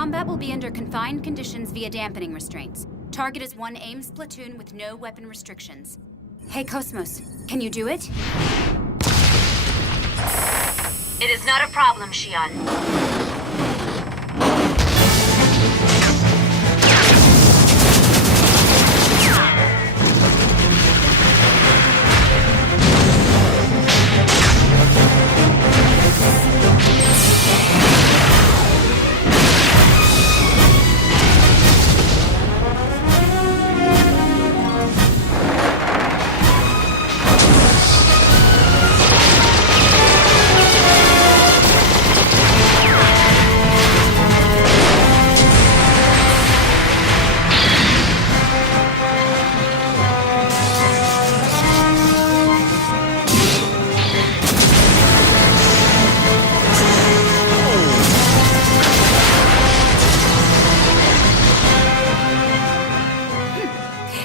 Combat will be under confined conditions via dampening restraints. Target is one AIMS platoon with no weapon restrictions. Hey, Cosmos, can you do it? It is not a problem, Xion.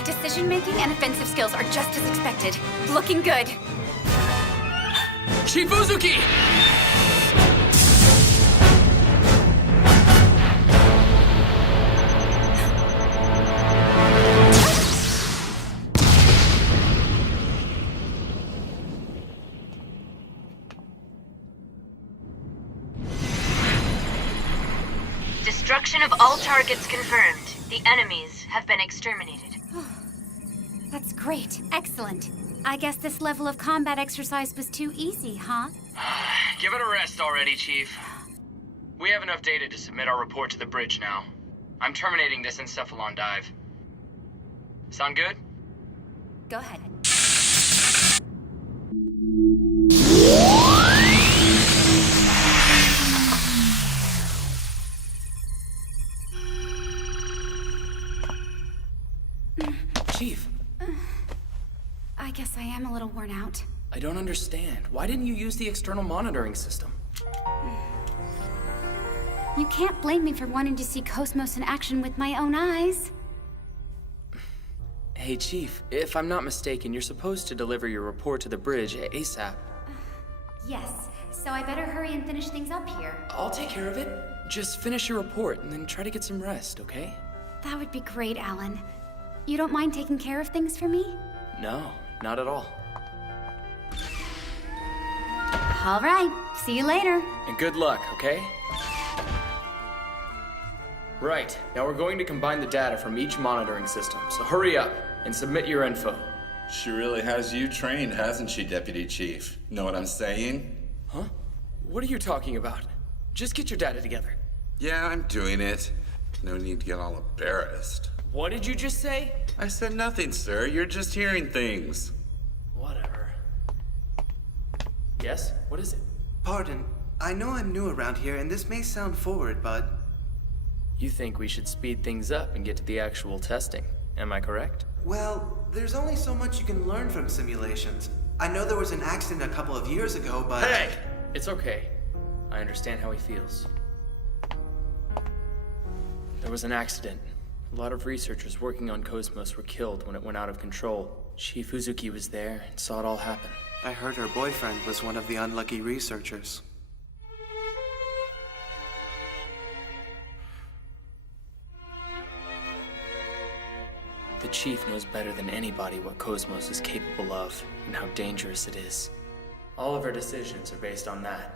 Decision-making and offensive skills are just as expected. Looking good. Chief Uzuki! Destruction of all targets confirmed. The enemies have been exterminated. That's great. Excellent. I guess this level of combat exercise was too easy, huh? Give it a rest already, Chief. We have enough data to submit our report to the bridge now. I'm terminating this encephalon dive. Sound good? Go ahead. Chief. I guess I am a little worn out. I don't understand. Why didn't you use the external monitoring system? You can't blame me for wanting to see Cosmos in action with my own eyes. Hey, Chief, if I'm not mistaken, you're supposed to deliver your report to the bridge ASAP. Yes, so I better hurry and finish things up here. I'll take care of it. Just finish your report and then try to get some rest, okay? That would be great, Alan. You don't mind taking care of things for me? No, not at all. All right, see you later. And good luck, okay? Right, now we're going to combine the data from each monitoring system, so hurry up and submit your info. She really has you trained, hasn't she, Deputy Chief? Know what I'm saying? Huh? What are you talking about? Just get your data together. Yeah, I'm doing it. No need to get all embarrassed. What did you just say? I said nothing, sir. You're just hearing things. Whatever. Yes? What is it? Pardon, I know I'm new around here, and this may sound forward, but... You think we should speed things up and get to the actual testing, am I correct? Well, there's only so much you can learn from simulations. I know there was an accident a couple of years ago, but... Hey! It's okay. I understand how he feels. There was an accident. A lot of researchers working on Cosmos were killed when it went out of control. Chief Uzuki was there and saw it all happen. I heard her boyfriend was one of the unlucky researchers. The Chief knows better than anybody what Cosmos is capable of and how dangerous it is. All of our decisions are based on that.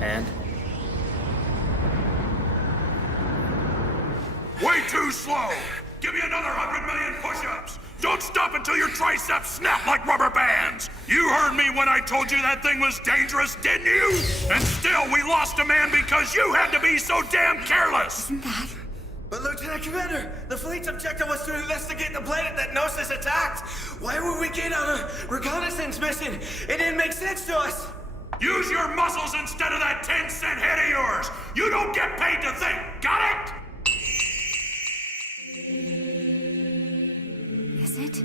And? Way too slow! Give me another 100 million push-ups! Don't stop until your triceps snap like rubber bands! You heard me when I told you that thing was dangerous, didn't you? And still, we lost a man because you had to be so damn careless! Isn't that... But Lieutenant Commander, the fleet's objective was to investigate the planet that Gnosis attacked! Why would we get on a reconnaissance mission? It didn't make sense to us! Use your muscles instead of that 10-cent head of yours! You don't get paid to think, got it? Is it?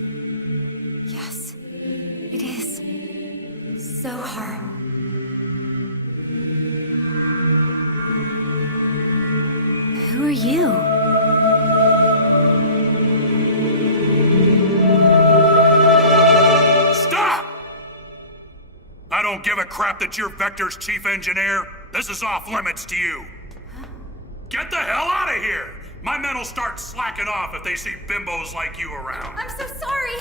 Yes, it is. So hard. Who are you? Stop! I don't give a crap that you're Vector's chief engineer. This is off limits to you. Get the hell out of here! My men will start slacking off if they see bimbos like you around. I'm so sorry!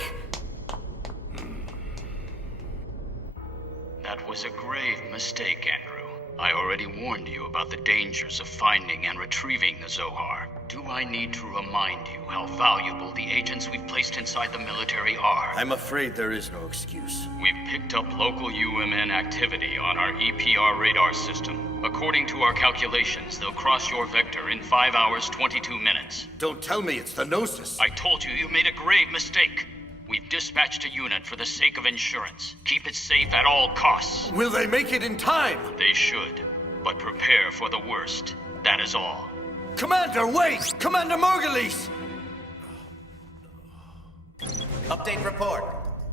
That was a grave mistake, Andrew. I already warned you about the dangers of finding and retrieving the Zohar. Do I need to remind you how valuable the agents we've placed inside the military are? I'm afraid there is no excuse. We've picked up local UMN activity on our EPR radar system. According to our calculations, they'll cross your vector in 5 hours, 22 minutes. Don't tell me it's the Gnosis. I told you you made a grave mistake. We've dispatched a unit for the sake of insurance. Keep it safe at all costs. Will they make it in time? They should, but prepare for the worst. That is all. Commander, wait! Commander Margulies! Update report.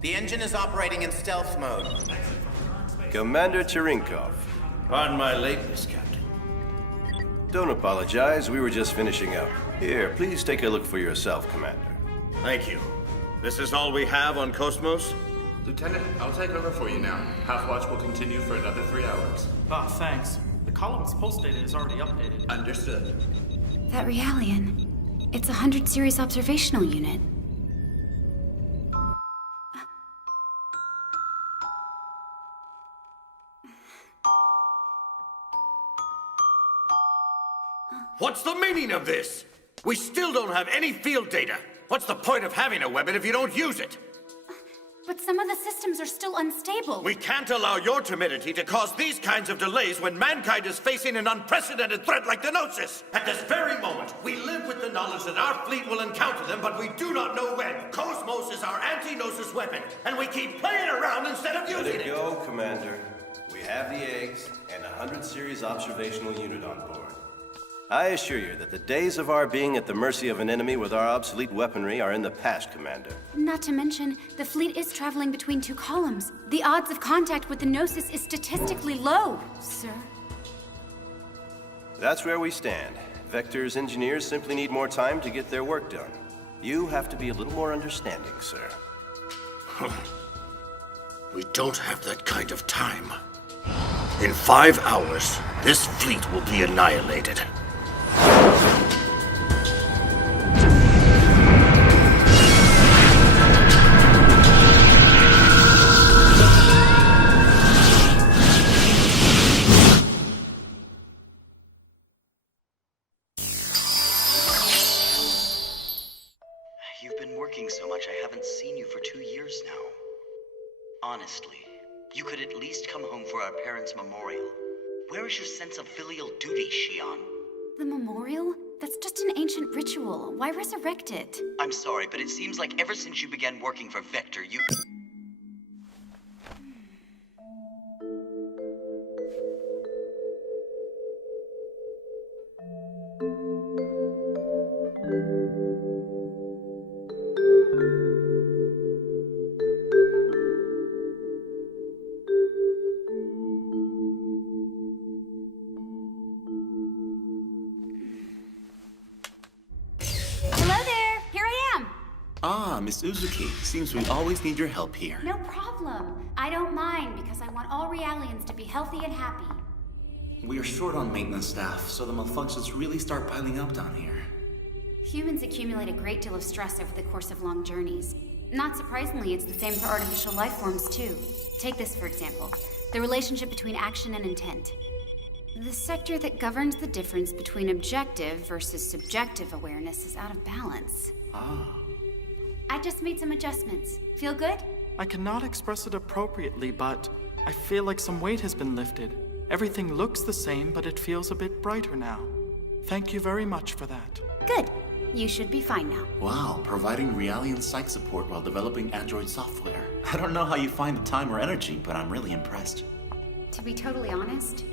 The engine is operating in stealth mode. Commander Cherenkov. Pardon my lateness, Captain. Don't apologize, we were just finishing up. Here, please take a look for yourself, Commander. Thank you. This is all we have on Cosmos? Lieutenant, I'll take over for you now. Half Watch will continue for another 3 hours. Ah, thanks. The column's pulse data is already updated. Understood. That Realian. It's a 100 series observational unit. What's the meaning of this? We still don't have any field data. What's the point of having a weapon if you don't use it? But some of the systems are still unstable. We can't allow your timidity to cause these kinds of delays when mankind is facing an unprecedented threat like the Gnosis. At this very moment, we live with the knowledge that our fleet will encounter them, but we do not know when. Cosmos is our anti-Gnosis weapon, and we keep playing around instead of using it. Let it go, Commander. We have the eggs and a 100 series observational unit on board. I assure you that the days of our being at the mercy of an enemy with our obsolete weaponry are in the past, Commander. Not to mention, the fleet is traveling between two columns. The odds of contact with the Gnosis is statistically low, sir. That's where we stand. Vector's engineers simply need more time to get their work done. You have to be a little more understanding, sir. We don't have that kind of time. In 5 hours, this fleet will be annihilated. You've been working so much I haven't seen you for 2 years now. Honestly, you could at least come home for our parents' memorial. Where is your sense of filial duty, Shion? The memorial? That's just an ancient ritual. Why resurrect it? I'm sorry, but it seems like ever since you began working for Vector, you... Ah, Miss Uzuki. Seems we always need your help here. No problem. I don't mind because I want all Realians to be healthy and happy. We are short on maintenance staff, so the malfunctions really start piling up down here. Humans accumulate a great deal of stress over the course of long journeys. Not surprisingly, it's the same for artificial life forms too. Take this for example, the relationship between action and intent. The sector that governs the difference between objective versus subjective awareness is out of balance. Ah. I just made some adjustments. Feel good? I cannot express it appropriately, but I feel like some weight has been lifted. Everything looks the same, but it feels a bit brighter now. Thank you very much for that. Good. You should be fine now. Wow, providing Realian psych support while developing Android software. I don't know how you find the time or energy, but I'm really impressed. To be totally honest,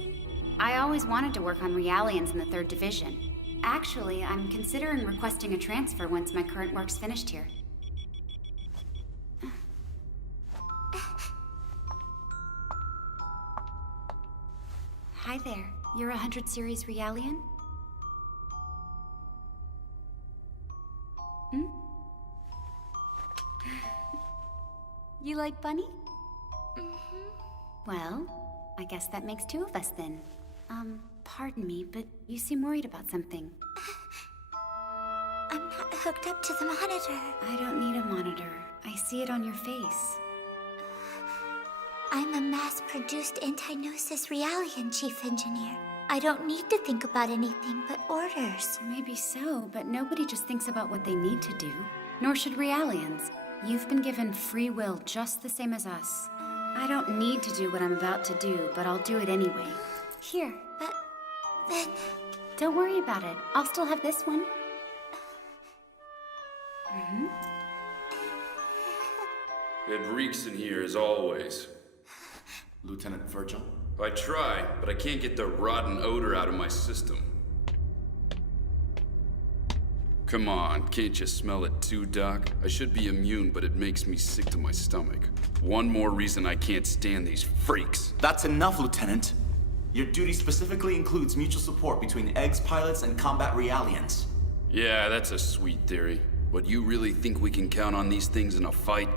I always wanted to work on Realians in the 3rd Division. Actually, I'm considering requesting a transfer once my current work's finished here. Hi there. You're a 100 series Realian? Hmm? You like Bunny? Mm-hmm. Well, I guess that makes 2 of us then. pardon me, but you seem worried about something. I'm not hooked up to the monitor. I don't need a monitor. I see it on your face. I'm a mass-produced anti-Gnosis Realian, Chief Engineer. I don't need to think about anything but orders. Maybe so, but nobody just thinks about what they need to do. Nor should Realians. You've been given free will just the same as us. I don't need to do what I'm about to do, but I'll do it anyway. Here. But then... Don't worry about it. I'll still have this one. It reeks in here as always. Lieutenant Virgil? I try, but I can't get the rotten odor out of my system. Come on, can't you smell it too, Doc? I should be immune, but it makes me sick to my stomach. One more reason I can't stand these freaks. That's enough, Lieutenant. Your duty specifically includes mutual support between EGS pilots and combat Realians. Yeah, that's a sweet theory. But you really think we can count on these things in a fight?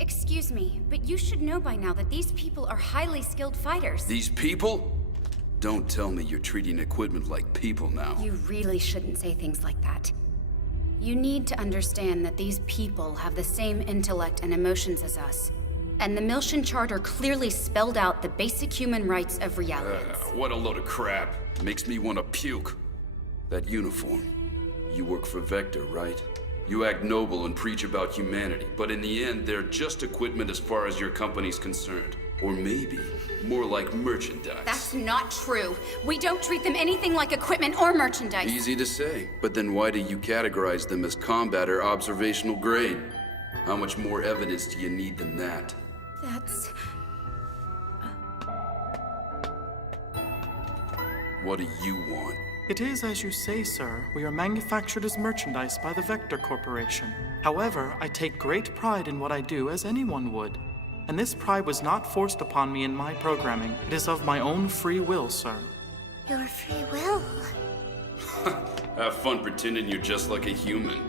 Excuse me, but you should know by now that these people are highly skilled fighters. These people? Don't tell me you're treating equipment like people now. You really shouldn't say things like that. You need to understand that these people have the same intellect and emotions as us. And the Miltian Charter clearly spelled out the basic human rights of Realians. What a load of crap. Makes me want to puke. That uniform. You work for Vector, right? You act noble and preach about humanity, but in the end, they're just equipment as far as your company's concerned. Or maybe more like merchandise. That's not true. We don't treat them anything like equipment or merchandise. Easy to say, but then why do you categorize them as combat or observational grade? How much more evidence do you need than that? That's... What do you want? It is as you say, sir. We are manufactured as merchandise by the Vector Corporation. However, I take great pride in what I do, as anyone would. And this pride was not forced upon me in my programming. It is of my own free will, sir. Your free will? Have fun pretending you're just like a human.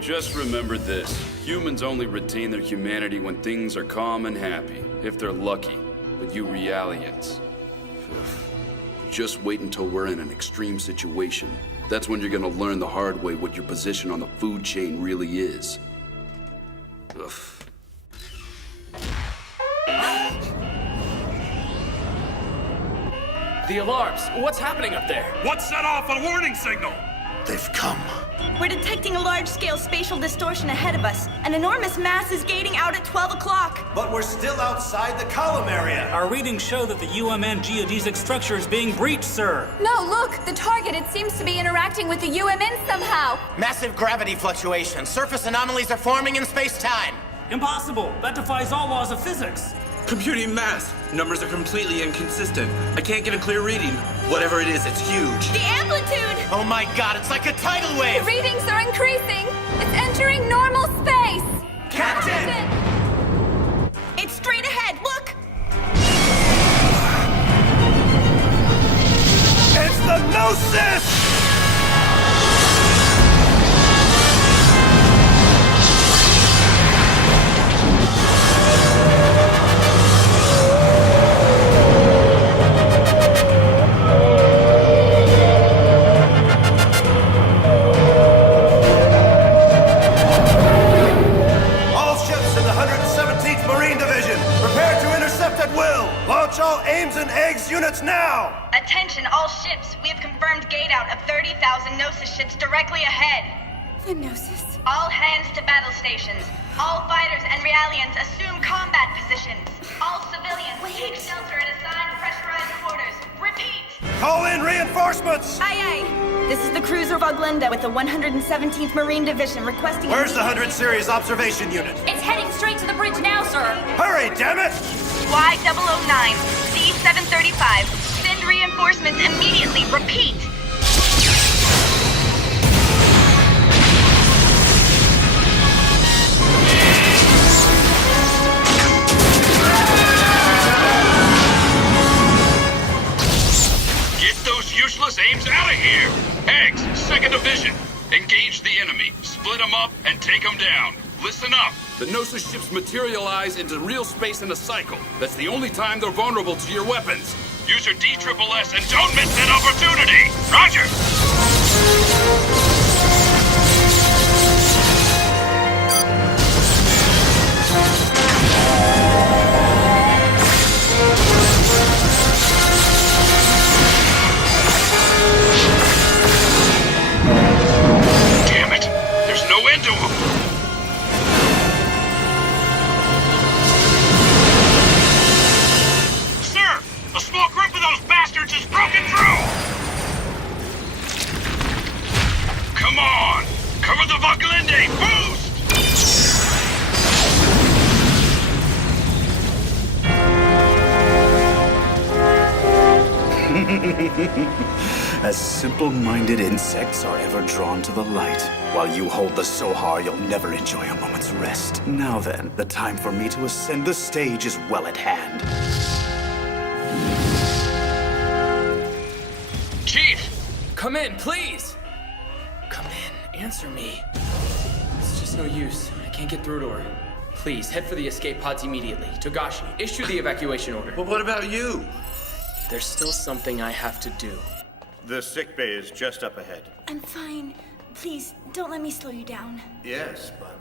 Just remember this. Humans only retain their humanity when things are calm and happy, if they're lucky. But you Realians... Just wait until we're in an extreme situation. That's when you're gonna learn the hard way what your position on the food chain really is. Ugh. The alarms! What's happening up there? What set off a warning signal? They've come. We're detecting a large-scale spatial distortion ahead of us. An enormous mass is gating out at 12 o'clock. But we're still outside the column area. Our readings show that the UMN geodesic structure is being breached, sir. No, look! The target, it seems to be interacting with the UMN somehow. Massive gravity fluctuations. Surface anomalies are forming in space-time. Impossible. That defies all laws of physics. Computing math. Numbers are completely inconsistent. I can't get a clear reading. Whatever it is, it's huge. The amplitude! Oh my god, it's like a tidal wave! The readings are increasing! It's entering normal space! Captain! It's straight ahead, look! It's the Gnosis! Launch all aims and eggs units now! Attention all ships. We have confirmed gate out of 30,000 Gnosis ships directly ahead. The Gnosis. All hands to battle stations. All fighters and Realians assume combat positions. All civilians take shelter in assigned pressurized quarters. Repeat! Call in reinforcements! Aye, aye. This is the cruiser Voglenda with the 117th Marine Division requesting... Where's the 100 series observation unit? It's heading straight to the bridge now, sir. Hurry, damn it! Y009, C735. Send reinforcements immediately. Repeat! Get those useless aims out of here! Eggs, 2nd Division. Engage the enemy. Split them up and take them down. Listen up. The Gnosis ships materialize into real space in a cycle. That's the only time they're vulnerable to your weapons. Use your D-triple-S and don't miss that opportunity! Roger! Damn it! There's no end to them! Sir! A small group of those bastards is broken through! Come on! Cover the Vaglinde! Boost! As simple-minded insects are ever drawn to the light. While you hold the Zohar, you'll never enjoy a moment's rest. Now then, the time for me to ascend the stage is well at hand. Chief! Come in, please! Come in, answer me. It's just no use. I can't get through to her. Please, head for the escape pods immediately. Togashi, issue the evacuation order. But what about you? There's still something I have to do. The sickbay is just up ahead. I'm fine. Please, don't let me slow you down. Yes, but...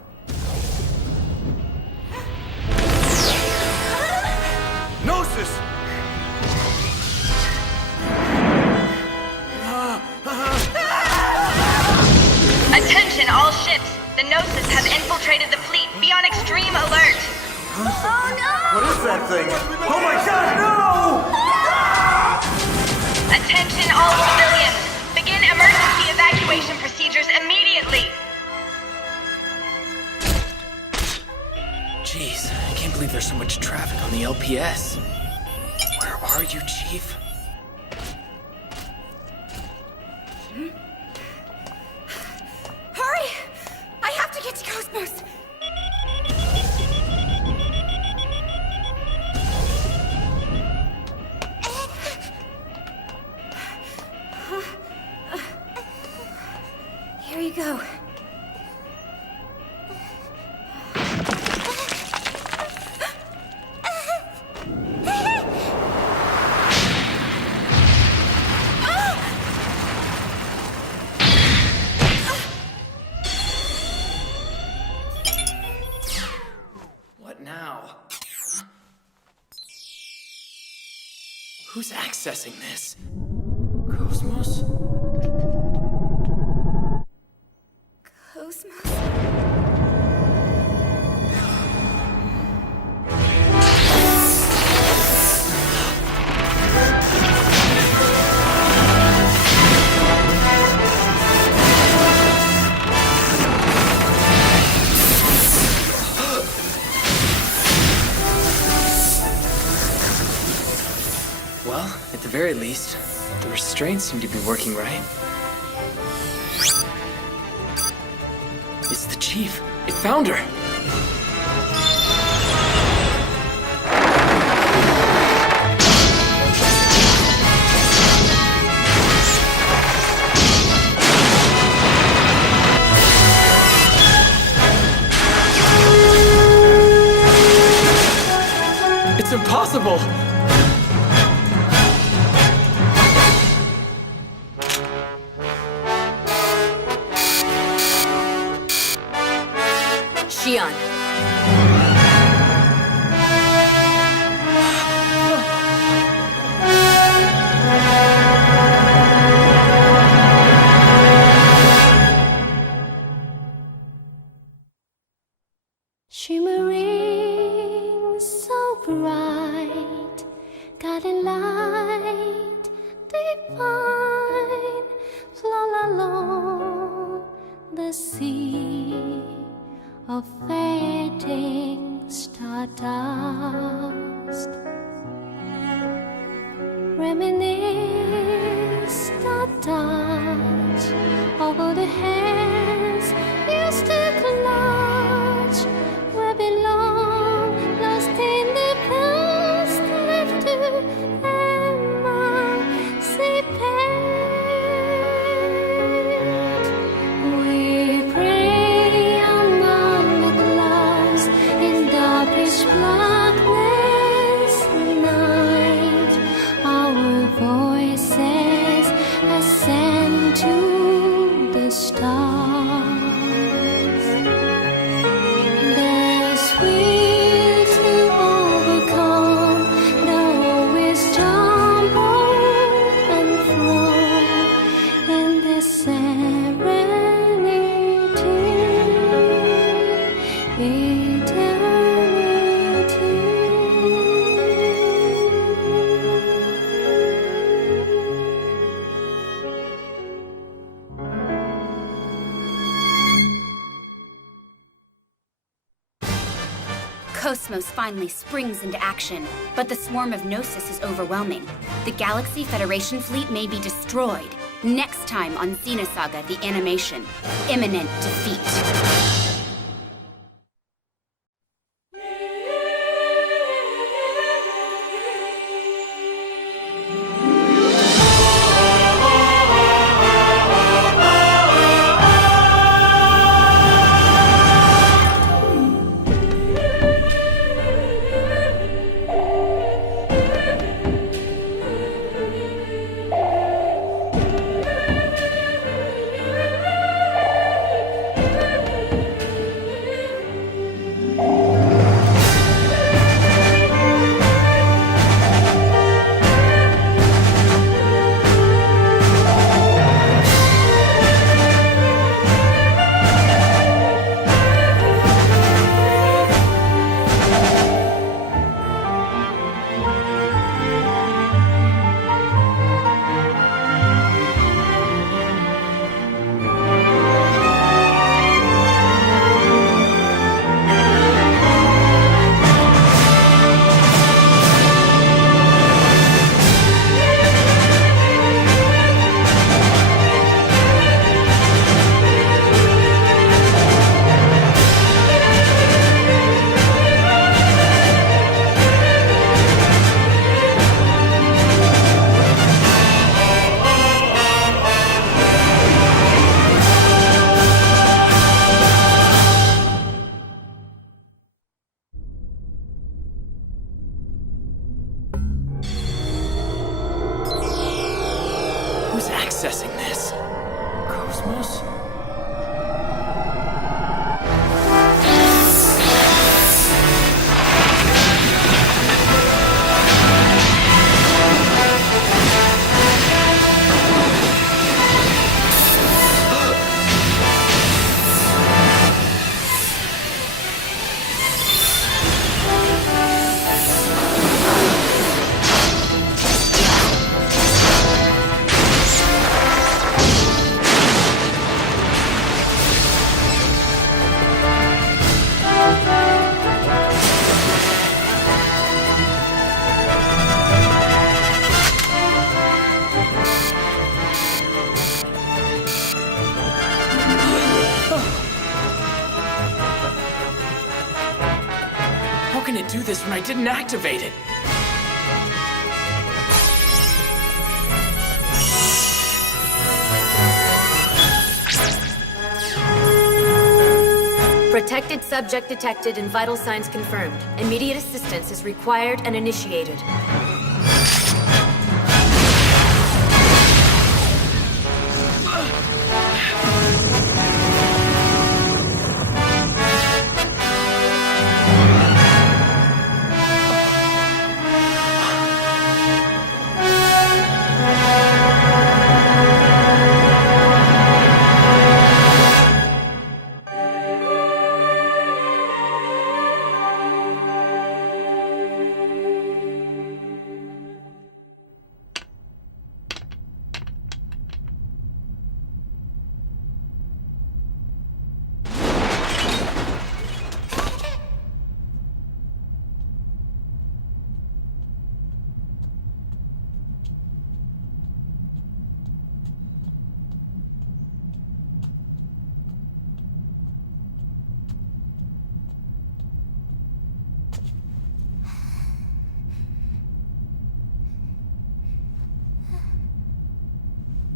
Gnosis! Attention, all ships! The Gnosis have infiltrated the fleet. Be on extreme alert. Oh no! What is that thing? Oh my god, no! Attention, all civilians! Begin emergency evacuation procedures immediately! Jeez, I can't believe there's so much traffic on the LPS. Where are you, Chief? Hurry! I have to get to Cosmos! Here you go. What now? Who's accessing this? Cosmos? Cosmos? Well, at the very least, the restraints seem to be working right. It's the Chief. It found her. It's impossible. Xion. Shimmering so bright, guiding light divine, flow along the sea of fading stardust. Reminisce the touch over the hands used to clutch where belong, lost in the past, left to emancipate. We pray among the clouds in darkish blackness night. Our cosmos finally springs into action, but the swarm of Gnosis is overwhelming. The Galaxy Federation fleet may be destroyed. Next time on Xenosaga The Animation, imminent defeat. Who's accessing this? Cosmos? How can it do this when I didn't activate it? Protected subject detected and vital signs confirmed. Immediate assistance is required and initiated.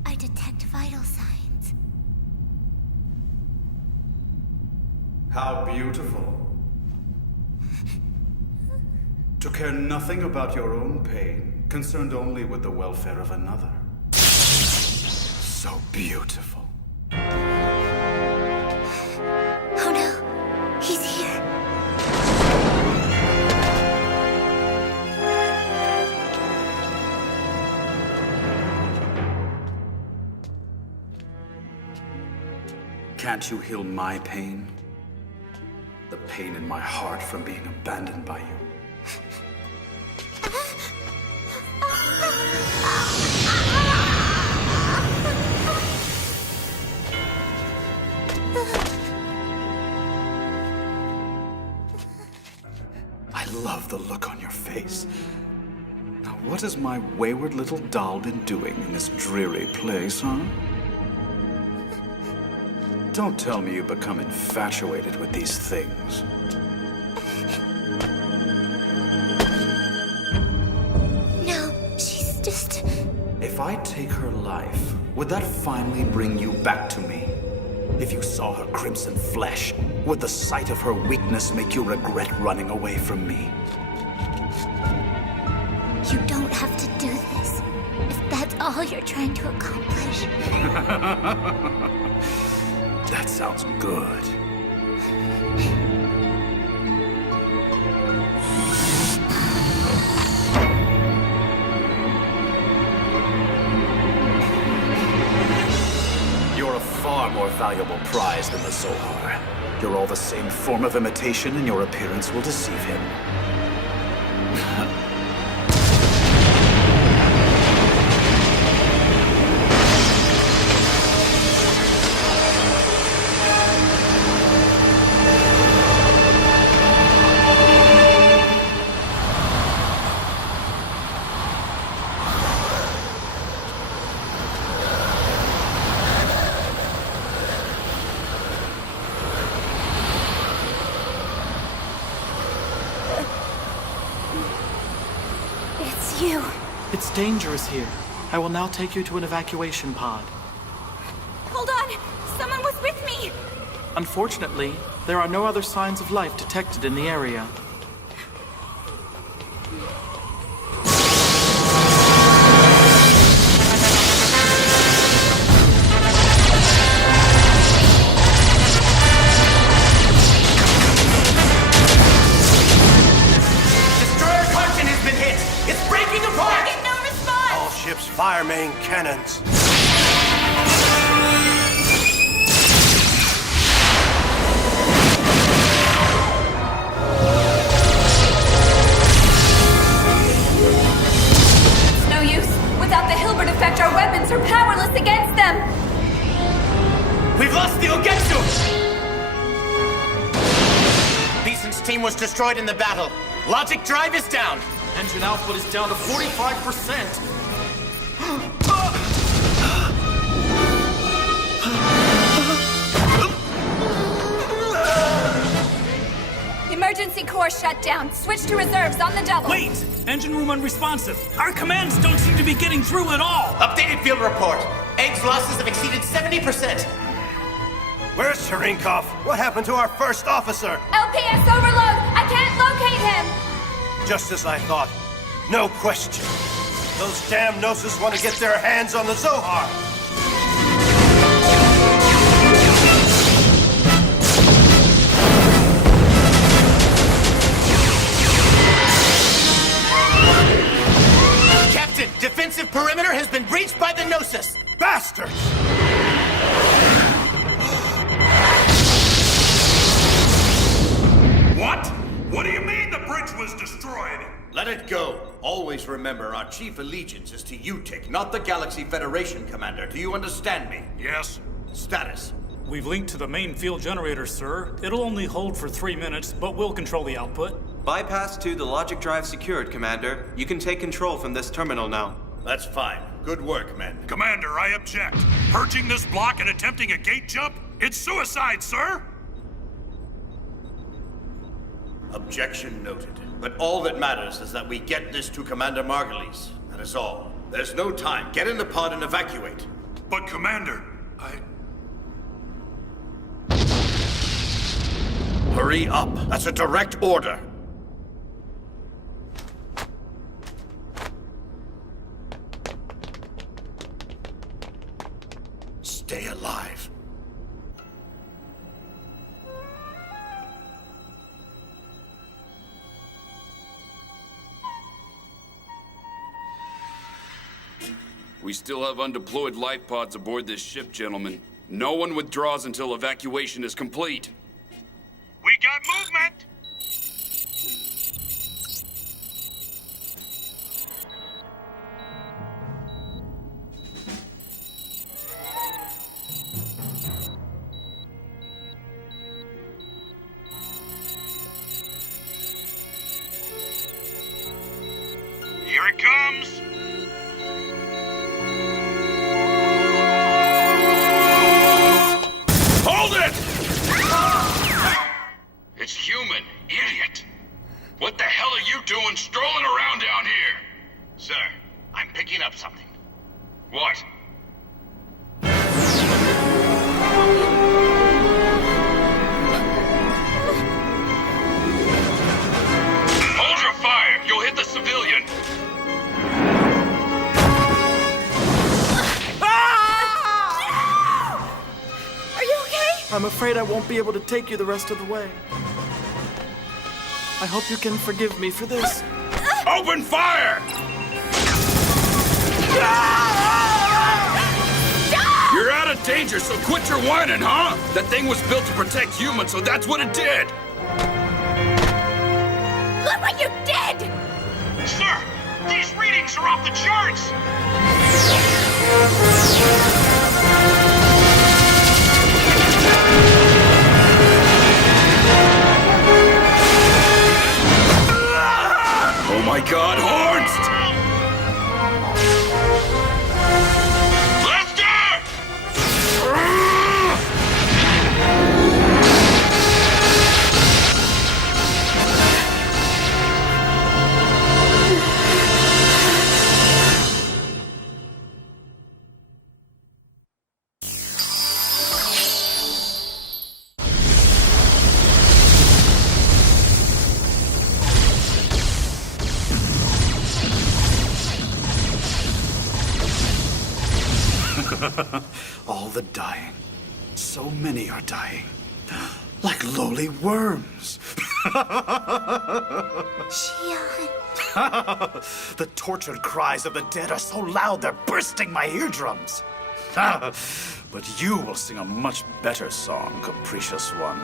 I detect vital signs. How beautiful. To care nothing about your own pain, concerned only with the welfare of another. So beautiful. Oh no, he's here. Can't you heal my pain? The pain in my heart from being abandoned by you. love the look on your face. Now, what has my wayward little doll been doing in this dreary place, huh? Don't tell me you become infatuated with these things. No, she's just... If I take her life, would that finally bring you back to me? If you saw her crimson flesh, would the sight of her weakness make you regret running away from me? You don't have to do this. If that's all you're trying to accomplish. That sounds good. You're a far more valuable prize than the Zohar. You're all the same form of imitation, and your appearance will deceive him. It's you. It's dangerous here. I will now take you to an evacuation pod. Hold on! Someone was with me! Unfortunately, there are no other signs of life detected in the area. Fire main cannons. It's no use. Without the Hilbert effect, our weapons are powerless against them. We've lost the Ogetsu! Beeson's team was destroyed in the battle. Logic drive is down. Engine output is down to 45%. Emergency core shut down. Switch to reserves on the double. Wait! Engine room unresponsive. Our commands don't seem to be getting through at all. Updated field report. Eggs losses have exceeded 70%. Where's Cherenkov? What happened to our first officer? LPS overload! I can't locate him! Just as I thought. No question. Those damn Gnosis want to get their hands on the Zohar. Captain, defensive perimeter has been breached by the Gnosis. Bastards! What? What do you mean the bridge was destroyed? Let it go. Always remember, our chief allegiance is to UTIC, not the Galaxy Federation, Commander. Do you understand me? Yes. Status. We've linked to the main field generator, sir. It'll only hold for 3 minutes, but we'll control the output. Bypass to the logic drive secured, Commander. You can take control from this terminal now. That's fine. Good work, men. Commander, I object. Purging this block and attempting a gate jump? It's suicide, sir! Objection noted. But all that matters is that we get this to Commander Margulies. That is all. There's no time. Get in the pod and evacuate. But, Commander, Hurry up. That's a direct order. Stay alive. We still have undeployed life pods aboard this ship, gentlemen. No one withdraws until evacuation is complete. we got movement! it comes! Hold it! It's human, idiot. What the hell are you doing strolling around down here? Sir, I'm picking up something. What? Hold your fire! You'll hit the civilian! Are you okay? I'm afraid I won't be able to take you the rest of the way. I hope you can forgive me for this. Open fire! You're out of danger, so quit your whining, huh? That thing was built to protect humans, so that's what it did! Look what you did! Sir, these readings are off the charts! Oh my god, Hornst! All the dying. So many are dying. Like lowly worms. Xion. The tortured cries of the dead are so loud they're bursting my eardrums. But you will sing a much better song, capricious one.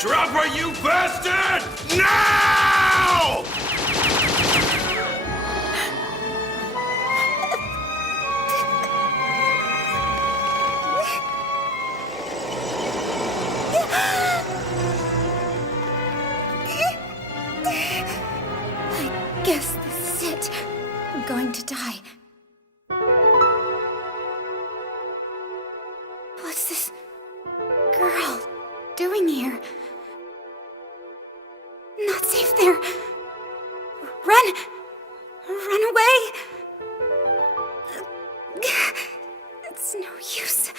Drop her, you bastard! Now! I guess this is it. I'm going to die. What's this girl doing here? Not safe there. Run! Run away! It's no use.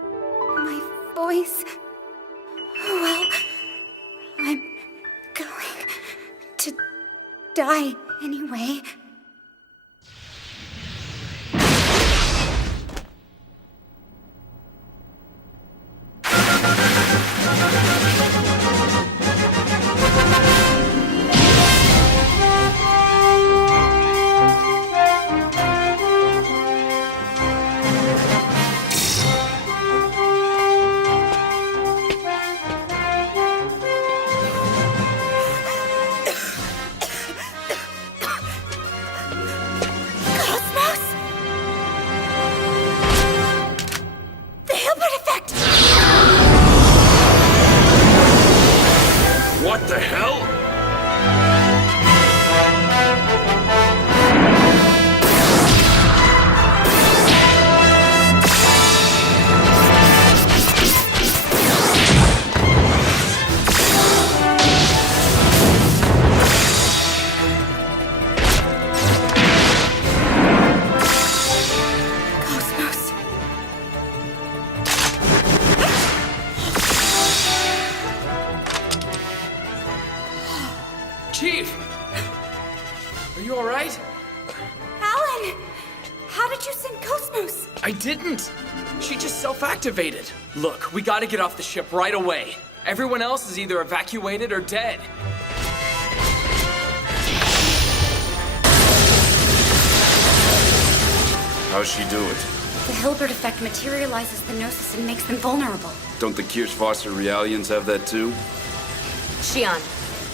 My voice. Well, I'm going to die anyway. What the hell? Chief! Are you alright? Alan! How did you send Cosmos? I didn't! She just self-activated. Look, we gotta get off the ship right away. Everyone else is either evacuated or dead. How's she doing? The Hilbert effect materializes the Gnosis and makes them vulnerable. Don't the Kirschwasser Realians have that too? Xion,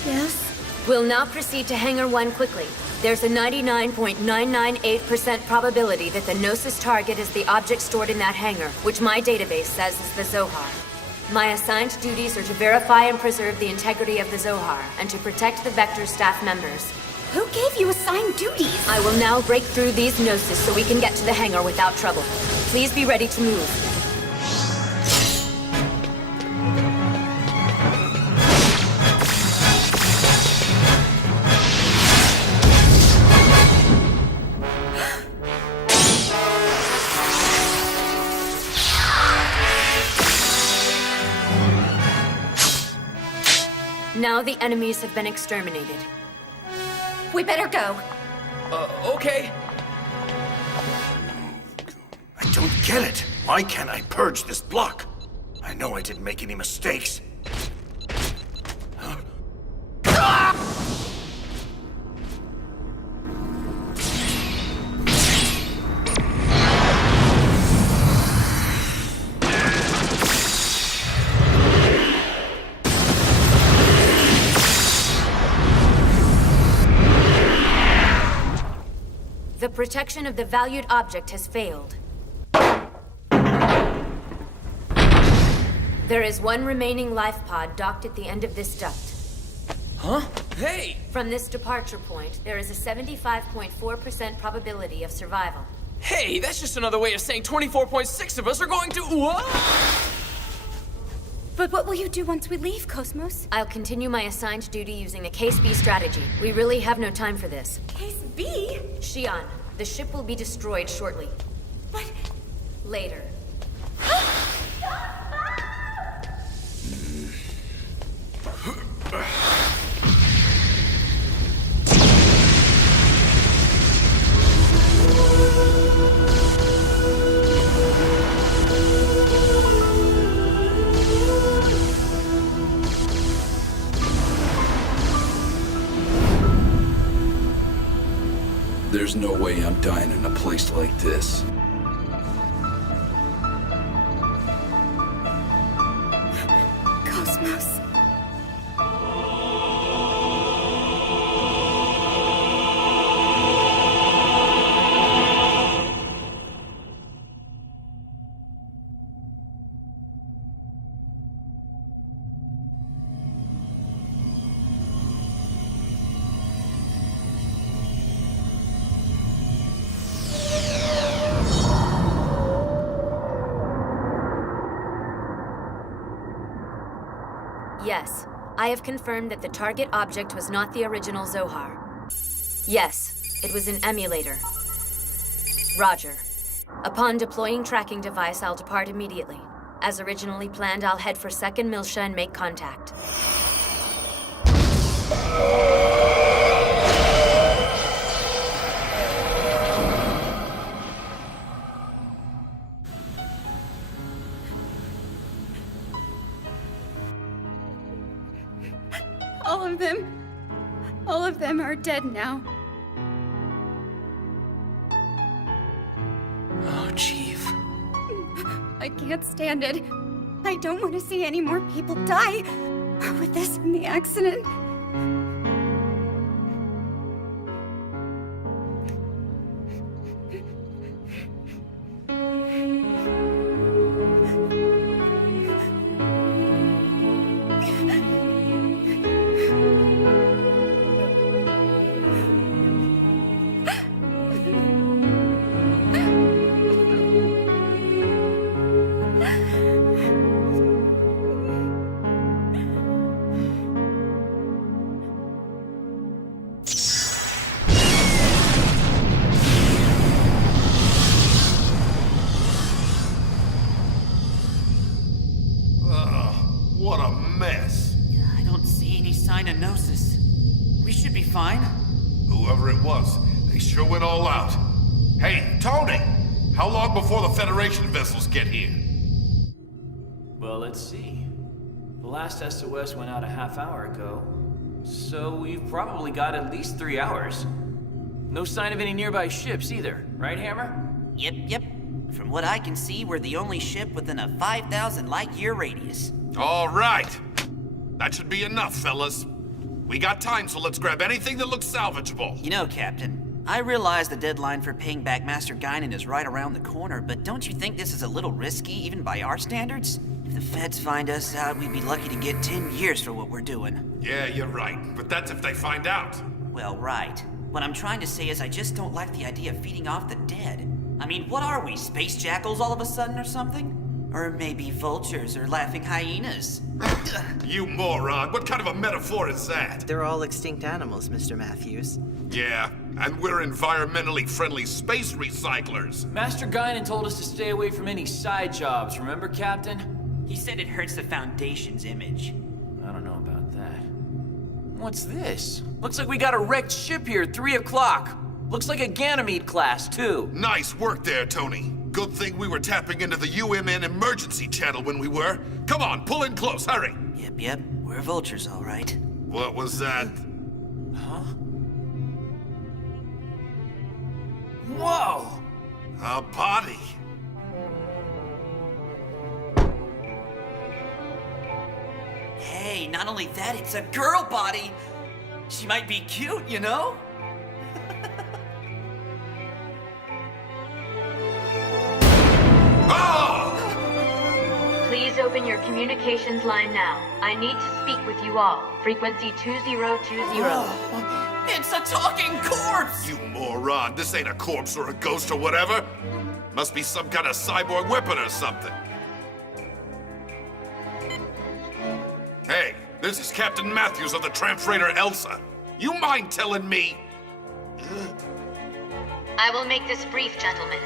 Yes? we'll now proceed to Hangar 1 quickly. There's a 99.998% probability that the Gnosis target is the object stored in that hangar, which my database says is the Zohar. My assigned duties are to verify and preserve the integrity of the Zohar, and to protect the Vector staff members. Who gave you assigned duties? I will now break through these Gnosis so we can get to the hangar without trouble. Please be ready to move. Now the enemies have been exterminated. We better go. Okay. I don't get it. Why can't I purge this block? I know I didn't make any mistakes. The protection of the valued object has failed. There is one remaining life pod docked at the end of this duct. Huh? Hey! From this departure point, there is a 75.4% probability of survival. Hey, that's just another way of saying 24.6 of us are going to... What? But what will you do once we leave, Cosmos? I'll continue my assigned duty using the Case B strategy. We really have no time for this. Case B? Shion, the ship will be destroyed shortly. But... Later. There's no way I'm dying in a place like this. Cosmos. Yes, I have confirmed that the target object was not the original Zohar. Yes, it was an emulator. Roger. Upon deploying tracking device, I'll depart immediately. As originally planned, I'll head for 2nd Miltia and make contact. All of them are dead now. Oh, Chief. I can't stand it. I don't want to see any more people die with this in the accident. What a mess. I don't see any sign of Gnosis. We should be fine. Whoever it was, they sure went all out. Hey, Tony! How long before the Federation vessels get here? Well, let's see. The last SOS went out a half hour ago, so we've probably got at least 3 hours. No sign of any nearby ships either, right, Hammer? Yep. From what I can see, we're the only ship within a 5,000 light-year radius. All right. That should be enough, fellas. We got time, so let's grab anything that looks salvageable. You know, Captain, I realize the deadline for paying back Master Guinan is right around the corner, but don't you think this is a little risky, even by our standards? If the feds find us out, we'd be lucky to get 10 years for what we're doing. Yeah, you're right, but that's if they find out. Well, right. What I'm trying to say is I just don't like the idea of feeding off the dead. I mean, what are we, space jackals all of a sudden or something? Or maybe vultures or laughing hyenas? You moron, what kind of a metaphor is that? They're all extinct animals, Mr. Matthews. Yeah, and we're environmentally friendly space recyclers. Master Guinan told us to stay away from any side jobs, remember, Captain? He said it hurts the Foundation's image. I don't know about that. What's this? Looks like we got a wrecked ship here at 3 o'clock. Looks like a Ganymede class, too. Nice work there, Tony. Good thing we were tapping into the UMN emergency channel when we were. Come on, pull in close, hurry. Yep, we're vultures, all right. What was that? Huh? Whoa! A body. Hey, not only that, it's a girl body. She might be cute, you know? Please open your communications line now. I need to speak with you all. Frequency 2020. It's a talking corpse! You moron, this ain't a corpse or a ghost or whatever. Must be some kind of cyborg weapon or something. Hey, this is Captain Matthews of the tramp freighter Elsa. You mind telling me? I will make this brief, gentlemen.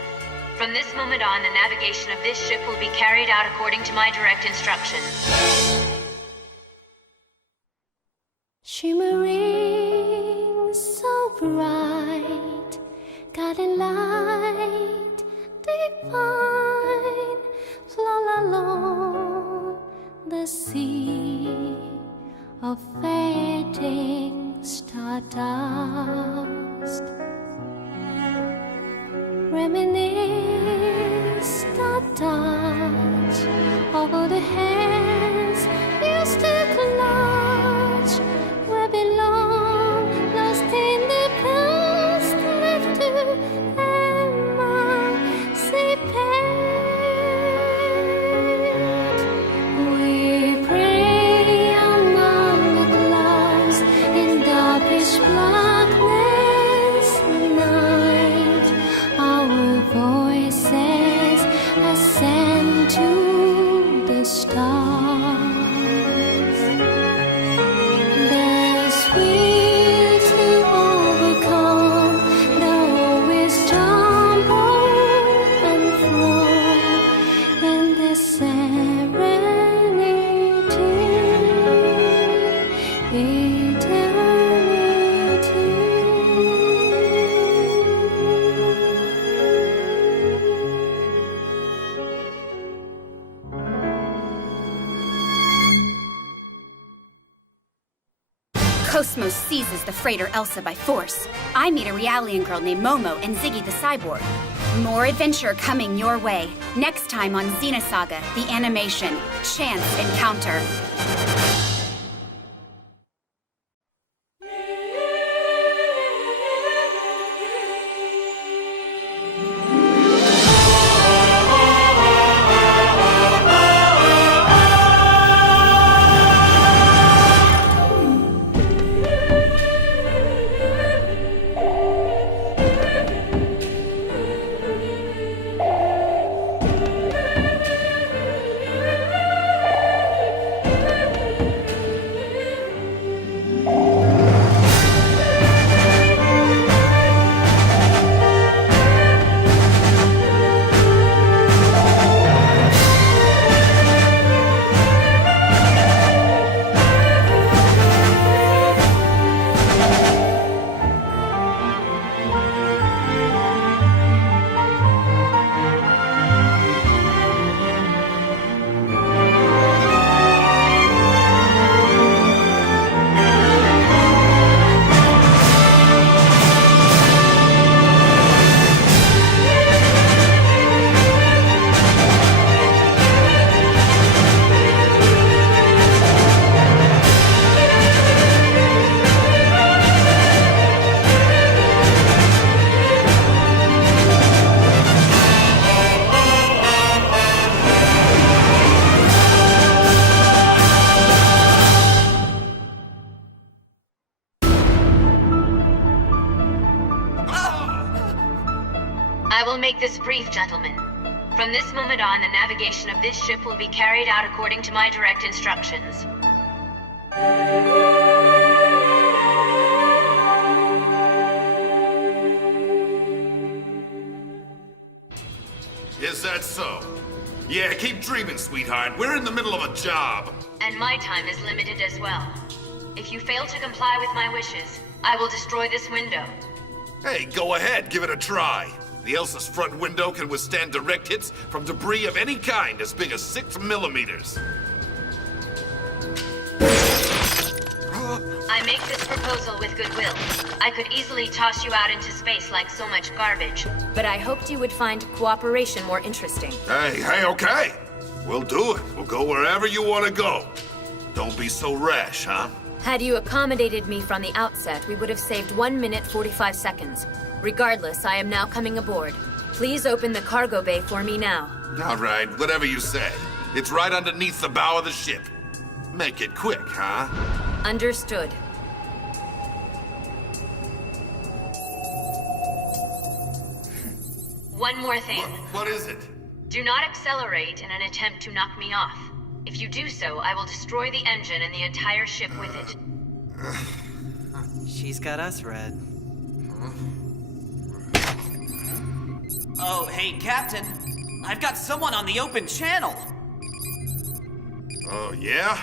From this moment on, the navigation of this ship will be carried out according to my direct instructions. Shimmering so bright, guiding light divine, flow along the sea of fading stardust. Reminisce the touch of all the hands used to clutch where belong, lost in the past, left to emancipate. We pray among the clouds in darkish blackness night. Our voices ascend to the stars. There's will to overcome, though always stumble and fall in the serenity, Cosmos seizes the freighter Elsa by force. I meet a Realian girl named Momo and Ziggy the cyborg. More adventure coming your way. Next time on Xenosaga The Animation. Chance Encounter. gentlemen. From this moment on, the navigation of this ship will be carried out according to my direct instructions. Is that so? Yeah, keep dreaming, sweetheart. We're in the middle of a job. And my time is limited as well. If you fail to comply with my wishes, I will destroy this window. Hey, go ahead, give it a try. The Elsa's front window can withstand direct hits from debris of any kind as big as 6 millimeters. I make this proposal with goodwill. I could easily toss you out into space like so much garbage. But I hoped you would find cooperation more interesting. Hey, okay. We'll do it. We'll go wherever you want to go. Don't be so rash, huh? Had you accommodated me from the outset, we would have saved 1 minute 45 seconds. Regardless, I am now coming aboard. Please open the cargo bay for me now. All right, whatever you say. It's right underneath the bow of the ship. Make it quick, huh? Understood. One more thing. What is it? Do not accelerate in an attempt to knock me off. If you do so, I will destroy the engine and the entire ship with it. She's got us, Red. Oh, hey, Captain. I've got someone on the open channel. Oh, yeah?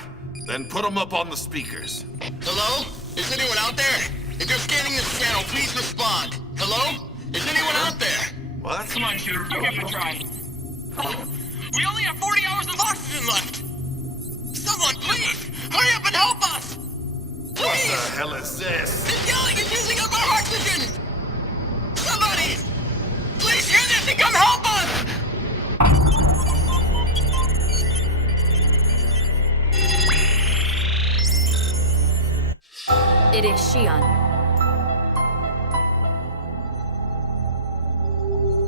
Then put them up on the speakers. Hello? Is anyone out there? If you're scanning this channel, please respond. Hello? Is anyone out there? What? Come on, Shooter. You give it a try. We only have 40 hours of oxygen left. Someone, please! Hurry up and help us! Please! What the hell is this? This yelling is using up our oxygen! Somebody! Please hear this and come help us! It is Shion.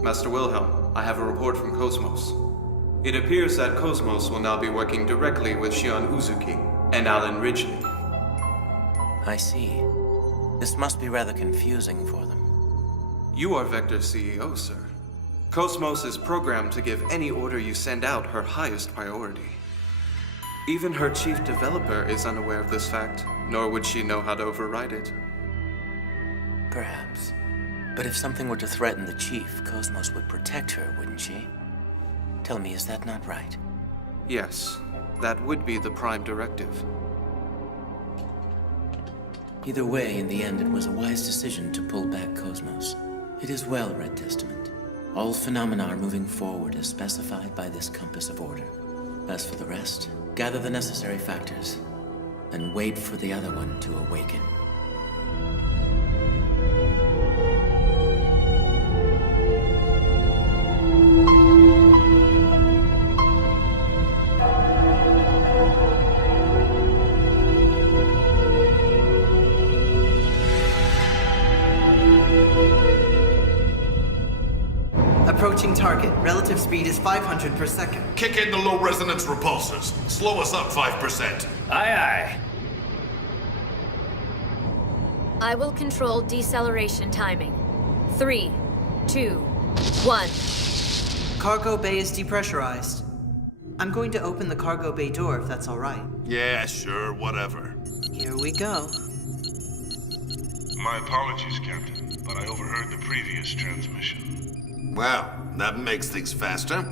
Master Wilhelm, I have a report from Cosmos. It appears that Cosmos will now be working directly with Shion Uzuki and Alan Ridgely. I see. This must be rather confusing for them. You are Vector's CEO, sir. Cosmos is programmed to give any order you send out her highest priority. Even her chief developer is unaware of this fact, nor would she know how to override it. Perhaps. But if something were to threaten the chief, Cosmos would protect her, wouldn't she? Tell me, is that not right? Yes, that would be the prime directive. Either way, in the end, it was a wise decision to pull back Cosmos. It is well, Red Testament. All phenomena are moving forward as specified by this compass of order. As for the rest, gather the necessary factors, and wait for the other one to awaken. Approaching target. Relative speed is 500 per second. Kick in the low resonance repulsors. Slow us up 5%. Aye, aye. I will control deceleration timing. 3, 2, 1. Cargo bay is depressurized. I'm going to open the cargo bay door if that's all right. Yeah, sure, whatever. Here we go. My apologies, Captain, but I overheard the previous transmission. Well, that makes things faster.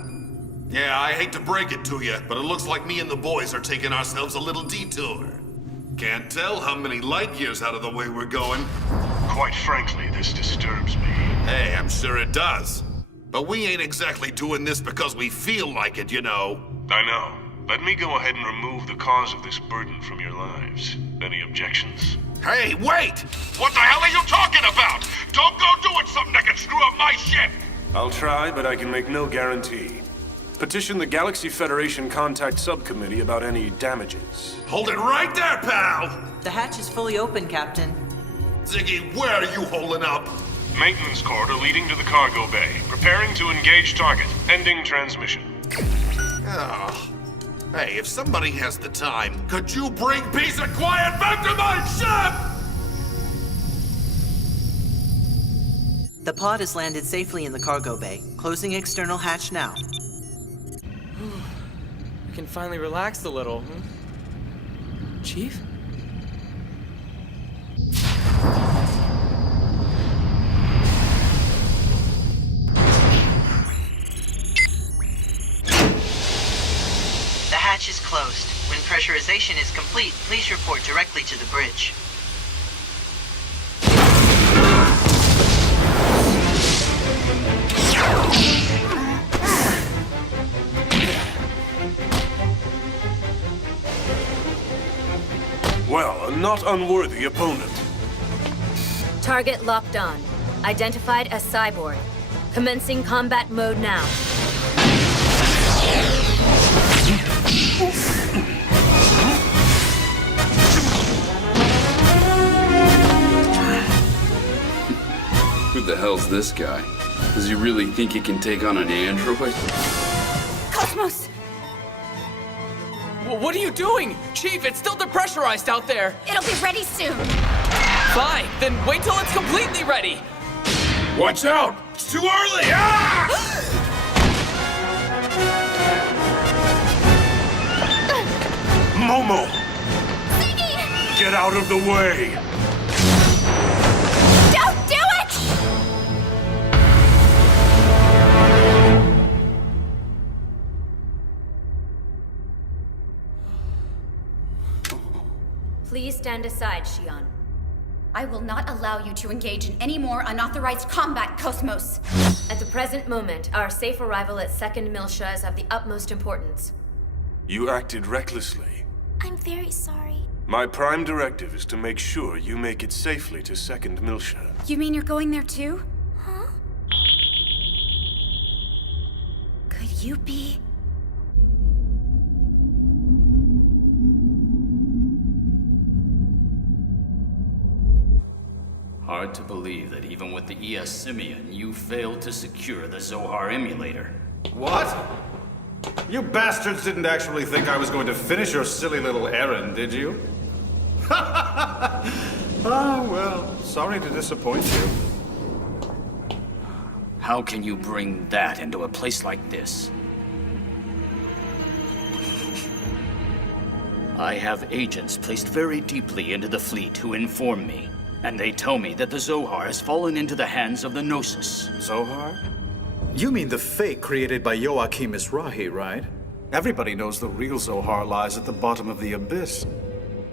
Yeah, I hate to break it to you, but it looks like me and the boys are taking ourselves a little detour. Can't tell how many light years out of the way we're going. Quite frankly, this disturbs me. Hey, I'm sure it does. But we ain't exactly doing this because we feel like it, you know. I know. Let me go ahead and remove the cause of this burden from your lives. Any objections? Hey, wait! What the hell are you talking about? Don't go doing something that can screw up my ship! I'll try, but I can make no guarantee. Petition the Galaxy Federation Contact Subcommittee about any damages. Hold it right there, pal! The hatch is fully open, Captain. Ziggy, where are you holding up? Maintenance corridor leading to the cargo bay. Preparing to engage target. Ending transmission. Oh. Hey, if somebody has the time, could you bring peace and quiet back to my ship? The pod has landed safely in the cargo bay. Closing external hatch now. I can finally relax a little. Chief? The hatch is closed. When pressurization is complete, please report directly to the bridge. Well, a not unworthy opponent. Target locked on. Identified as cyborg. Commencing combat mode now. Who the hell's this guy? Does he really think he can take on an android? Cosmos! What are you doing? Chief, it's still depressurized out there. It'll be ready soon. Fine, then wait till it's completely ready. Watch out! It's too early! Ah! Momo! Ziggy! Get out of the way! Don't do it! Please stand aside, Shion. I will not allow you to engage in any more unauthorized combat, Cosmos. At the present moment, our safe arrival at 2nd Miltia is of the utmost importance. You acted recklessly. I'm very sorry. My prime directive is to make sure you make it safely to 2nd Miltia. You mean you're going there too? Huh? Could you be? Hard to believe that even with the ES Simeon, you failed to secure the Zohar emulator. What? You bastards didn't actually think I was going to finish your silly little errand, did you? Ah, well, sorry to disappoint you. How can you bring that into a place like this? I have agents placed very deeply into the fleet who inform me. And they tell me that the Zohar has fallen into the hands of the Gnosis. Zohar? You mean the fake created by Joachim Mizrahi, right? Everybody knows the real Zohar lies at the bottom of the abyss.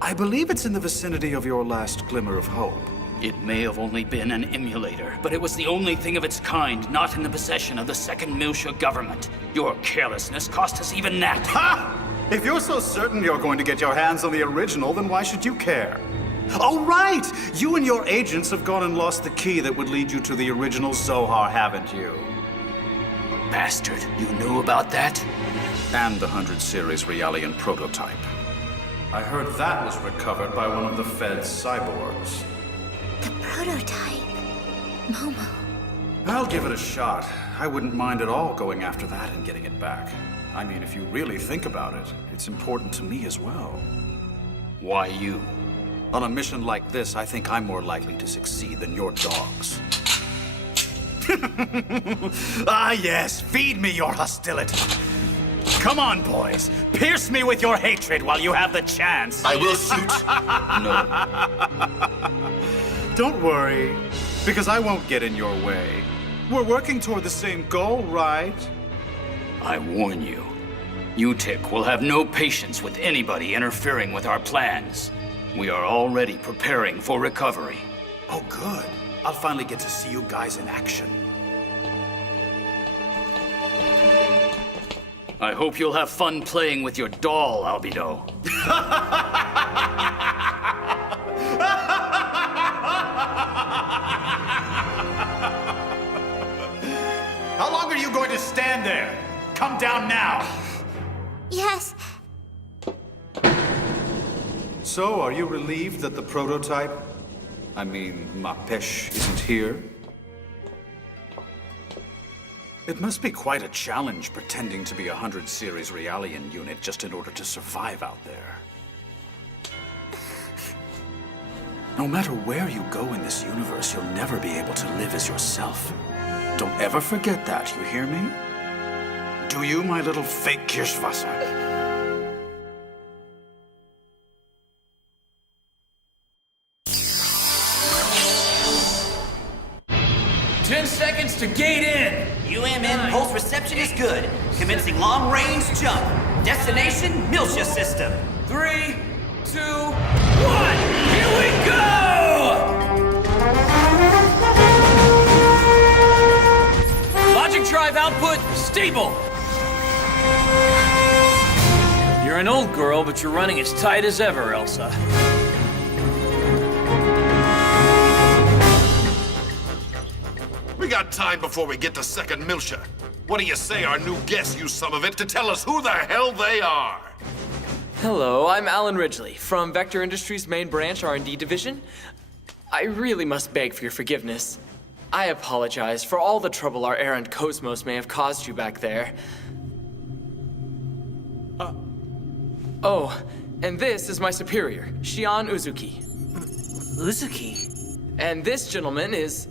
I believe it's in the vicinity of your last glimmer of hope. It may have only been an emulator, but it was the only thing of its kind not in the possession of the 2nd Miltia government. Your carelessness cost us even that. Ha! If you're so certain you're going to get your hands on the original, then why should you care? Oh, right! You and your agents have gone and lost the key that would lead you to the original Zohar, haven't you? Bastard, you knew about that? And the 100 series Realian prototype. I heard that was recovered by one of the Fed's cyborgs. The prototype. Momo. I'll give it a shot. I wouldn't mind at all going after that and getting it back. I mean, if you really think about it, it's important to me as well. Why you? On a mission like this, I think I'm more likely to succeed than your dogs. Ah, yes, feed me your hostility. Come on, boys. Pierce me with your hatred while you have the chance. I will shoot. No. Don't worry, because I won't get in your way. We're working toward the same goal, right? I warn you. UTIC will have no patience with anybody interfering with our plans. We are already preparing for recovery. Oh, good. I'll finally get to see you guys in action. I hope you'll have fun playing with your doll, Albedo. How long are you going to stand there? Come down now. Yes. So, are you relieved that the prototype, Mapesh, isn't here? It must be quite a challenge pretending to be a 100 series Realian unit just in order to survive out there. No matter where you go in this universe, you'll never be able to live as yourself. Don't ever forget that, you hear me? Do you, my little fake Kirschwasser? 10 seconds to gate in! UMN pulse reception is good. Commencing long-range jump. Destination, Miltia system. 3, 2, 1! Here we go! Logic drive output stable. You're an old girl, but you're running as tight as ever, Elsa. We got time before we get to second Miltia. What do you say our new guests use some of it to tell us who the hell they are? Hello, I'm Alan Ridgely from Vector Industries' main branch R&D division. I really must beg for your forgiveness. I apologize for all the trouble our errand Cosmos may have caused you back there. Oh, and this is my superior, Shion Uzuki. Uzuki? And this gentleman is...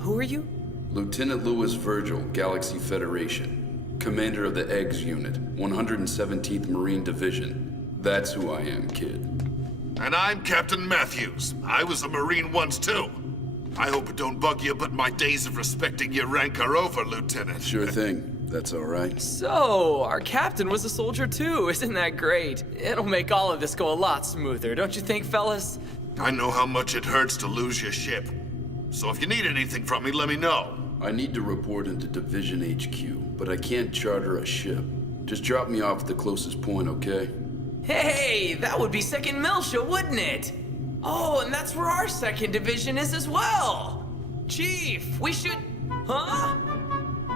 who are you? Lieutenant Louis Virgil, Galaxy Federation. Commander of the Eggs Unit, 117th Marine Division. That's who I am, kid. And I'm Captain Matthews. I was a Marine once, too. I hope it don't bug you, but my days of respecting your rank are over, Lieutenant. Sure thing. That's all right. So, our captain was a soldier too. Isn't that great? It'll make all of this go a lot smoother, don't you think, fellas? I know how much it hurts to lose your ship. So if you need anything from me, let me know. I need to report into Division HQ, but I can't charter a ship. Just drop me off at the closest point, okay? Hey, that would be second Miltia, wouldn't it? Oh, and that's where our second division is as well. Chief, we should... Huh?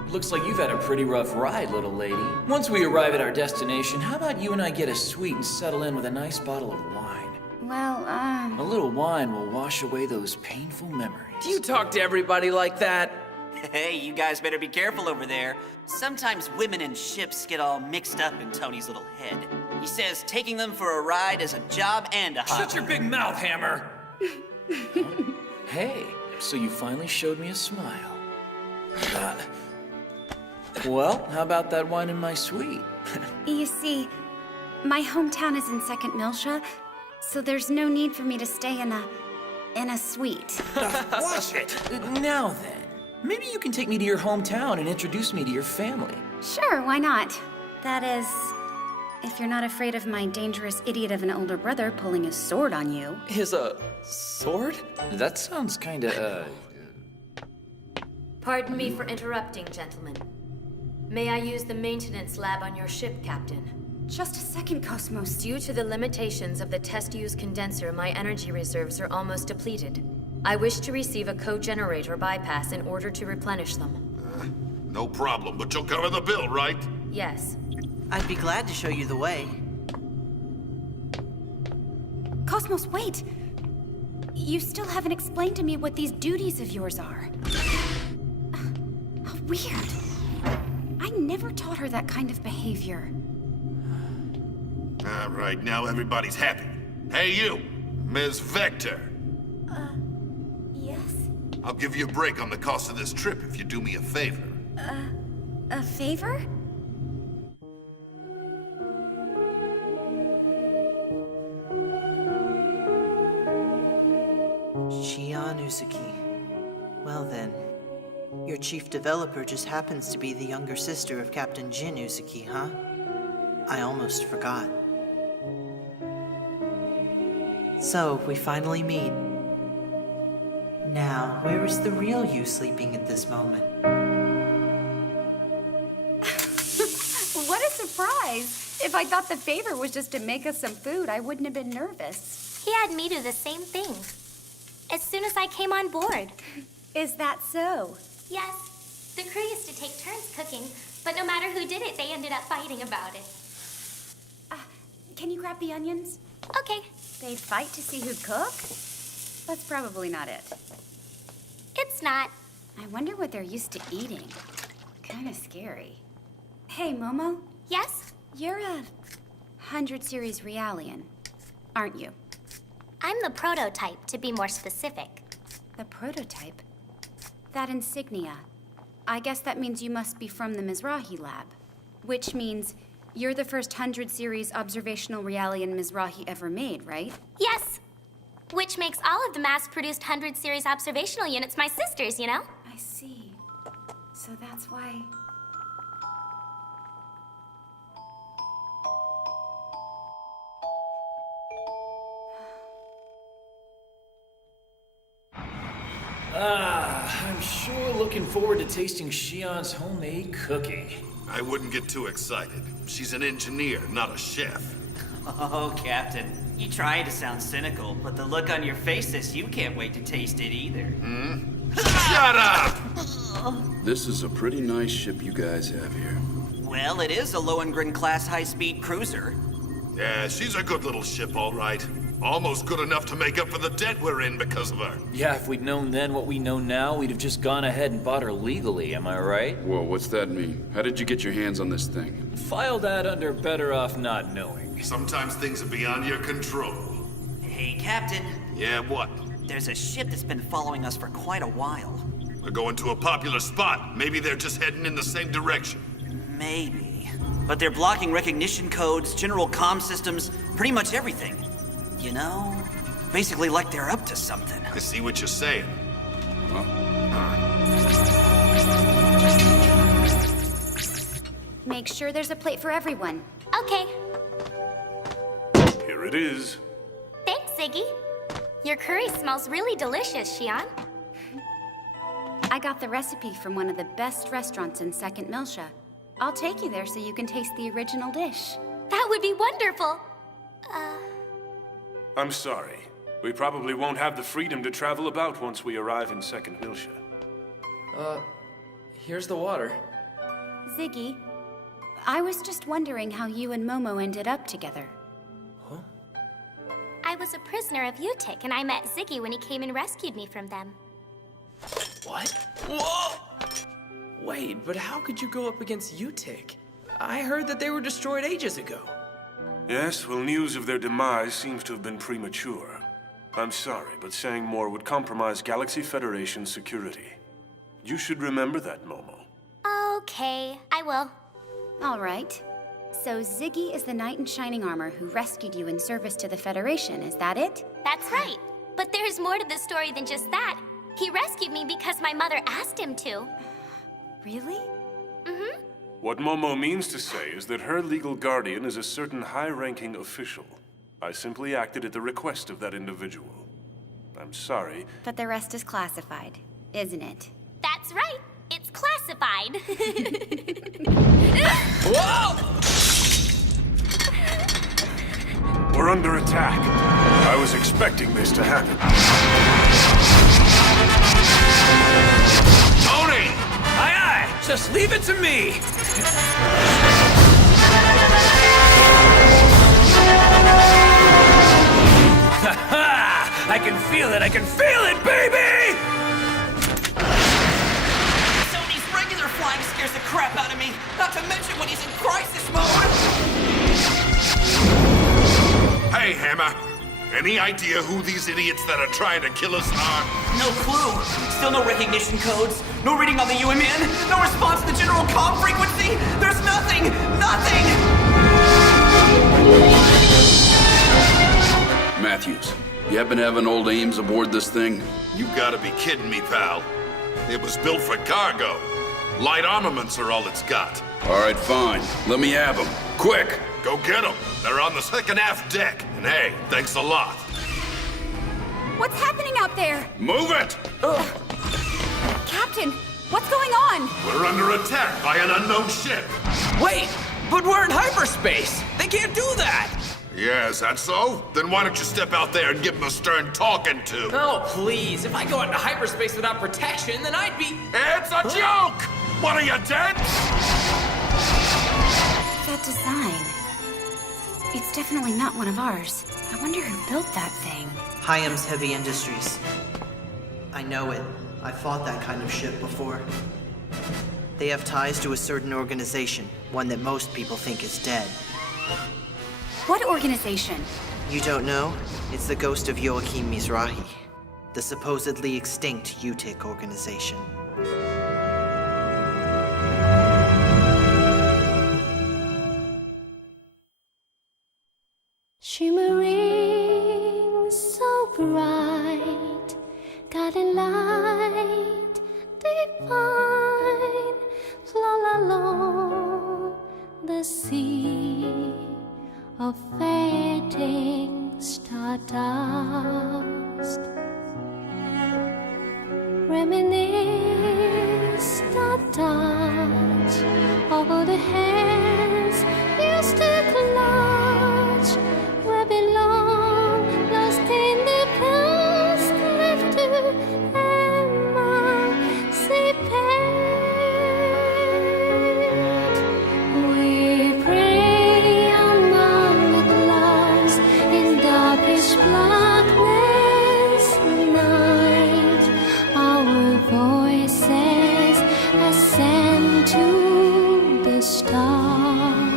Looks like you've had a pretty rough ride, little lady. Once we arrive at our destination, how about you and I get a suite and settle in with a nice bottle of wine? Well, A little wine will wash away those painful memories. Do you talk to everybody like that? Hey, you guys better be careful over there. Sometimes women and ships get all mixed up in Tony's little head. He says taking them for a ride is a job and a hobby. Shut your big mouth, Hammer! Hey, so you finally showed me a smile. Well, how about that wine in my suite? you see, my hometown is in second Miltia, so there's no need for me to stay in a suite. Watch it! Now then, maybe you can take me to your hometown and introduce me to your family. Sure, why not? That is, if you're not afraid of my dangerous idiot of an older brother pulling his sword on you. His, sword? That sounds kinda, Pardon me for interrupting, gentlemen. May I use the maintenance lab on your ship, Captain? Just a second, Cosmos. Due to the limitations of the test-use condenser, my energy reserves are almost depleted. I wish to receive a co-generator bypass in order to replenish them. No problem, but you'll cover the bill, right? Yes. I'd be glad to show you the way. Cosmos, wait! You still haven't explained to me what these duties of yours are. How weird. I never taught her that kind of behavior. All right, now everybody's happy. Hey, you, Ms. Vector. Yes? I'll give you a break on the cost of this trip if you do me a favor. A favor? Shion Uzuki. Well then, your chief developer just happens to be the younger sister of Captain Jin Uzuki, huh? I almost forgot. So, we finally meet. Now, where is the real you sleeping at this moment? What a surprise! If I thought the favor was just to make us some food, I wouldn't have been nervous. He had me do the same thing. As soon as I came on board. Is that so? Yes. The crew used to take turns cooking, but no matter who did it, they ended up fighting about it. Can you grab the onions? Okay. They'd fight to see who'd cook? That's probably not it. It's not. I wonder what they're used to eating. Kinda scary. Hey, Momo? Yes? You're a 100 series Realian, aren't you? I'm the prototype, to be more specific. The prototype? That insignia. I guess that means you must be from the Mizrahi lab. Which means you're the first 100 series observational Realian Mizrahi ever made, right? Yes! Which makes all of the mass-produced 100 series observational units my sisters, you know? I see. So that's why... I'm sure looking forward to tasting Shion's homemade cooking. I wouldn't get too excited. She's an engineer, not a chef. Oh, Captain. You try to sound cynical, but the look on your face says you can't wait to taste it either. Shut up! This is a pretty nice ship you guys have here. Well, it is a Lohengrin class high-speed cruiser. Yeah, she's a good little ship, all right. Almost good enough to make up for the debt we're in because of her. Yeah, if we'd known then what we know now, we'd have just gone ahead and bought her legally, am I right? Whoa, what's that mean? How did you get your hands on this thing? File that under better off not knowing. Sometimes things are beyond your control. Hey, Captain. Yeah, what? There's a ship that's been following us for quite a while. We're going to a popular spot. Maybe they're just heading in the same direction. Maybe. But they're blocking recognition codes, general comm systems, pretty much everything. You know, basically like they're up to something. I see what you're saying. Make sure there's a plate for everyone. Okay. Here it is. Thanks, Ziggy. Your curry smells really delicious, Shion. I got the recipe from one of the best restaurants in Second Milsha. I'll take you there so you can taste the original dish. That would be wonderful. I'm sorry. We probably won't have the freedom to travel about once we arrive in Second Milsha. Here's the water. Ziggy, I was just wondering how you and Momo ended up together. I was a prisoner of Utik, and I met Ziggy when he came and rescued me from them. What? Whoa! Wait, but how could you go up against Utik? I heard that they were destroyed ages ago. Yes, well, news of their demise seems to have been premature. I'm sorry, but saying more would compromise Galaxy Federation security. You should remember that, Momo. Okay, I will. All right. So Ziggy is the knight in shining armor who rescued you in service to the Federation, is that it? That's right. But there's more to the story than just that. He rescued me because my mother asked him to. Really? Mm-hmm. What Momo means to say is that her legal guardian is a certain high-ranking official. I simply acted at the request of that individual. I'm sorry. But the rest is classified, isn't it? That's right. It's classified. Whoa! We're under attack. I was expecting this to happen. Tony! Aye, aye! Just leave it to me! Ha-ha! I can feel it! I can feel it, baby! Sony's regular flying scares the crap out of me, not to mention when he's in crisis mode! Hey, Hammer. Any idea who these idiots that are trying to kill us are? No clue. Still no recognition codes, no reading on the UMN, no response to the general comm frequency. There's nothing! Nothing! Matthews, you happen to have an old Ames aboard this thing? You gotta be kidding me, pal. It was built for cargo. Light armaments are all it's got. All right, fine. Let me have them. Quick! Go get them. They're on the second aft deck. And hey, thanks a lot. What's happening out there? Move it! Captain, what's going on? We're under attack by an unknown ship. Wait, but we're in hyperspace. They can't do that. Yeah, is that so? Then why don't you step out there and give them a stern talking to? Oh, please. If I go into hyperspace without protection, then I'd be... It's a joke! What are you, dead? That design. It's definitely not one of ours. I wonder who built that thing. Hyam's Heavy Industries. I know it. I fought that kind of ship before. They have ties to a certain organization, one that most people think is dead. What organization? You don't know? It's the ghost of Joachim Mizrahi, the supposedly extinct UTIC organization. Shimmering so bright, guiding light divine, flow along the sea of fading stardust. Reminisce the touch of the hands used to clutch where belong, lost in the past, left to emancipate. We pray among the clouds in darkish blackness night. Our voices ascend to the stars.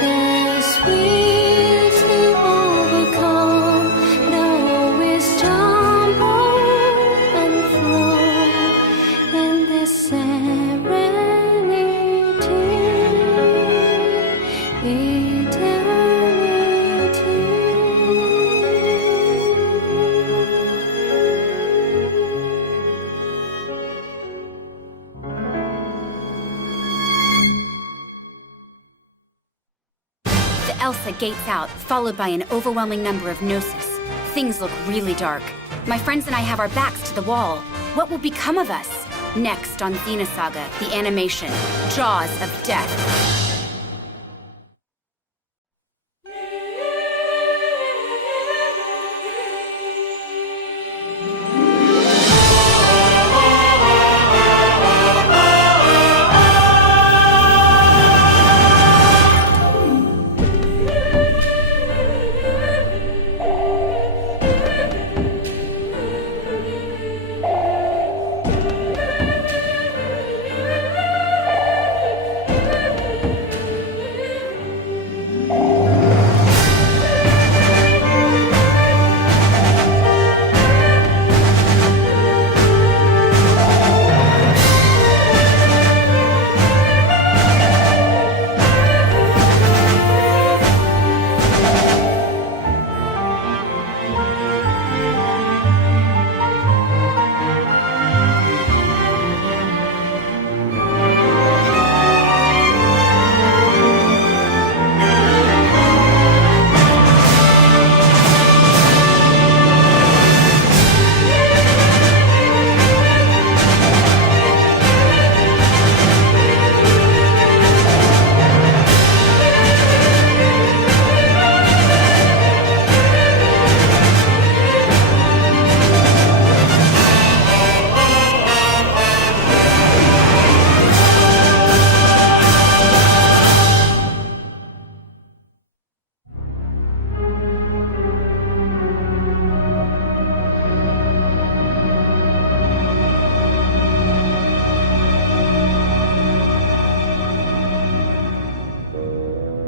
There's will to overcome, though we stumble and fall in this serenity, The Elsa gates out, followed by an overwhelming number of Gnosis. Things look really dark. My friends and I have our backs to the wall. What will become of us? Next on Xenosaga The Animation, Jaws of Death.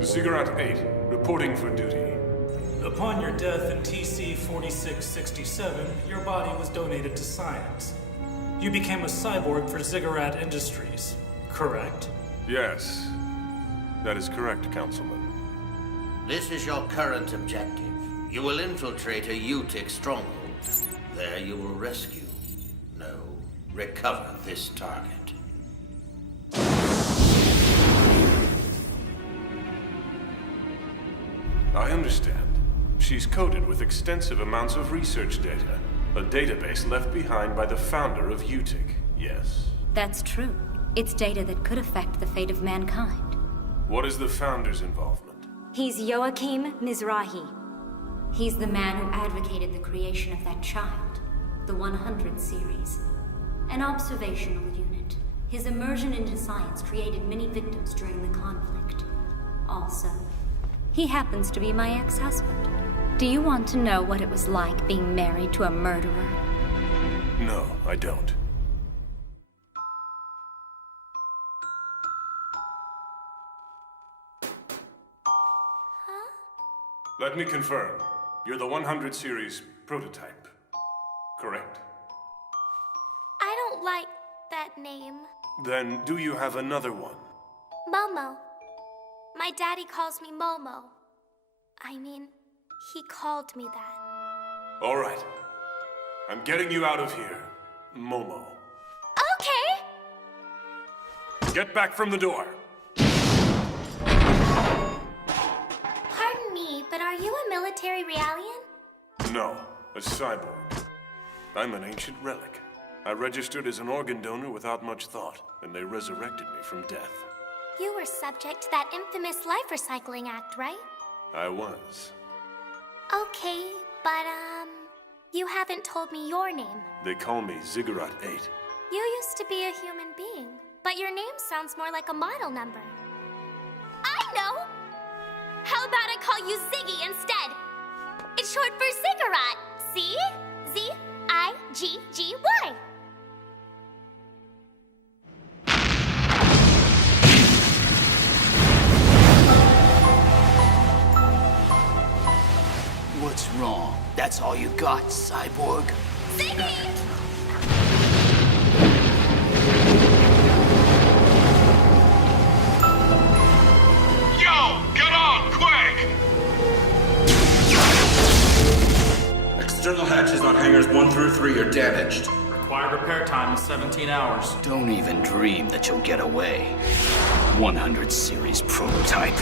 Ziggurat 8, reporting for duty. Upon your death in TC 4667, your body was donated to science. You became a cyborg for Ziggurat Industries, correct? Yes, that is correct, Councilman. This is your current objective. You will infiltrate a UTIC stronghold. There you will rescue, no, recover this target. I understand. She's coded with extensive amounts of research data. A database left behind by the founder of UTIC, yes? That's true. It's data that could affect the fate of mankind. What is the founder's involvement? He's Joachim Mizrahi. He's the man who advocated the creation of that child, the 100 series. An observational unit. His immersion into science created many victims during the conflict. Also, he happens to be my ex-husband. Do you want to know what it was like being married to a murderer? No, I don't. Let me confirm. You're the 100 series prototype, correct? I don't like that name. Then do you have another one? Momo. My daddy calls me Momo. I mean, he called me that. All right. I'm getting you out of here, Momo. Okay! Get back from the door. Pardon me, but are you a military Realian? No, a cyborg. I'm an ancient relic. I registered as an organ donor without much thought, and they resurrected me from death. You were subject to that infamous life recycling act, right? I was. Okay, but you haven't told me your name. They call me Ziggurat 8. You used to be a human being, but your name sounds more like a model number. I know! How about I call you Ziggy instead? It's short for Ziggurat. See? Z-I-G-G-Y. What's wrong? That's all you got, cyborg? Ziggy! Yo, get on, quick! External hatches on hangars 1 through 3 are damaged. Required repair time is 17 hours. Don't even dream that you'll get away. 100 series prototype.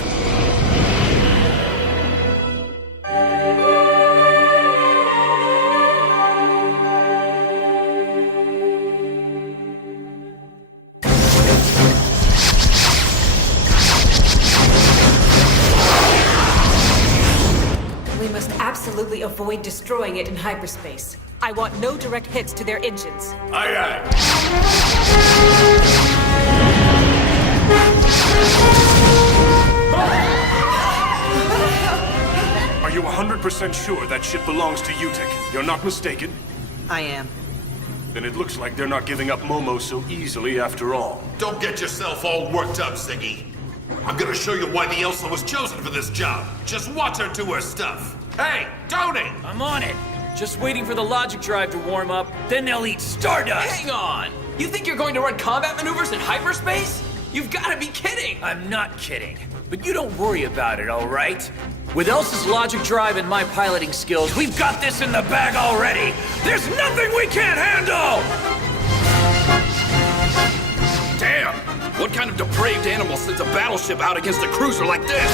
We must absolutely avoid destroying it in hyperspace. I want no direct hits to their engines. Aye, aye. Are you 100% sure that ship belongs to UTIC? You're not mistaken? I am. Then it looks like they're not giving up Momo so easily after all. Don't get yourself all worked up, Ziggy. I'm gonna show you why the Elsa was chosen for this job. Just watch her do her stuff. Hey, Tony! I'm on it. Just waiting for the logic drive to warm up, then they'll eat stardust. Hang on! You think you're going to run combat maneuvers in hyperspace? You've got to be kidding! I'm not kidding. But you don't worry about it, all right? With Elsa's logic drive and my piloting skills, we've got this in the bag already! There's nothing we can't handle! Damn! What kind of depraved animal sends a battleship out against a cruiser like this?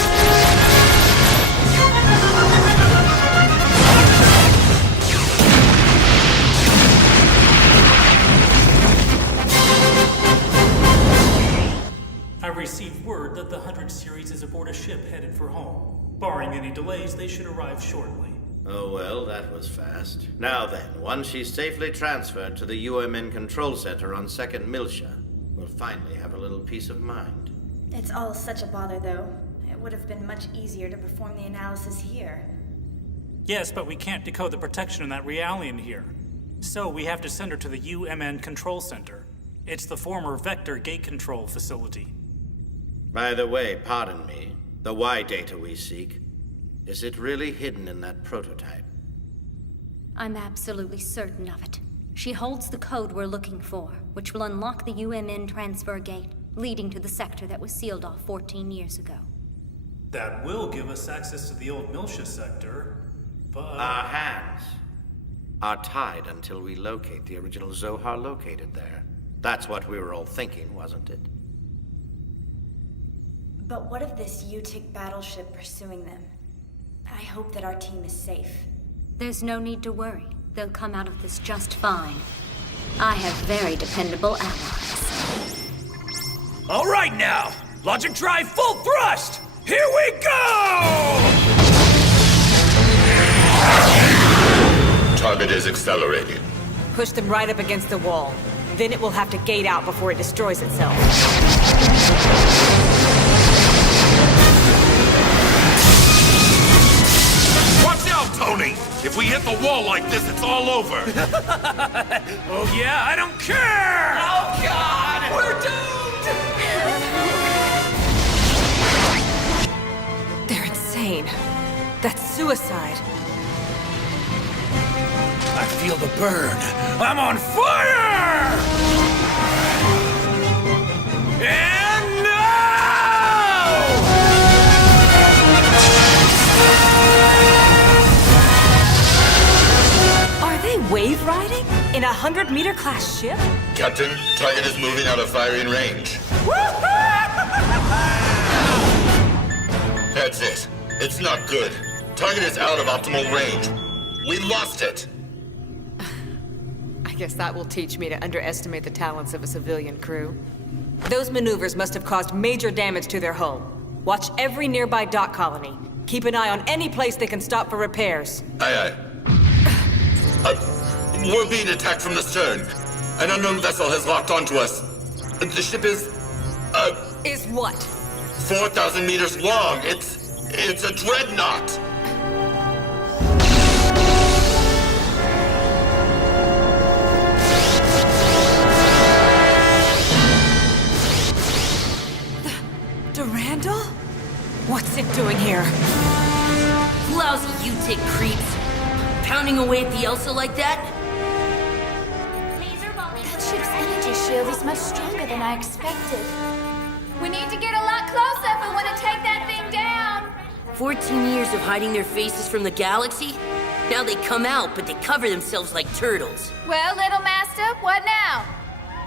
I received word that the 100 series is aboard a ship headed for home. Barring any delays, they should arrive shortly. Oh well, that was fast. Now then, once she's safely transferred to the UMN control center on 2nd Miltia, we'll finally have a little peace of mind. It's all such a bother, though. It would have been much easier to perform the analysis here. Yes, but we can't decode the protection in that Realian here. So we have to send her to the UMN control center. It's the former Vector gate control facility. By the way, pardon me, the Y data we seek, is it really hidden in that prototype? I'm absolutely certain of it. She holds the code we're looking for, which will unlock the UMN transfer gate, leading to the sector that was sealed off 14 years ago. That will give us access to the old Miltia sector, but... Our hands are tied until we locate the original Zohar located there. That's what we were all thinking, wasn't it? But what of this UTIC battleship pursuing them? I hope that our team is safe. There's no need to worry. They'll come out of this just fine. I have very dependable allies. All right now! Logic drive full thrust! Here we go! Target is accelerated. Push them right up against the wall. Then it will have to gate out before it destroys itself. Watch out, Tony! If we hit the wall like this, it's all over. Oh yeah, I don't care! Oh God! We're doomed! They're insane. That's suicide. I feel the burn. I'm on fire! And now! Are they wave riding? In a 100-meter class ship? Captain, target is moving out of firing range. That's it. It's not good. Target is out of optimal range. We lost it. I guess that will teach me to underestimate the talents of a civilian crew. Those maneuvers must have caused major damage to their hull. Watch every nearby dock colony. Keep an eye on any place they can stop for repairs. Aye, aye. We're being attacked from the stern. An unknown vessel has locked onto us. The ship is, Is what? 4,000 meters long. It's a dreadnought. Durandal? What's it doing here? Lousy U-Tick creeps. Pounding away at the Elsa like that? That ship's energy shield is much stronger than I expected. We need to get a lot closer if we want to take that thing down. 14 years of hiding their faces from the galaxy? Now they come out, but they cover themselves like turtles. Well, little master, what now?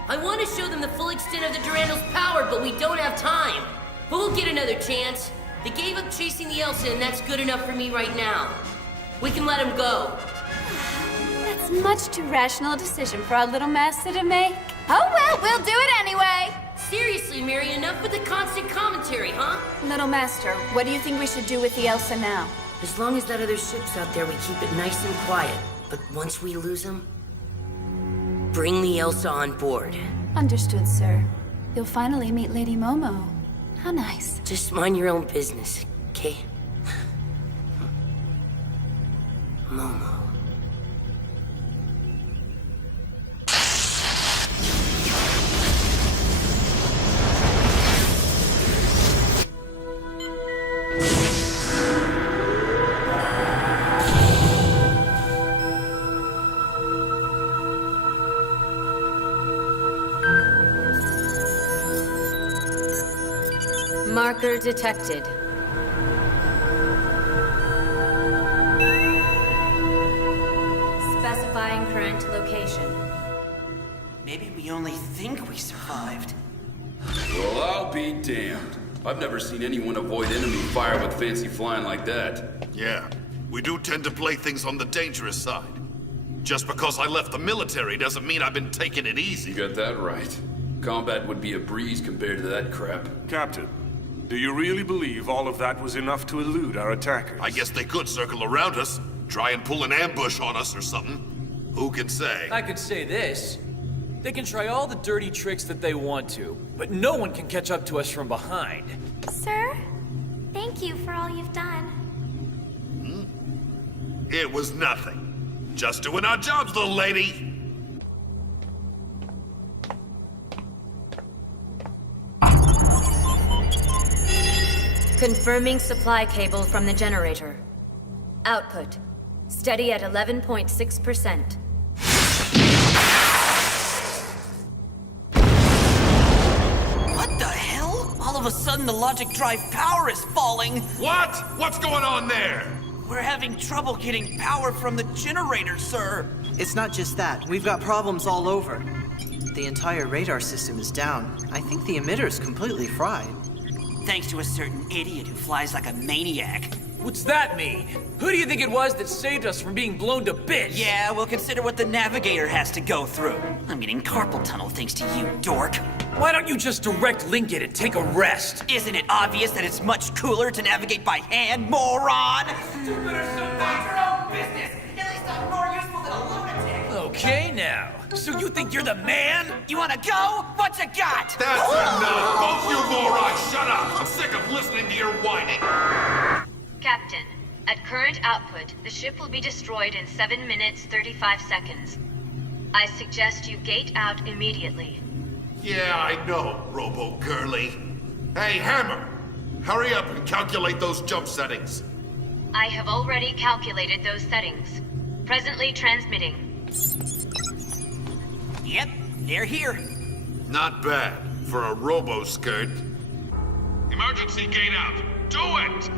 I want to show them the full extent of the Durandal's power, but we don't have time. But we'll get another chance. They gave up chasing the Elsa, and that's good enough for me right now. We can let them go. That's much too rational a decision for our little master to make. Oh well, we'll do it anyway. Seriously, Mary, enough with the constant commentary, huh? Little master, what do you think we should do with the Elsa now? As long as that other ship's out there, we keep it nice and quiet. But once we lose them, bring the Elsa on board. Understood, sir. You'll finally meet Lady Momo. How nice. Just mind your own business, okay? Momo. Marker detected. Specifying current location. Maybe we only think we survived. Well, I'll be damned. I've never seen anyone avoid enemy fire with fancy flying like that. Yeah, we do tend to play things on the dangerous side. Just because I left the military doesn't mean I've been taking it easy. You got that right. Combat would be a breeze compared to that crap. Captain, do you really believe all of that was enough to elude our attackers? I guess they could circle around us, try and pull an ambush on us or something. Who can say? I could say this. They can try all the dirty tricks that they want to, but no one can catch up to us from behind. Sir, thank you for all you've done. It was nothing. Just doing our jobs, little lady. Confirming supply cable from the generator. Output. Steady at 11.6%. What the hell? All of a sudden the logic drive power is falling. What? What's going on there? We're having trouble getting power from the generator, sir. It's not just that. We've got problems all over. The entire radar system is down. I think the emitter's completely fried. Thanks to a certain idiot who flies like a maniac. What's that mean? Who do you think it was that saved us from being blown to bits? Yeah, well, consider what the navigator has to go through. I'm getting carpal tunnel thanks to you, dork. Why don't you just direct link it and take a rest? Isn't it obvious that it's much cooler to navigate by hand, moron? You better still mind your own business. At least I'm more useful than a lunatic. Okay now. So you think you're the man? You wanna go? What you got? That's enough! Both you morons, shut up! I'm sick of listening to your whining. Captain, at current output, the ship will be destroyed in 7 minutes, 35 seconds. I suggest you gate out immediately. Yeah, I know, Robo-Girly. Hey, Hammer! Hurry up and calculate those jump settings. I have already calculated those settings. Presently transmitting. Yep, they're here. Not bad for a robo-skirt. Emergency gate out. Do it!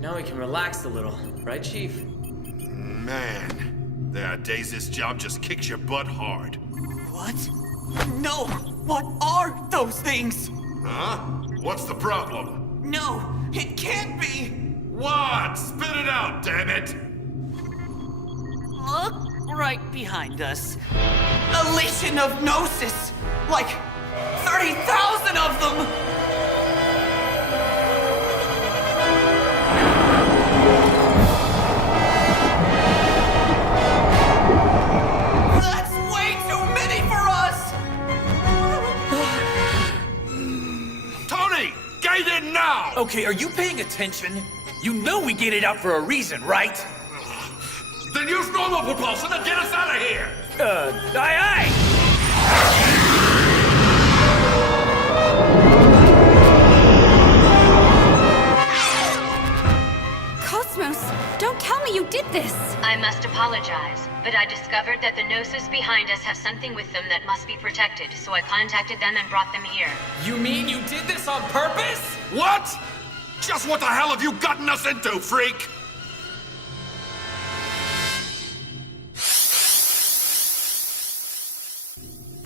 Now we can relax a little, right, Chief? Man, there are days this job just kicks your butt hard. What? No! What are those things? Huh? What's the problem? No, it can't be! What? Spit it out, damn it! Look right behind us. A legion of Gnosis! Like 30,000 of them! That's way too many for us! Tony! Gate in now! Okay, are you paying attention? You know we get it out for a reason, right? Then use normal propulsion to get us out of here! Aye aye! Cosmos, don't tell me you did this! I must apologize, but I discovered that the Gnosis behind us have something with them that must be protected, so I contacted them and brought them here. You mean you did this on purpose? What? Just what the hell have you gotten us into, freak?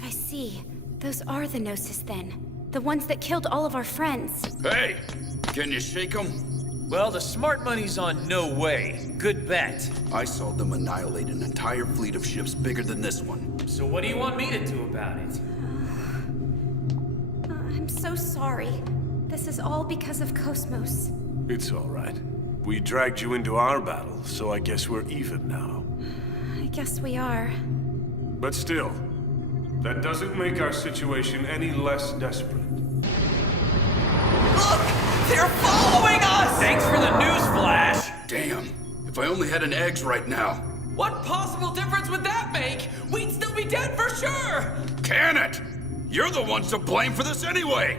I see. Those are the Gnosis then. The ones that killed all of our friends. Hey, can you shake them? Well, the smart money's on no way. Good bet. I saw them annihilate an entire fleet of ships bigger than this one. So what do you want me to do about it? I'm so sorry. This is all because of Cosmos. It's all right. We dragged you into our battle, so I guess we're even now. I guess we are. But still, that doesn't make our situation any less desperate. Look! They're following us! Thanks for the news flash! Damn, if I only had an eggs right now. What possible difference would that make? We'd still be dead for sure! Can it? You're the ones to blame for this anyway!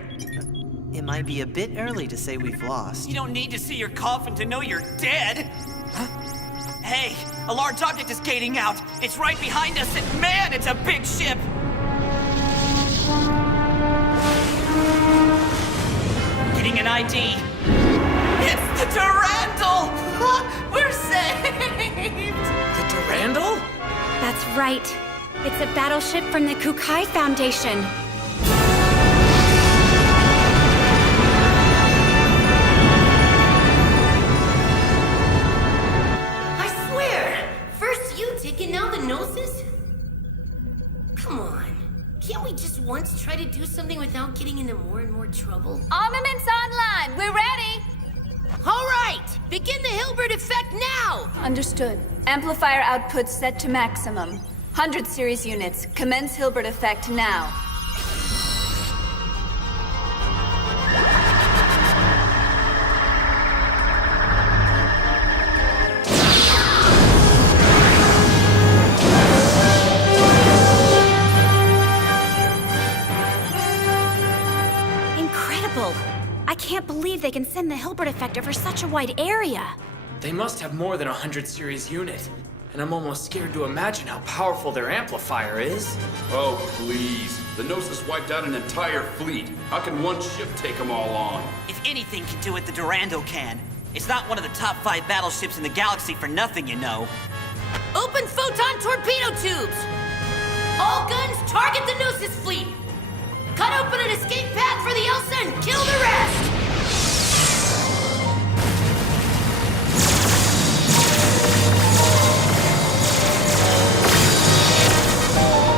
It might be a bit early to say we've lost. You don't need to see your coffin to know you're dead! Huh? Hey, a large object is gating out. It's right behind us, and man, it's a big ship! Getting an ID. It's the Durandal! We're saved! The Durandal? That's right. It's a battleship from the Kukai Foundation. I swear! First you, Dick, and now the Gnosis? Come on. Can't we just once try to do something without getting into more and more trouble? Armaments online. We're ready. All right! Begin the Hilbert effect now! Understood. Amplifier output set to maximum. 100 series units. Commence Hilbert effect now. Incredible! I can't believe they can send the Hilbert effect over such a wide area. They must have more than 100 series unit. And I'm almost scared to imagine how powerful their amplifier is. Oh, please. The Gnosis wiped out an entire fleet. How can one ship take them all on? If anything can do it, the Durandal can. It's not one of the top 5 battleships in the galaxy for nothing, you know. Open photon torpedo tubes! All guns target the Gnosis fleet! Cut open an escape path for the Elsa and kill the rest!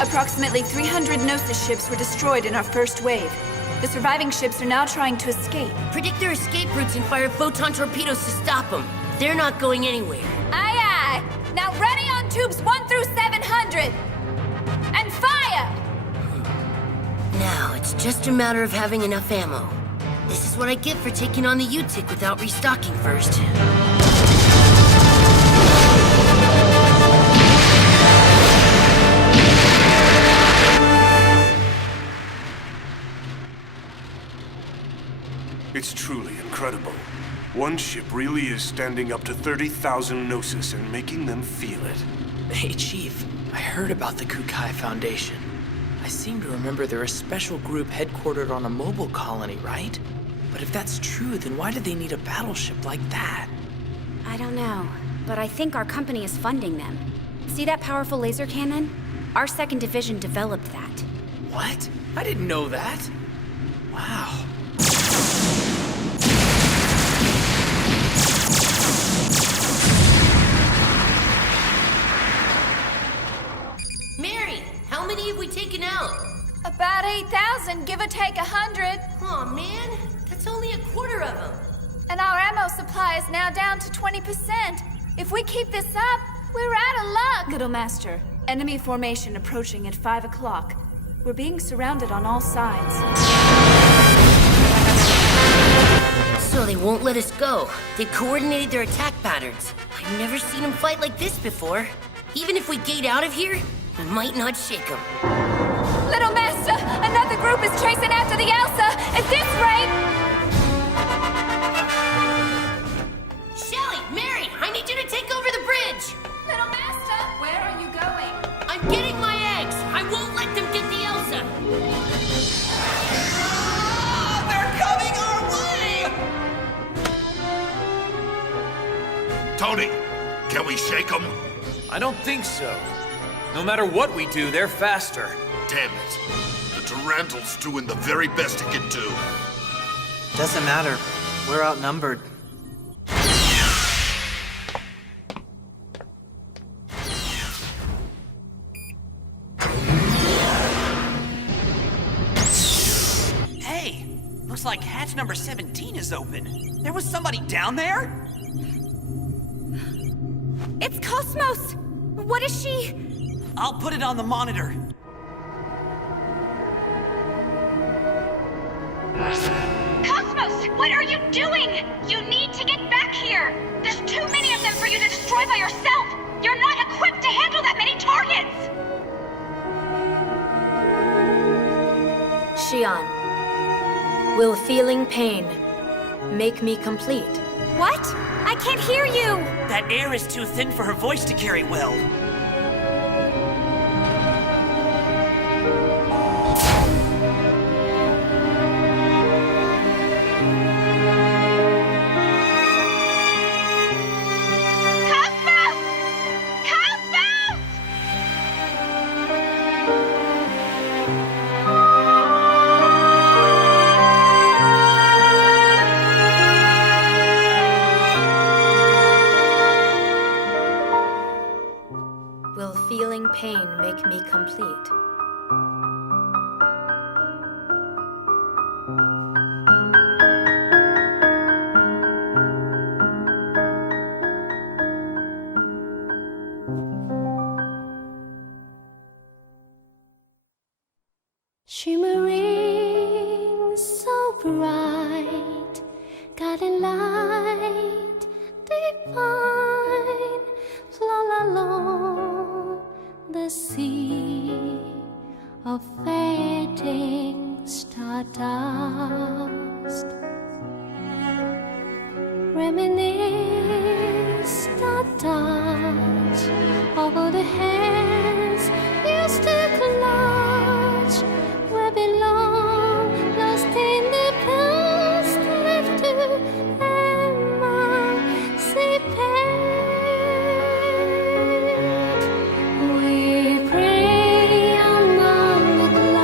Approximately 300 Gnosis ships were destroyed in our first wave. The surviving ships are now trying to escape. Predict their escape routes and fire photon torpedoes to stop them. They're not going anywhere. Aye, aye. Now ready on tubes 1 through 700. And fire! Now, it's just a matter of having enough ammo. This is what I get for taking on the U-Tick without restocking first. It's truly incredible. One ship really is standing up to 30,000 Gnosis and making them feel it. Hey, Chief. I heard about the Kukai Foundation. I seem to remember they're a special group headquartered on a mobile colony, right? But if that's true, then why do they need a battleship like that? I don't know, but I think our company is funding them. See that powerful laser cannon? Our second division developed that. What? I didn't know that. Wow. Mary, how many have we taken out? About 8,000, give or take 100. Aw, man, that's only a quarter of them. And our ammo supply is now down to 20%. If we keep this up, we're out of luck. Little Master, enemy formation approaching at 5 o'clock. We're being surrounded on all sides. So they won't let us go. They've coordinated their attack patterns. I've never seen them fight like this before. Even if we gate out of here, we might not shake them. Little Master, another group is chasing after the Elsa. At this rate... Shelly, Mary, I need you to take over the bridge. Little Master, where are you going? I'm getting my eggs. I won't let them get the Elsa. They're coming our way! Tony, can we shake them? I don't think so. No matter what we do, they're faster. Damn it. The Durandal's doing the very best it can do. Doesn't matter. We're outnumbered. Hey, looks like hatch number 17 is open. There was somebody down there? It's Cosmos! What is she? I'll put it on the monitor. Cosmos, what are you doing? You need to get back here. There's too many of them for you to destroy by yourself. You're not equipped to handle that many targets. Xian, will feeling pain make me complete? What? I can't hear you! That air is too thin for her voice to carry well. Will feeling pain make me complete? Shimmering so bright, guiding light divine, flow along the sea of fading stardust. Reminisce the touch of all the hands used to clutch where belong, lost in the past, left to emancipate. We pray among the clouds.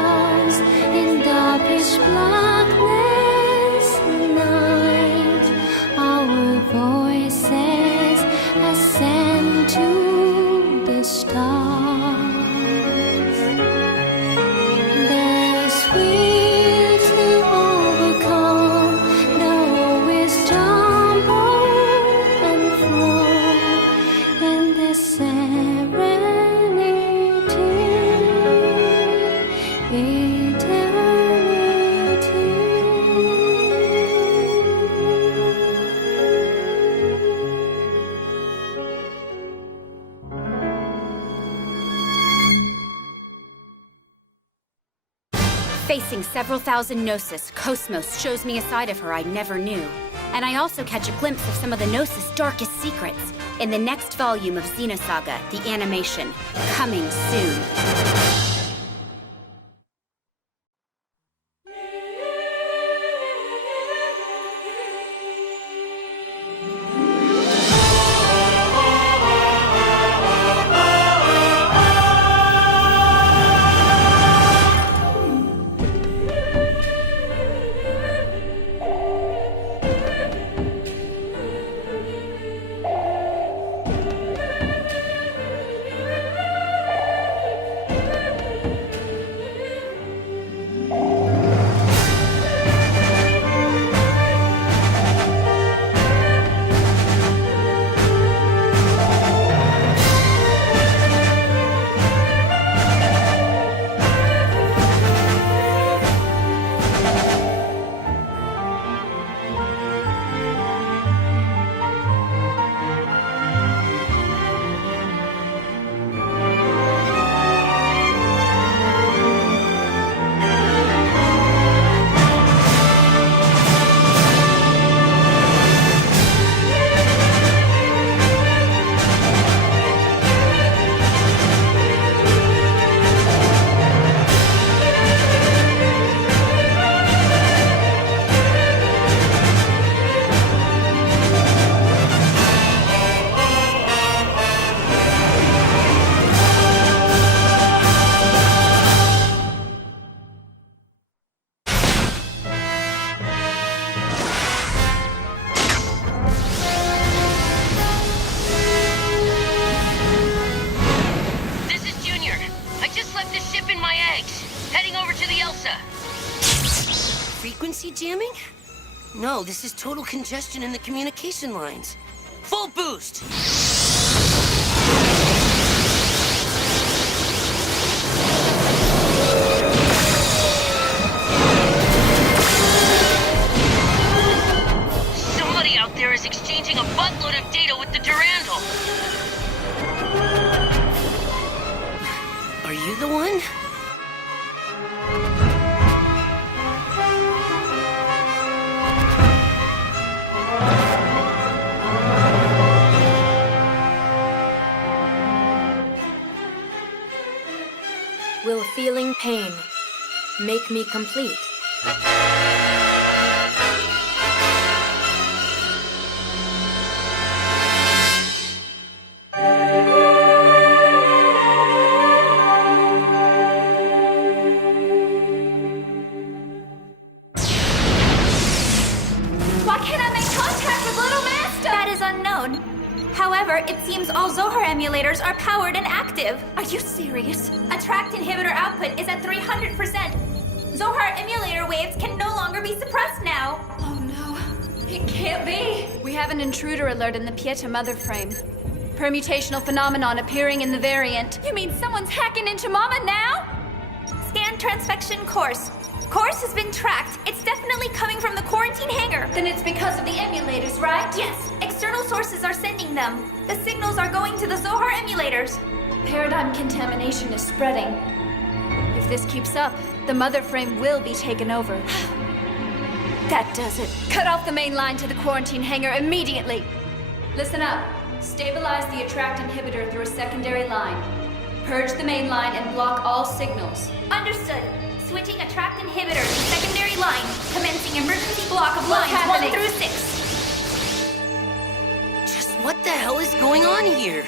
Facing several thousand Gnosis, Cosmos shows me a side of her I never knew. And I also catch a glimpse of some of the Gnosis' darkest secrets in the next volume of Xenosaga The Animation, coming soon. Frequency jamming? No, this is total congestion in the communication lines. Full boost! Somebody out there is exchanging a buttload of data with the Durandal. Are you the one? Will feeling pain make me complete? Why can't I make contact with Little Master? That is unknown. However, it seems all Zohar emulators are powered and active. Are you serious? Attract inhibitor output is at 300%. Zohar emulator waves can no longer be suppressed now. Oh no, it can't be. We have an intruder alert in the Pieta mother frame. Permutational phenomenon appearing in the variant. You mean someone's hacking into Mama now? Scan transfection course. Course has been tracked. It's definitely coming from the quarantine hangar. Then it's because of the emulators, right? Yes, external sources are sending them. The signals are going to the Zohar emulators. Paradigm contamination is spreading. If this keeps up, the mother frame will be taken over. That does it. Cut off the main line to the quarantine hangar immediately. Listen up. Stabilize the attract inhibitor through a secondary line. Purge the main line and block all signals. Understood. Switching attract inhibitor to secondary line. Commencing emergency block of lines 1 through 6. Just what the hell is going on here?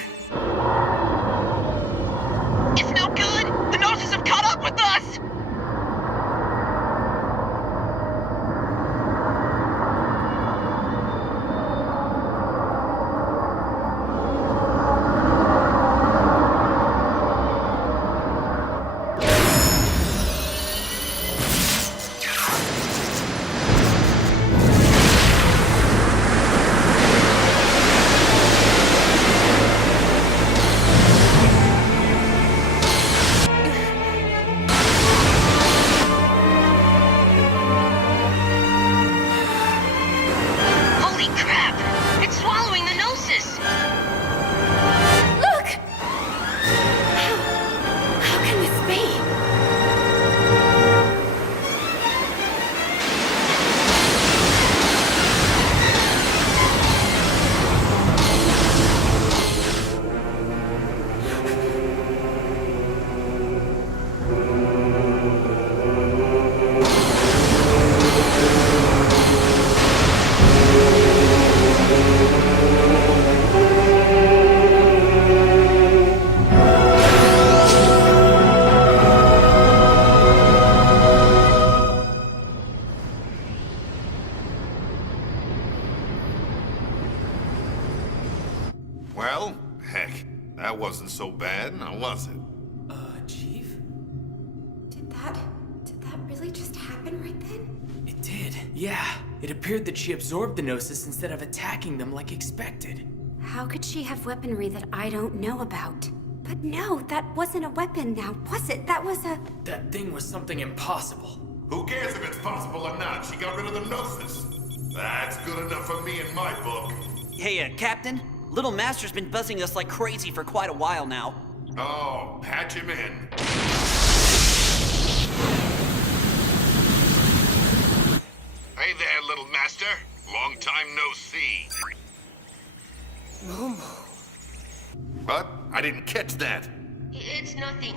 It's no good! The Gnosis have caught up with us! really just happen right then? It did, yeah. It appeared that she absorbed the Gnosis instead of attacking them like expected. How could she have weaponry that I don't know about? But no, that wasn't a weapon now, was it? That was a... That thing was something impossible. Who cares if it's possible or not? She got rid of the Gnosis. That's good enough for me in my book. Hey, Captain. Little Master's been buzzing us like crazy for quite a while now. Oh, patch him in. Hey there, Little Master. Long time no see. Momo. What? I didn't catch that. It's nothing.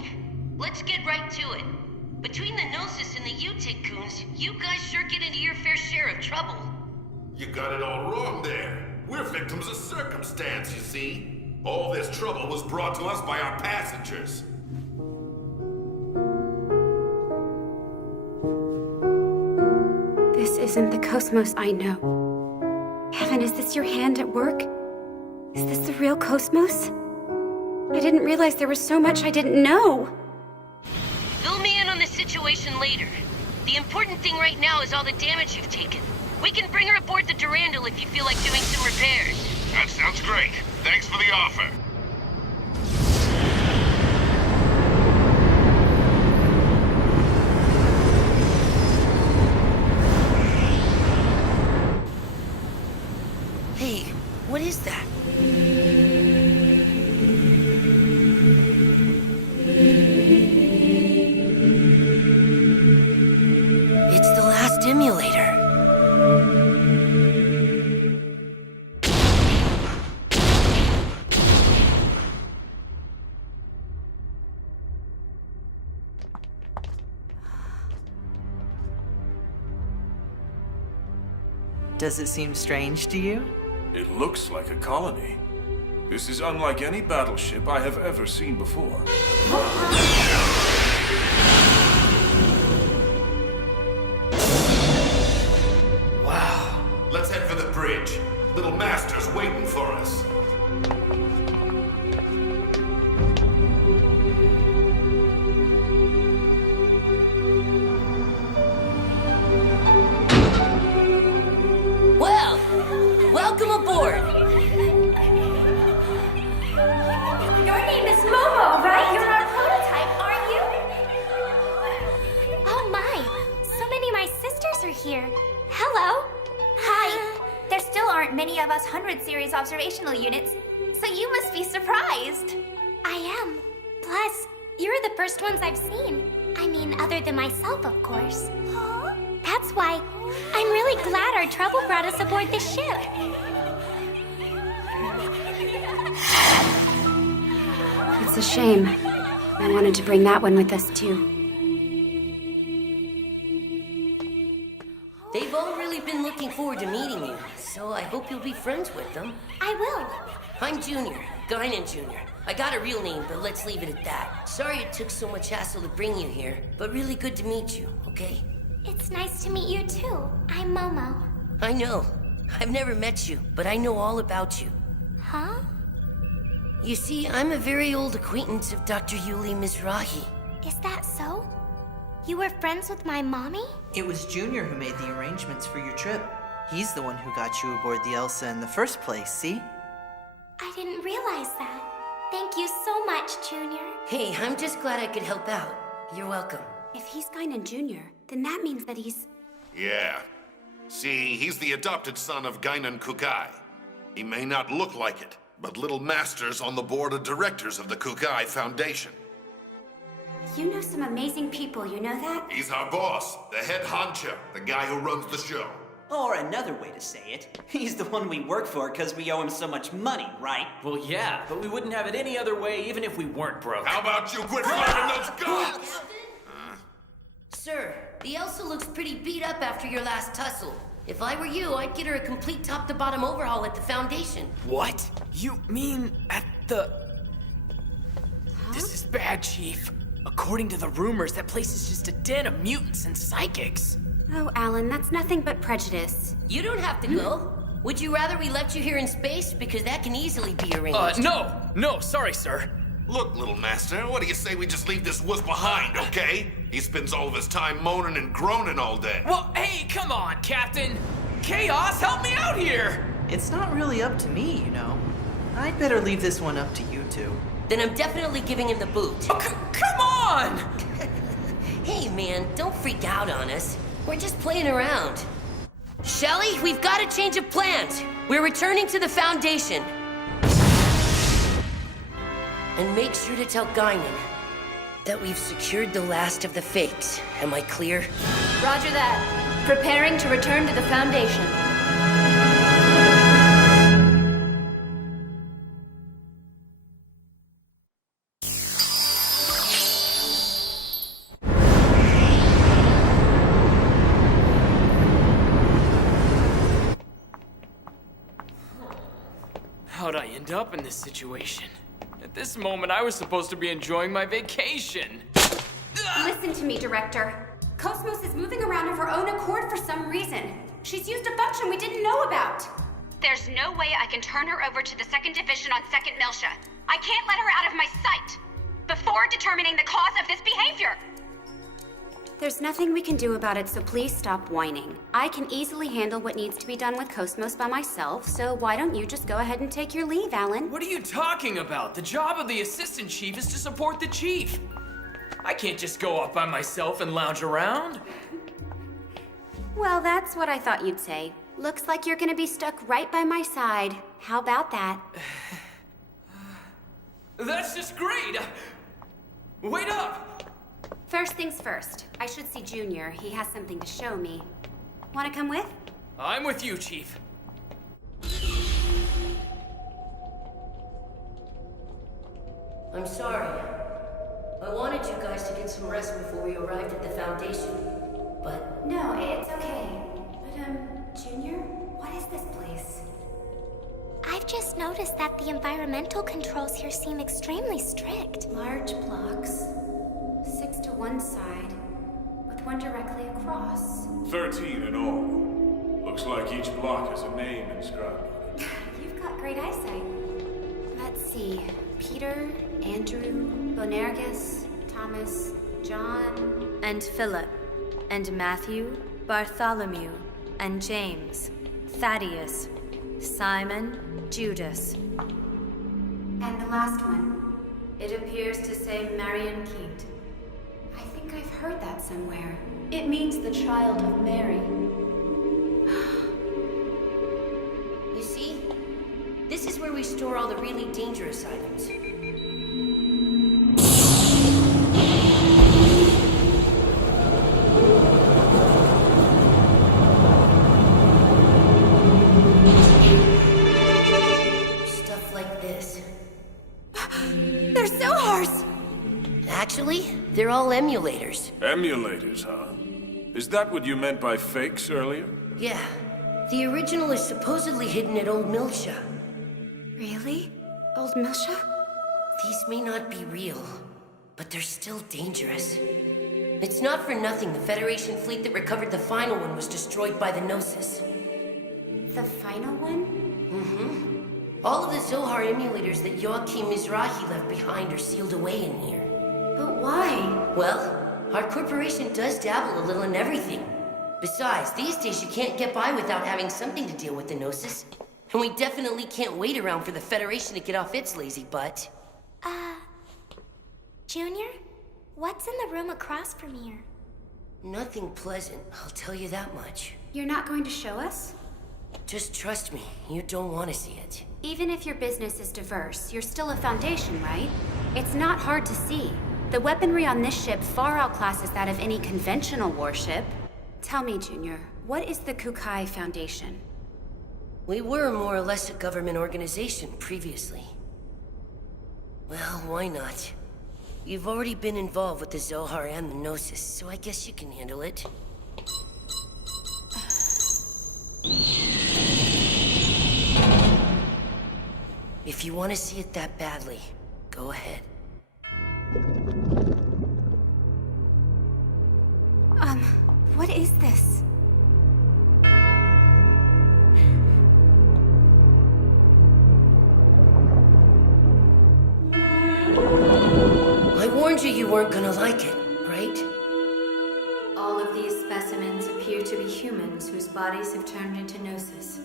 Let's get right to it. Between the Gnosis and the Utic-coons, you guys sure get into your fair share of trouble. You got it all wrong there. We're victims of circumstance, you see. All this trouble was brought to us by our passengers. This isn't the Cosmos I know. Heaven, is this your hand at work? Is this the real Cosmos? I didn't realize there was so much I didn't know. Fill me in on the situation later. The important thing right now is all the damage you've taken. We can bring her aboard the Durandal if you feel like doing some repairs. That sounds great. Thanks for the offer. Hey, what is that? It's the last emulator. Does it seem strange to you? It looks like a colony. This is unlike any battleship I have ever seen before. Wow. Let's head for the bridge. Little Master's waiting for us. Well, welcome aboard. Your name is Momo, right? You're our prototype, aren't you? Oh my, so many of my sisters are here. Hello. Hi. There still aren't many of us 100 series observational units, so you must be surprised. I am. Plus, you're the first ones I've seen. I mean, other than myself, of course. Huh? That's why I'm really glad our trouble brought us aboard this ship. It's a shame. I wanted to bring that one with us, too. They've all really been looking forward to meeting you, so I hope you'll be friends with them. I will. I'm Junior, Guinan Jr. I got a real name, but let's leave it at that. Sorry it took so much hassle to bring you here, but really good to meet you, okay? It's nice to meet you too. I'm Momo. I know. I've never met you, but I know all about you. Huh? You see, I'm a very old acquaintance of Dr. Yuli Mizrahi. Is that so? You were friends with my mommy? It was Junior who made the arrangements for your trip. He's the one who got you aboard the Elsa in the first place, see? I didn't realize that. Thank you so much, Junior. Hey, I'm just glad I could help out. You're welcome. If he's Guinan Jr., then that means that he's... Yeah. See, he's the adopted son of Guinan Kukai. He may not look like it, but Little Master's on the board of directors of the Kukai Foundation. You know some amazing people, you know that? He's our boss, the head honcho, the guy who runs the show. Or another way to say it, he's the one we work for because we owe him so much money, right? Well, yeah, but we wouldn't have it any other way even if we weren't broke. How about you quit firing those guns? Sir, the Elsa looks pretty beat up after your last tussle. If I were you, I'd get her a complete top-to-bottom overhaul at the Foundation. What? You mean at the... Huh? This is bad, Chief. According to the rumors, that place is just a den of mutants and psychics. Oh, Alan, that's nothing but prejudice. You don't have to go. Would you rather we left you here in space? Because that can easily be arranged. No, sorry, sir. Look, little master, what do you say we just leave this wuss behind, okay? He spends all of his time moaning and groaning all day. Well, hey, come on, Captain! Chaos, help me out here! It's not really up to me, you know. I'd better leave this one up to you two. Then I'm definitely giving him the boot. Oh, come on! Hey, man, don't freak out on us. We're just playing around. Shelly, we've got a change of plans. We're returning to the Foundation. And make sure to tell Guinan that we've secured the last of the fakes. Am I clear? Roger that. Preparing to return to the Foundation. How'd I end up in this situation? At this moment, I was supposed to be enjoying my vacation. Listen to me, Director. Cosmos is moving around of her own accord for some reason. She's used a function we didn't know about. There's no way I can turn her over to the 2nd Division on 2nd Miltia. I can't let her out of my sight before determining the cause of this behavior. There's nothing we can do about it, so please stop whining. I can easily handle what needs to be done with Cosmos by myself, so why don't you just go ahead and take your leave, Alan? What are you talking about? The job of the Assistant Chief is to support the Chief. I can't just go off by myself and lounge around. Well, that's what I thought you'd say. Looks like you're gonna be stuck right by my side. How about that? That's just great! Wait up! First things first. I should see Junior. He has something to show me. Wanna come with? I'm with you, Chief. I'm sorry. I wanted you guys to get some rest before we arrived at the Foundation, but... No, it's okay. But, Junior, what is this place? I've just noticed that the environmental controls here seem extremely strict. Large blocks. 6 to one side, with one directly across. 13 in all. Looks like each block has a name inscribed on it. You've got great eyesight. Let's see. Peter, Andrew, Bonergus, Thomas, John... And Philip, and Matthew, Bartholomew, and James, Thaddeus, Simon, Judas. And the last one. It appears to say Marion Keat. I think I've heard that somewhere. It means the child of Mary. You see? This is where we store all the really dangerous items. Stuff like this. They're Zohars! Actually, they're all emulators. Emulators, huh? Is that what you meant by fakes earlier? Yeah. The original is supposedly hidden at Old Miltia. Really? Old Miltia? These may not be real, but they're still dangerous. It's not for nothing the Federation fleet that recovered the final one was destroyed by the Gnosis. The final one? Mm-hmm. All of the Zohar emulators that Joachim Mizrahi left behind are sealed away in here. But why? Well, our corporation does dabble a little in everything. Besides, these days you can't get by without having something to deal with the Gnosis. And we definitely can't wait around for the Federation to get off its lazy butt. Junior? What's in the room across from here? Nothing pleasant, I'll tell you that much. You're not going to show us? Just trust me, you don't want to see it. Even if your business is diverse, you're still a Foundation, right? It's not hard to see. The weaponry on this ship far outclasses that of any conventional warship. Tell me, Junior, what is the Kukai Foundation? We were more or less a government organization previously. Well, why not? You've already been involved with the Zohar and the Gnosis, so I guess you can handle it. If you want to see it that badly, go ahead. What is this? weren't gonna like it, right? All of these specimens appear to be humans whose bodies have turned into Gnosis.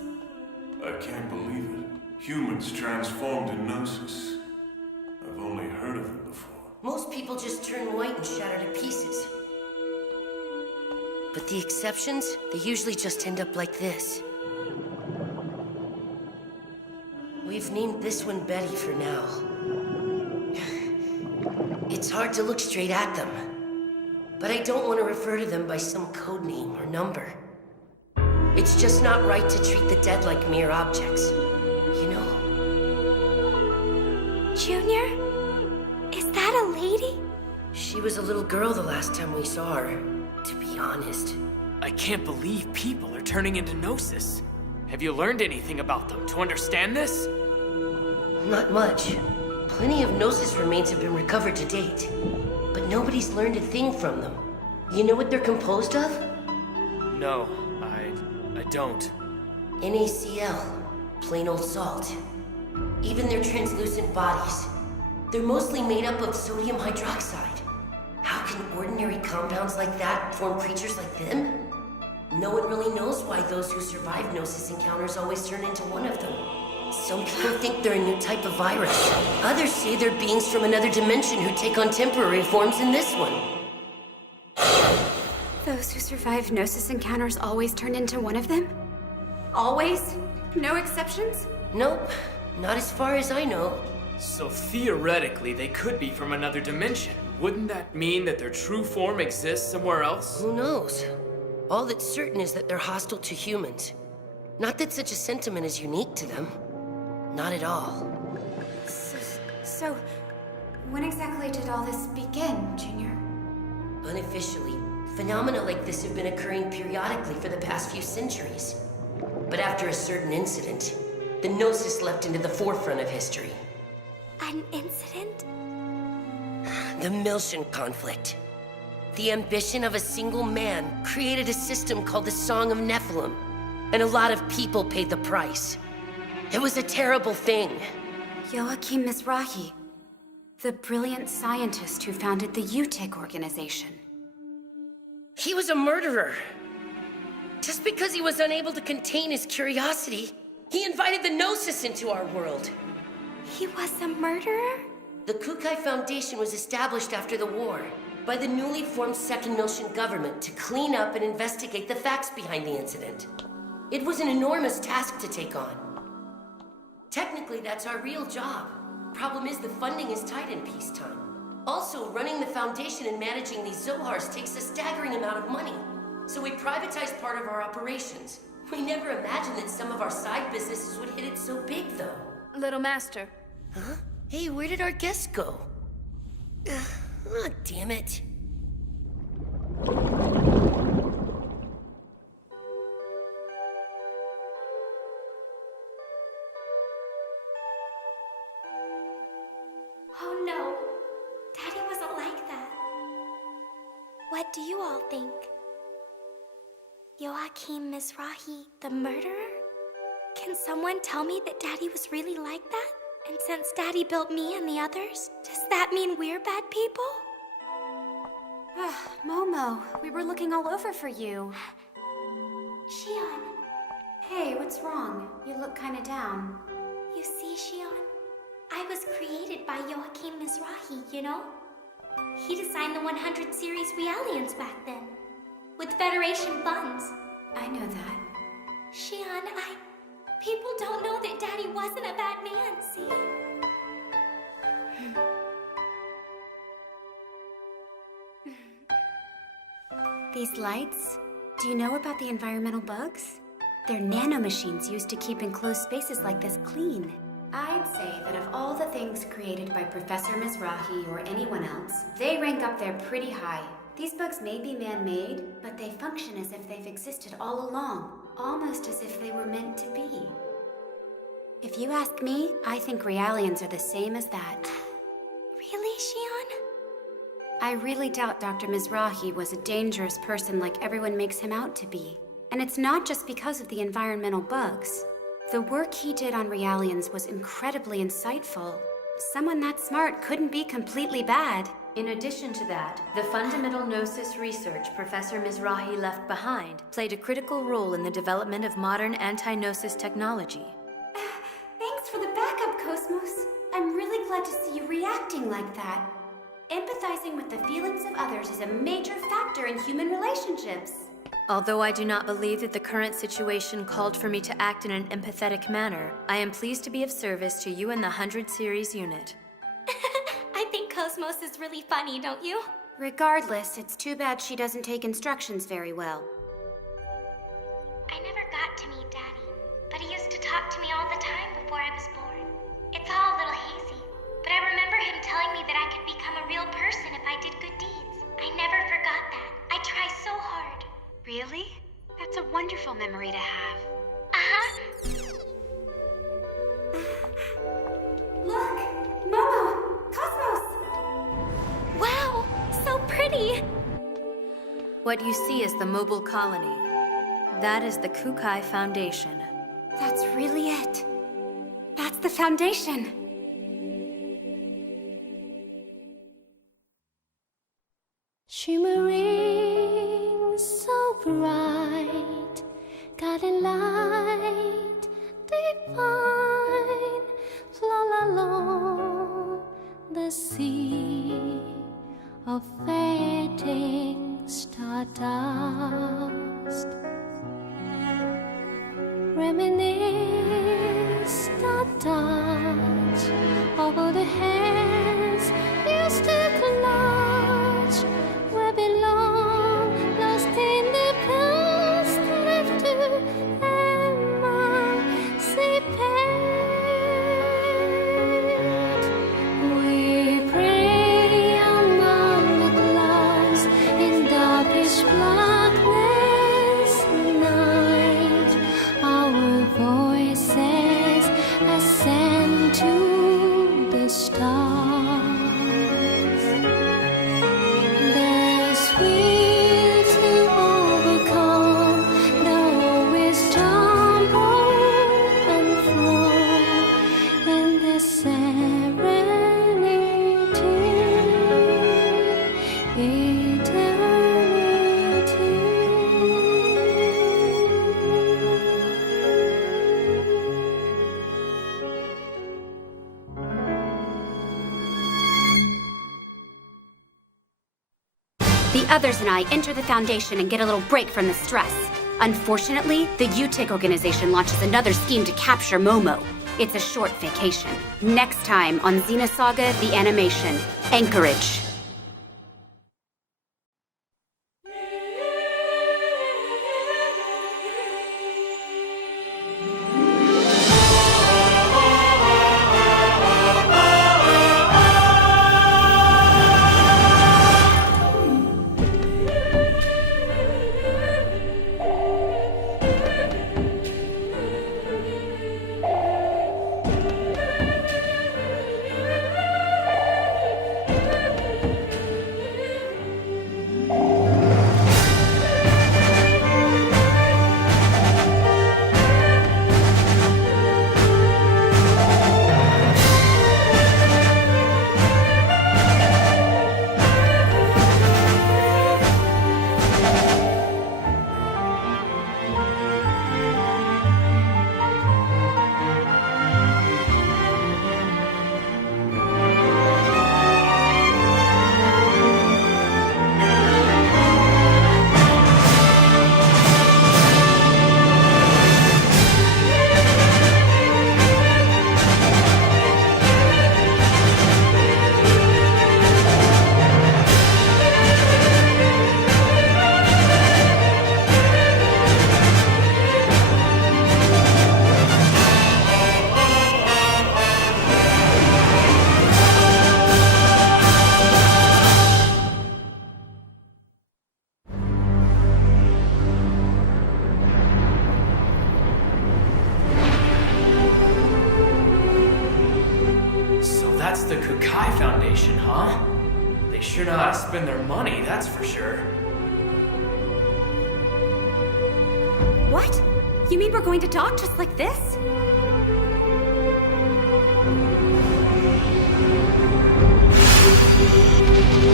I can't believe it. Humans transformed in Gnosis. I've only heard of it before. Most people just turn white and shatter to pieces. But the exceptions, they usually just end up like this. We've named this one Betty for now. It's hard to look straight at them, but I don't want to refer to them by some code name or number. It's just not right to treat the dead like mere objects, you know? Junior? Is that a lady? She was a little girl the last time we saw her, to be honest. I can't believe people are turning into Gnosis. Have you learned anything about them to understand this? Not much. Plenty of Gnosis remains have been recovered to date, but nobody's learned a thing from them. You know what they're composed of? No, I don't. NaCl, plain old salt. Even their translucent bodies, they're mostly made up of sodium hydroxide. How can ordinary compounds like that form creatures like them? No one really knows why those who survive Gnosis encounters always turn into one of them. Some people think they're a new type of virus. Others say they're beings from another dimension who take on temporary forms in this one. Those who survive Gnosis encounters always turn into one of them? Always? No exceptions? Nope, not as far as I know. So theoretically, they could be from another dimension. Wouldn't that mean that their true form exists somewhere else? Who knows? All that's certain is that they're hostile to humans. Not that such a sentiment is unique to them. Not at all. So, when exactly did all this begin, Junior? Unofficially, phenomena like this have been occurring periodically for the past few centuries. But after a certain incident, the Gnosis leapt into the forefront of history. An incident? The Miltian conflict. The ambition of a single man created a system called the Song of Nephilim, and a lot of people paid the price. It was a terrible thing. Joachim Mizrahi, the brilliant scientist who founded the UTIC organization. He was a murderer. Just because he was unable to contain his curiosity, he invited the Gnosis into our world. He was a murderer? The Kukai Foundation was established after the war by the newly formed Second Miltian government to clean up and investigate the facts behind the incident. It was an enormous task to take on. Technically, that's our real job. Problem is, the funding is tight in peacetime. Also, running the Foundation and managing these Zohars takes a staggering amount of money. So we privatized part of our operations. We never imagined that some of our side businesses would hit it so big, though. Little Master. Huh? Hey, where did our guest go? Oh, damn it. Oh no, Daddy wasn't like that. What do you all think? Joachim Mizrahi, the murderer? Can someone tell me that Daddy was really like that? And since Daddy built me and the others, does that mean we're bad people? Momo, we were looking all over for you. Shion. Hey, what's wrong? You look kinda down. You see, Shion? I was created by Joachim Mizrahi, you know? He designed the 100 series Realians back then. With Federation funds. I know that. Shion, people don't know that Daddy wasn't a bad man, see? These lights, do you know about the environmental bugs? They're nanomachines used to keep enclosed spaces like this clean. I'd say that of all the things created by Professor Mizrahi or anyone else, they rank up there pretty high. These bugs may be man-made, but they function as if they've existed all along, almost as if they were meant to be. If you ask me, I think Realians are the same as that. Really, Shion? I really doubt Dr. Mizrahi was a dangerous person like everyone makes him out to be. And it's not just because of the environmental bugs. The work he did on Realians was incredibly insightful. Someone that smart couldn't be completely bad. In addition to that, the fundamental Gnosis research Professor Mizrahi left behind played a critical role in the development of modern anti-Gnosis technology. Thanks for the backup, Cosmos. I'm really glad to see you reacting like that. Empathizing with the feelings of others is a major factor in human relationships. Although I do not believe that the current situation called for me to act in an empathetic manner, I am pleased to be of service to you and the 100 Series unit. I think Cosmos is really funny, don't you? Regardless, it's too bad she doesn't take instructions very well. I never got to meet Daddy, but he used to talk to me all the time before I was born. It's all a little hazy, but I remember him telling me that I could become a real person if I did good deeds. I never forgot that. I try so hard. Really? That's a wonderful memory to have. Uh-huh. Look! Momo! Cosmos! Wow! So pretty! What you see is the mobile colony. That is the Kukai Foundation. That's really it. That's the Foundation. Shimmering so bright, guiding light divine, float along the sea of fading stardust. Reminisce the touch of all the hands used to clutch. Where belong, lost in the past, left to emancipate. We pray among the clouds in darkish blackness night. Our voices ascend to the stars. There's will to overcome the wisdom and flow in the serenity, The others and I enter the Foundation and get a little break from the stress. Unfortunately, the UTIC organization launches another scheme to capture Momo. It's a short vacation. Next time on Xenosaga The Animation, Anchorage. That's the Kukai Foundation, huh? They sure know how to spend their money, that's for sure. What? You mean we're going to talk just like this? Wow!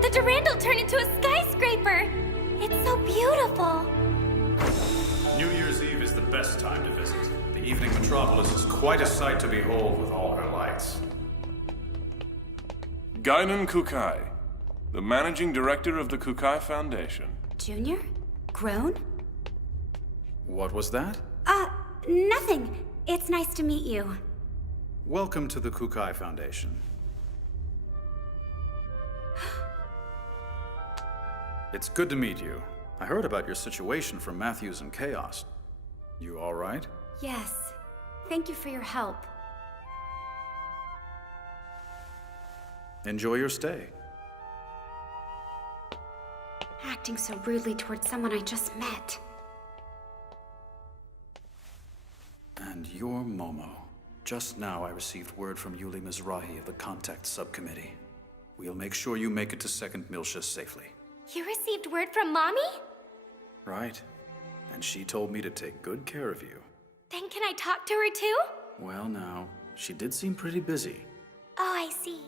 The Durandal turned into a skyscraper! It's so beautiful! New Year's Eve is the best time to visit. The evening metropolis is quite a sight to behold with all her lights. Guinan Kukai, the managing director of the Kukai Foundation. Junior? Grown? What was that? Nothing. It's nice to meet you. Welcome to the Kukai Foundation. It's good to meet you. I heard about your situation from Matthews and Chaos. You all right? Yes. Thank you for your help. Enjoy your stay. Acting so rudely towards someone I just met. And you're Momo. Just now I received word from Yuli Mizrahi of the Contact Subcommittee. We'll make sure you make it to 2nd Miltia safely. You received word from Mommy? Right. And she told me to take good care of you. Then can I talk to her too? Well now, she did seem pretty busy. Oh, I see.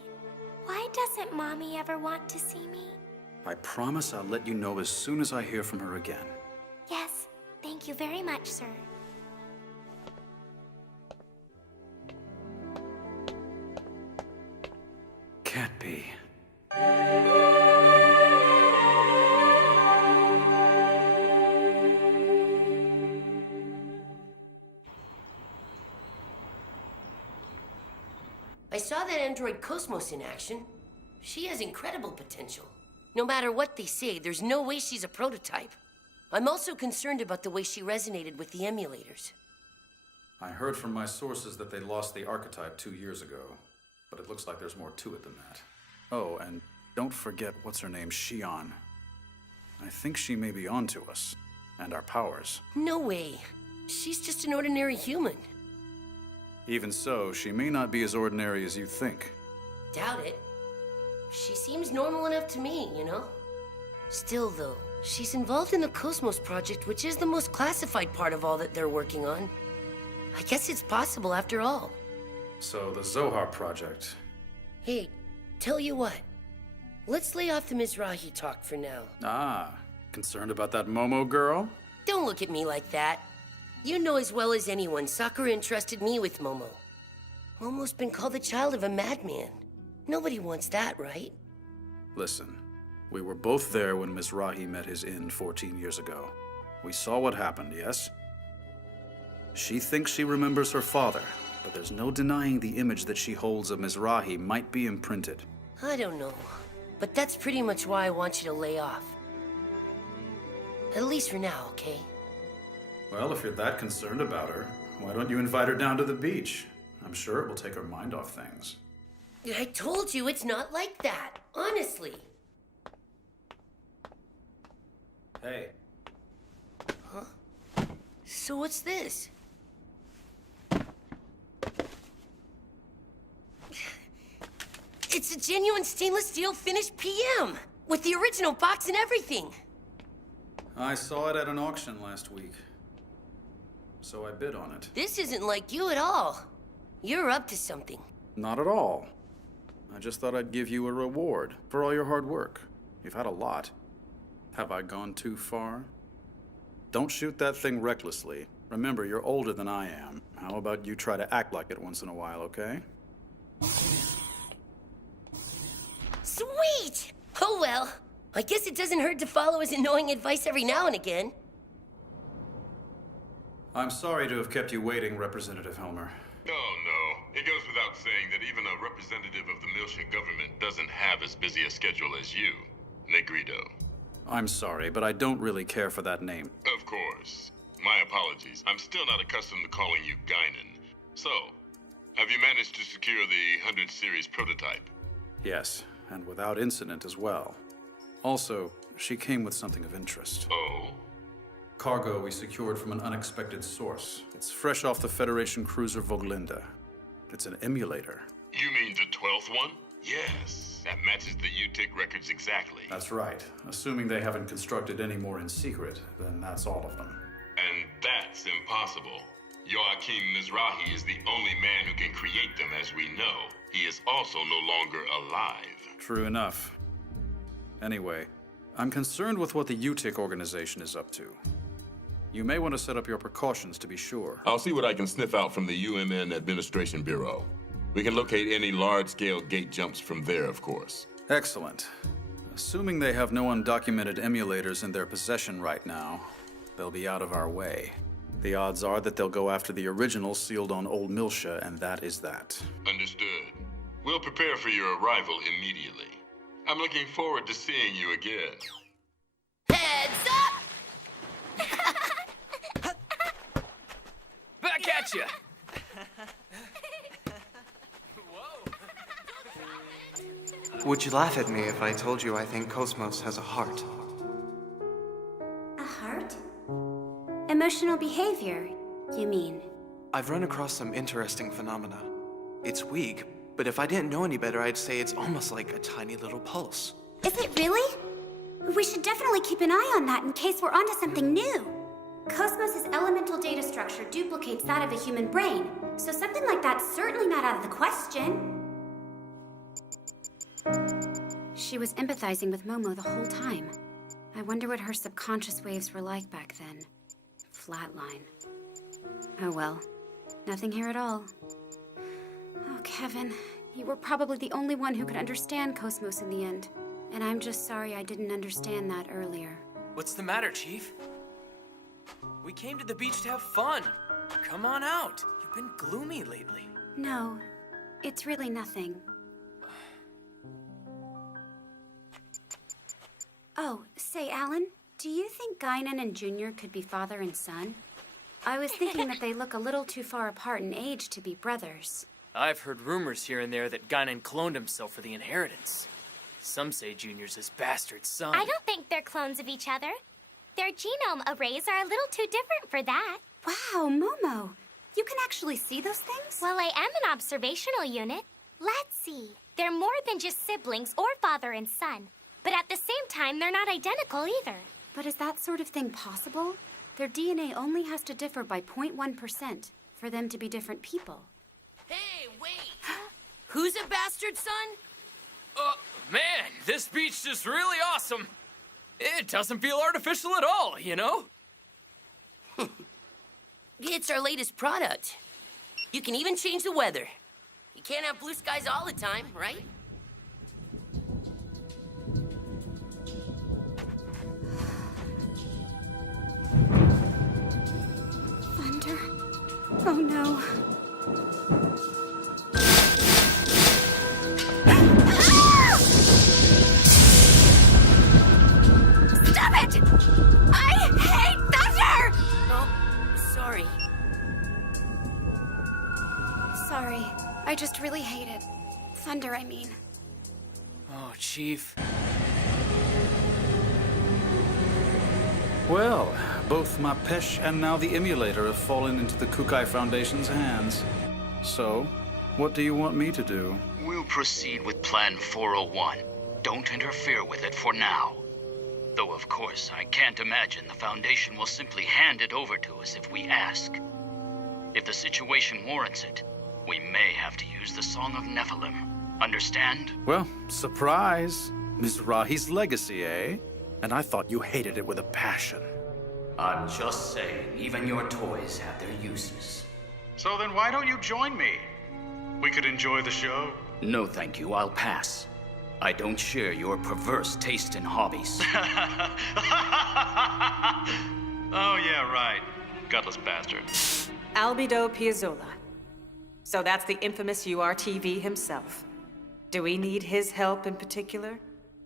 Why doesn't Mommy ever want to see me? I promise I'll let you know as soon as I hear from her again. Yes, thank you very much, sir. Can't be. I saw that android Cosmos in action. She has incredible potential. No matter what they say, there's no way she's a prototype. I'm also concerned about the way she resonated with the emulators. I heard from my sources that they lost the archetype 2 years ago, but it looks like there's more to it than that. Oh, and don't forget what's her name, Shion. I think she may be onto us, and our powers. No way. She's just an ordinary human. Even so, she may not be as ordinary as you think. Doubt it. She seems normal enough to me, you know? Still, though, she's involved in the Cosmos Project, which is the most classified part of all that they're working on. I guess it's possible after all. So, the Zohar Project. Hey, tell you what. Let's lay off the Mizrahi talk for now. Ah, concerned about that Momo girl? Don't look at me like that. You know as well as anyone, Sakura entrusted me with Momo. Momo's been called the child of a madman. Nobody wants that, right? Listen, we were both there when Mizrahi met his end 14 years ago. We saw what happened, yes? She thinks she remembers her father, but there's no denying the image that she holds of Mizrahi might be imprinted. I don't know, but that's pretty much why I want you to lay off. At least for now, okay? Well, if you're that concerned about her, why don't you invite her down to the beach? I'm sure it will take her mind off things. I told you it's not like that, honestly. Hey. Huh? So what's this? It's a genuine stainless steel finished PM, with the original box and everything. I saw it at an auction last week, so I bid on it. This isn't like you at all. You're up to something. Not at all. I just thought I'd give you a reward for all your hard work. You've had a lot. Have I gone too far? Don't shoot that thing recklessly. Remember, you're older than I am. How about you try to act like it once in a while, okay? Sweet! Oh well. I guess it doesn't hurt to follow his annoying advice every now and again. I'm sorry to have kept you waiting, Representative Helmer. Oh, no. It goes without saying that even a representative of the Miltia government doesn't have as busy a schedule as you, Negrito. I'm sorry, but I don't really care for that name. Of course. My apologies. I'm still not accustomed to calling you Guinan. So, have you managed to secure the 100 series prototype? Yes, and without incident as well. Also, she came with something of interest. Oh? Cargo we secured from an unexpected source. It's fresh off the Federation cruiser Voglinde. It's an emulator. You mean the 12th one? Yes. That matches the UTIC records exactly. That's right. Assuming they haven't constructed any more in secret, then that's all of them. And that's impossible. Joachim Mizrahi is the only man who can create them as we know. He is also no longer alive. True enough. Anyway, I'm concerned with what the UTIC organization is up to. You may want to set up your precautions to be sure. I'll see what I can sniff out from the UMN Administration Bureau. We can locate any large-scale gate jumps from there, of course. Excellent. Assuming they have no undocumented emulators in their possession right now, they'll be out of our way. The odds are that they'll go after the original sealed on Old Miltia, and that is that. Understood. We'll prepare for your arrival immediately. I'm looking forward to seeing you again. Heads up! Back at you! Would you laugh at me if I told you I think Cosmos has a heart? A heart? Emotional behavior, you mean? I've run across some interesting phenomena. It's weak, but if I didn't know any better, I'd say it's almost like a tiny little pulse. Is it really? We should definitely keep an eye on that in case we're onto something new. Cosmos' elemental data structure duplicates that of a human brain, so something like that's certainly not out of the question. She was empathizing with Momo the whole time. I wonder what her subconscious waves were like back then. Flatline. Oh well. Nothing here at all. Oh, Kevin. You were probably the only one who could understand Cosmos in the end. And I'm just sorry I didn't understand that earlier. What's the matter, Chief? We came to the beach to have fun. Come on out. You've been gloomy lately. No, it's really nothing. Oh, say, Alan, do you think Guinan and Junior could be father and son? I was thinking that they look a little too far apart in age to be brothers. I've heard rumors here and there that Guinan cloned himself for the inheritance. Some say Junior's his bastard son. I don't think they're clones of each other. Their genome arrays are a little too different for that. Wow, Momo, you can actually see those things? Well, I am an observational unit. Let's see. They're more than just siblings or father and son. But at the same time, they're not identical either. But is that sort of thing possible? Their DNA only has to differ by 0.1% for them to be different people. Hey, wait! Who's a bastard son? Man, this beach is really awesome. It doesn't feel artificial at all, you know? It's our latest product. You can even change the weather. You can't have blue skies all the time, right? Thunder? Oh no. Stop it! I hate thunder! Oh, sorry. Sorry. I just really hate it. Thunder, I mean. Oh, Chief. Well, both my Pesh and now the emulator have fallen into the Kukai Foundation's hands. So, what do you want me to do? We'll proceed with Plan 401. Don't interfere with it for now. Though, of course, I can't imagine the Foundation will simply hand it over to us if we ask. If the situation warrants it, we may have to use the Song of Nephilim. Understand? Well, surprise. Mizrahi's legacy, eh? And I thought you hated it with a passion. I'm just saying, even your toys have their uses. So then why don't you join me? We could enjoy the show. No, thank you. I'll pass. I don't share your perverse taste in hobbies. Oh, yeah, right. Gutless bastard. Albedo Piazzolla. So that's the infamous URTV himself. Do we need his help in particular?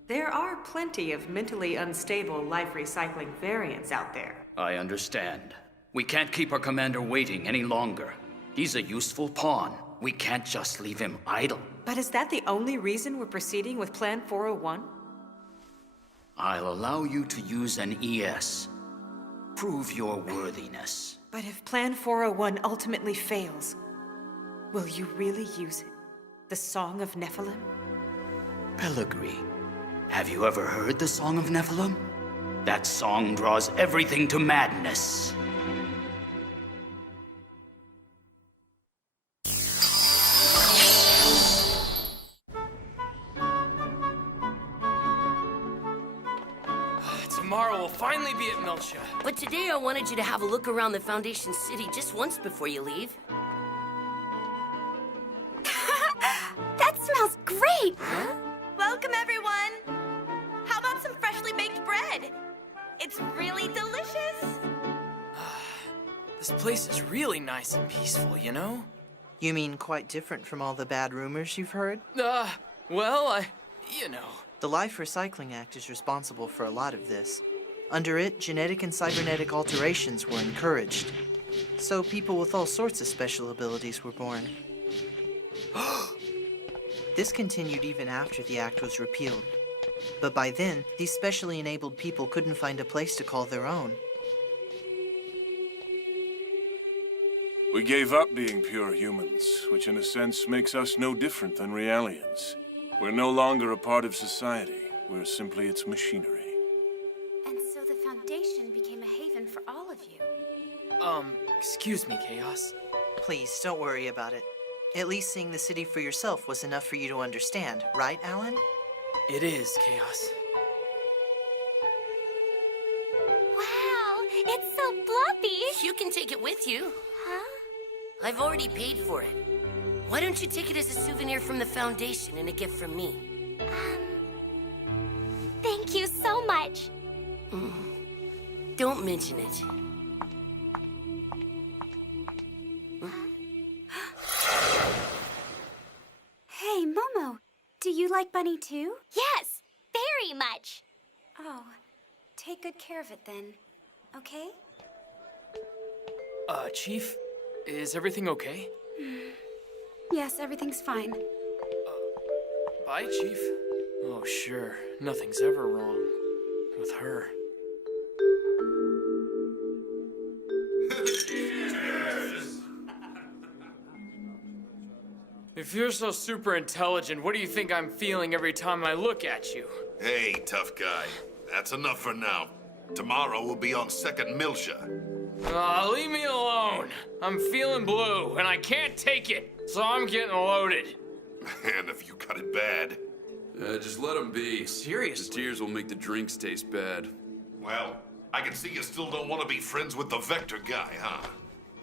There are plenty of mentally unstable life recycling variants out there. I understand. We can't keep our commander waiting any longer. He's a useful pawn. We can't just leave him idle. But is that the only reason we're proceeding with Plan 401? I'll allow you to use an ES. prove your worthiness. But if Plan 401 ultimately fails, will you really use it? The Song of Nephilim? Pellegrini, have you ever heard the Song of Nephilim? That song draws everything to madness. Tomorrow we'll finally be at Milcha. But today I wanted you to have a look around the Foundation City just once before you leave. That smells great! Welcome, everyone! How about some freshly baked bread? It's really delicious! This place is really nice and peaceful, you know? You mean quite different from all the bad rumors you've heard? Well, you know. The Life Recycling Act is responsible for a lot of this. Under it, genetic and cybernetic alterations were encouraged. So people with all sorts of special abilities were born. This continued even after the act was repealed. But by then, these specially enabled people couldn't find a place to call their own. We gave up being pure humans, which in a sense makes us no different than Realians. We're no longer a part of society. We're simply its machinery. And so the Foundation became a haven for all of you. Excuse me, Chaos. Please, don't worry about it. At least seeing the city for yourself was enough for you to understand, right, Alan? It is, Chaos. Wow, it's so floppy! You can take it with you. Huh? I've already paid for it. Why don't you take it as a souvenir from the Foundation and a gift from me? Thank you so much. Don't mention it. Hey, Momo, do you like Bunny too? Yes, very much. Oh, take good care of it then, okay? Chief, is everything okay? Yes, everything's fine. Bye, Chief. Oh, sure. Nothing's ever wrong with her. If you're so super intelligent, what do you think I'm feeling every time I look at you? Hey, tough guy. That's enough for now. Tomorrow we'll be on Second Milcha. Leave me alone. I'm feeling blue, and I can't take it, so I'm getting loaded. Man, if you got it bad. Just let them be. Seriously? The tears will make the drinks taste bad. Well, I can see you still don't want to be friends with the Vector guy, huh?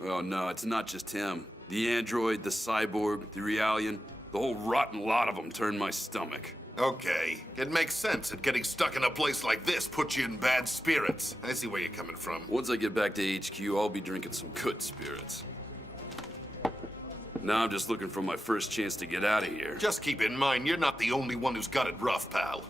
Oh, no, it's not just him. The android, the cyborg, the Realian, the whole rotten lot of them turned my stomach. Okay, it makes sense that getting stuck in a place like this puts you in bad spirits. I see where you're coming from. Once I get back to HQ, I'll be drinking some good spirits. Now I'm just looking for my first chance to get out of here. Just keep in mind, you're not the only one who's got it rough, pal.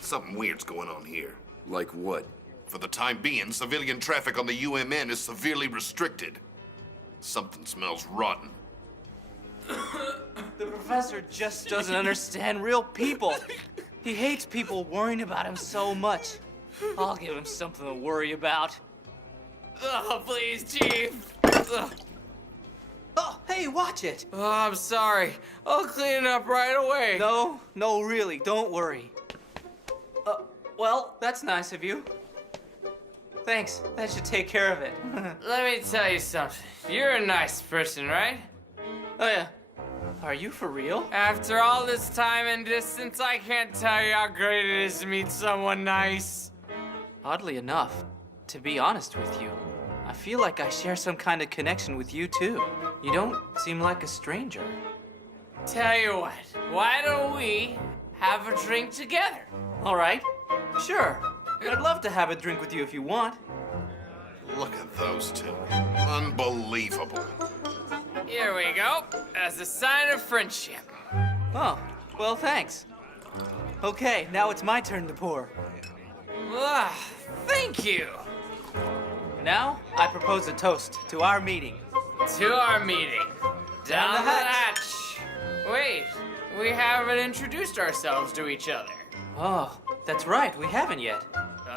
Something weird's going on here. Like what? For the time being, civilian traffic on the UMN is severely restricted. Something smells rotten. The professor just doesn't understand real people. He hates people worrying about him so much. I'll give him something to worry about. Oh, please, Chief. Oh, hey, watch it. Oh, I'm sorry. I'll clean it up right away. No, really, don't worry. Well, that's nice of you. Thanks, that should take care of it. Let me tell you something. You're a nice person, right? Oh, yeah. Are you for real? After all this time and distance, I can't tell you how great it is to meet someone nice. Oddly enough, to be honest with you, I feel like I share some kind of connection with you, too. You don't seem like a stranger. Tell you what, why don't we have a drink together? All right, sure. I'd love to have a drink with you if you want. Look at those two. Unbelievable. Here we go, as a sign of friendship. Oh, well, thanks. Okay, now it's my turn to pour. Thank you. Now, I propose a toast to our meeting. To our meeting. Down the hatch. Wait, we haven't introduced ourselves to each other. Oh, that's right, we haven't yet.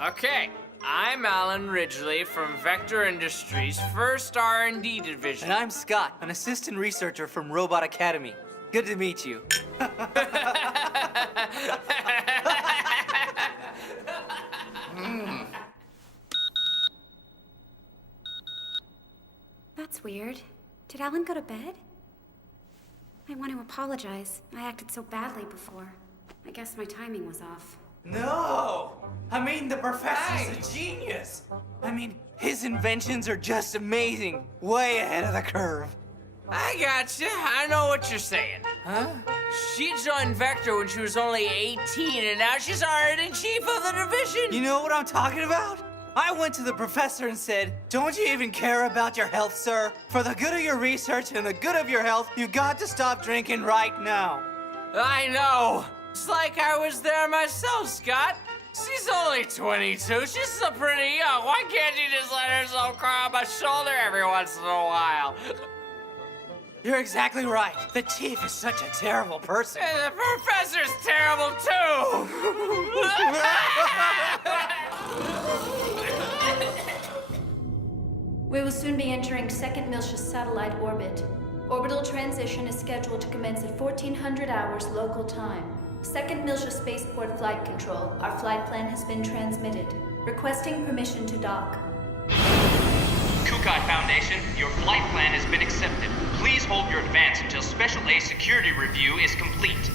Okay, I'm Alan Ridgely from Vector Industries' first R&D division. And I'm Scott, an assistant researcher from Robot Academy. Good to meet you. That's weird. Did Alan go to bed? I want to apologize. I acted so badly before. I guess my timing was off. No! I mean, the professor's a genius! I mean, his inventions are just amazing. Way ahead of the curve. I gotcha. I know what you're saying. Huh? She joined Vector when she was only 18, and now she's R&D-Chief of the division. You know what I'm talking about? I went to the professor and said, "Don't you even care about your health, sir? For the good of your research and the good of your health, you got to stop drinking right now." I know. It's like I was there myself, Scott. She's only 22. She's still pretty young. Why can't you just let herself cry on my shoulder every once in a while? You're exactly right. The chief is such a terrible person. And the professor's terrible, too. We will soon be entering second Miltia satellite orbit. Orbital transition is scheduled to commence at 1400 hours local time. Second Miltia spaceport flight control. Our flight plan has been transmitted. Requesting permission to dock. Kukai Foundation, your flight plan has been accepted. Please hold your advance until Special A security review is complete.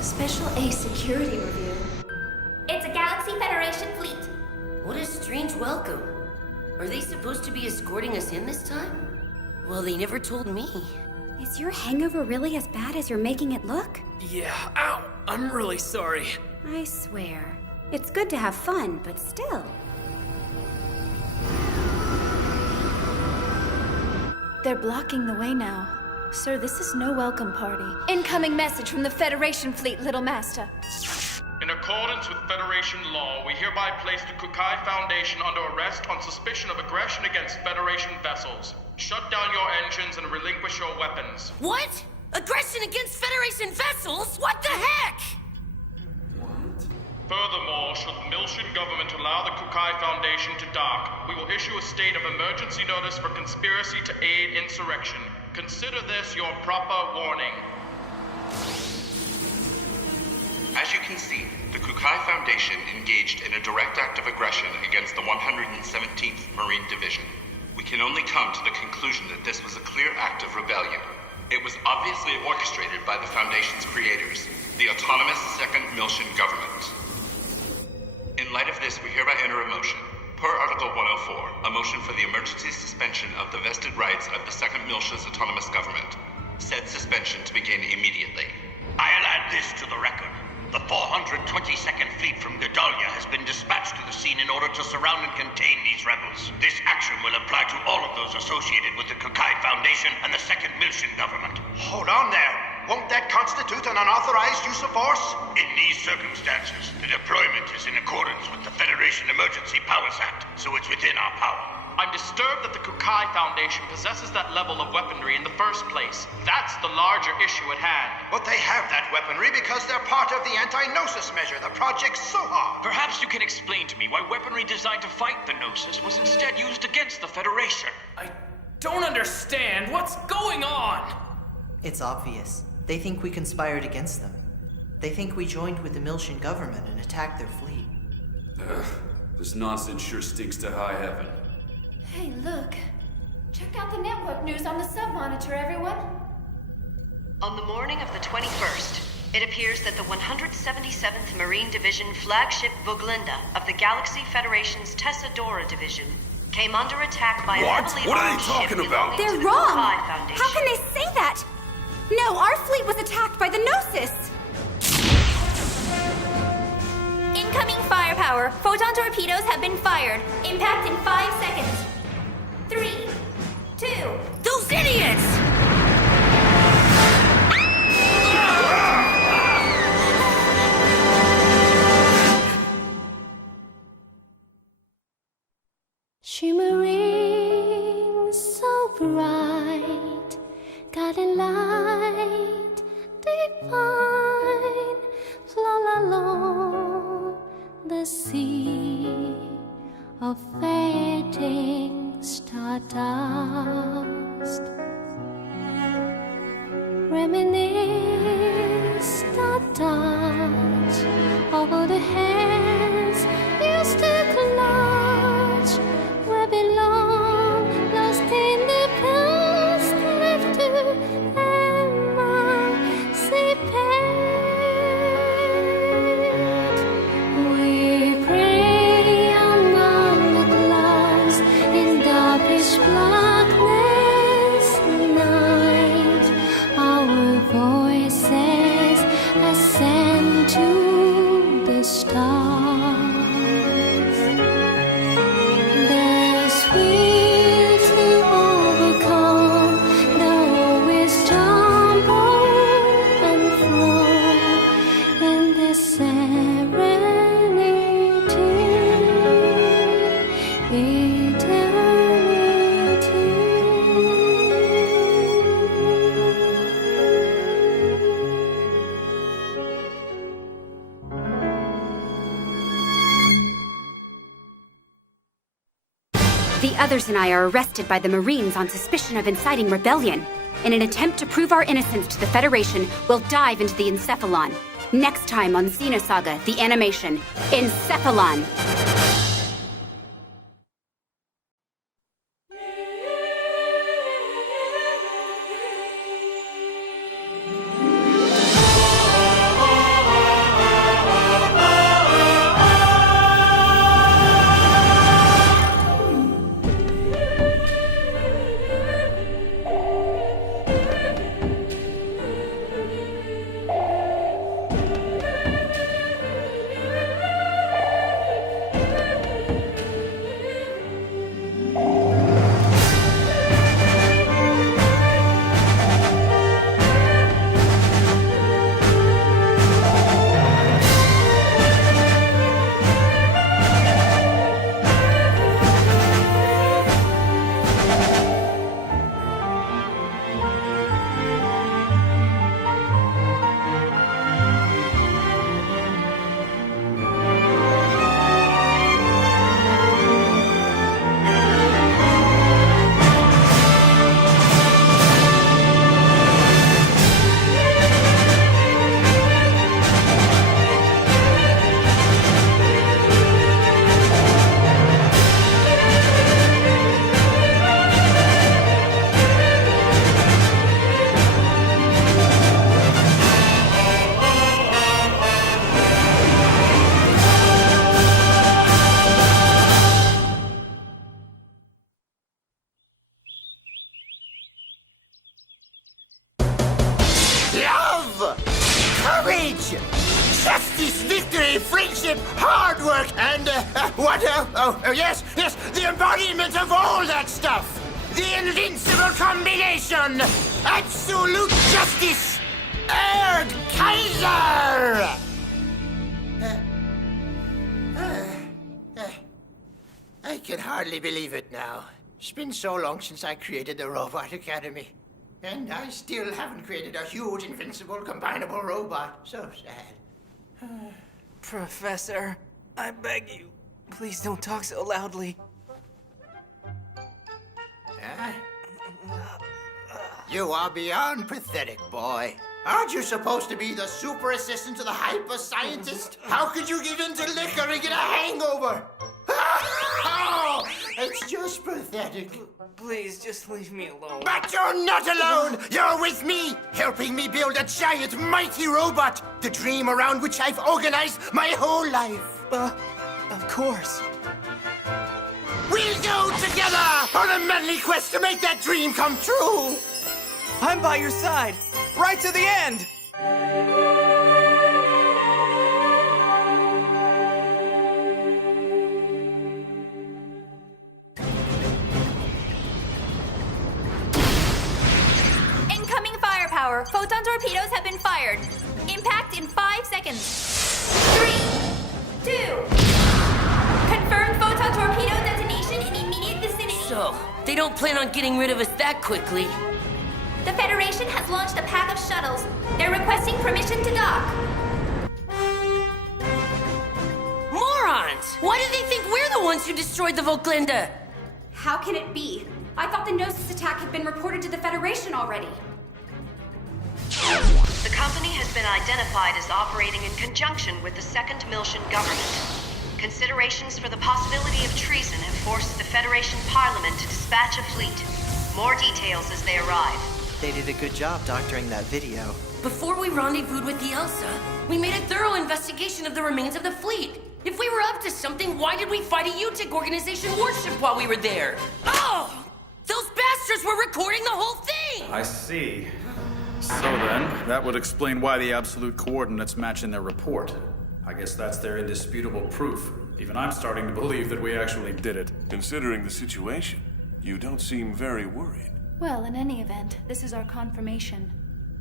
Special A security review? It's a Galaxy Federation fleet. What a strange welcome. Are they supposed to be escorting us in this time? Well, they never told me. Is your hangover really as bad as you're making it look? Yeah, ow. I'm really sorry. I swear. It's good to have fun, but still. They're blocking the way now. Sir, this is no welcome party. Incoming message from the Federation fleet, Little Master. In accordance with Federation law, we hereby place the Kukai Foundation under arrest on suspicion of aggression against Federation vessels. Shut down your engines and relinquish your weapons. What? Aggression against Federation vessels? What the heck? Furthermore, should the Miltian government allow the Kukai Foundation to dock, we will issue a state of emergency notice for conspiracy to aid insurrection. Consider this your proper warning. As you can see, the Kukai Foundation engaged in a direct act of aggression against the 117th Marine Division. We can only come to the conclusion that this was a clear act of rebellion. It was obviously orchestrated by the Foundation's creators, the autonomous Second Miltian government. In light of this, we hereby enter a motion. Per Article 104, a motion for the emergency suspension of the vested rights of the Second Miltia's autonomous government. Said suspension to begin immediately. I'll add this to the record. The 422nd Fleet from Gedalia has been dispatched to the scene in order to surround and contain these rebels. This action will apply to all of those associated with the Kukai Foundation and the Second Miltian government. Hold on there. Won't that constitute an unauthorized use of force? In these circumstances, the deployment is in accordance with the Federation Emergency Powers Act, so it's within our power. I'm disturbed that the Kukai Foundation possesses that level of weaponry in the first place. That's the larger issue at hand. But they have that weaponry because they're part of the anti-Gnosis measure, the Project Soha. Perhaps you can explain to me why weaponry designed to fight the Gnosis was instead used against the Federation. I don't understand. What's going on? It's obvious. They think we conspired against them. They think we joined with the Miltian government and attacked their fleet. This nonsense sure stinks to high heaven. Hey, look. Check out the network news on the sub-monitor, everyone. On the morning of the 21st, it appears that the 177th Marine Division flagship Voglinda of the Galaxy Federation's Tessadora Division came under attack by a heavily armed ship belonging They're to the wrong! Kukai Foundation. How can they say that? No, our fleet was attacked by the Gnosis! Incoming firepower. Photon torpedoes have been fired. Impact in 5 seconds. 3, 2. Those idiots! Shimmering so bright, guiding light divine, flow along the sea. Reminisce the touch of all the hands used to clutch where belong, lost in the past, left to emancipate. We pray among the clouds in the pitch blackness night. Our voices ascend to the stars. There's will to overcome, though we stumble and flow in the serenity, The others and I are arrested by the Marines on suspicion of inciting rebellion. In an attempt to prove our innocence to the Federation, we'll dive into the Encephalon. Next time on Xenosaga The Animation, Encephalon! Love! Courage! Justice, victory, friendship, hard work, and, yes, the embodiment of all that stuff! The invincible combination! Absolute justice! Erd Kaiser! I can hardly believe it now. It's been so long since I created the Robot Academy. And I still haven't created a huge, invincible, combinable robot. So sad. Professor, I beg you, please don't talk so loudly. Huh? You are beyond pathetic, boy. Aren't you supposed to be the super assistant to the hyper scientist? How could you give in to liquor and get a hangover? Oh, it's just pathetic. Please, just leave me alone. But you're not alone! You're with me, helping me build a giant, mighty robot. The dream around which I've organized my whole life. Of course. We'll go together on a manly quest to make that dream come true. I'm by your side, right to the end. Incoming firepower. Photon torpedoes have been fired. Impact in 5 seconds. 3, 2. Confirmed photon torpedo detonation in immediate vicinity. So, they don't plan on getting rid of us that quickly. The Federation has launched a pack of shuttles. They're requesting permission to dock. Morons! Why do they think we're the ones who destroyed the Volklinda? How can it be? I thought the Gnosis attack had been reported to the Federation already. The company has been identified as operating in conjunction with the Second Miltian government. Considerations for the possibility of treason have forced the Federation Parliament to dispatch a fleet. More details as they arrive. They did a good job doctoring that video. Before we rendezvoused with the Elsa, we made a thorough investigation of the remains of the fleet. If we were up to something, why did we fight a UTIC organization warship while we were there? Oh! Those bastards were recording the whole thing! I see. So then, that would explain why the absolute coordinates match in their report. I guess that's their indisputable proof. Even I'm starting to believe that we actually did it. Considering the situation, you don't seem very worried. Well, in any event, this is our confirmation.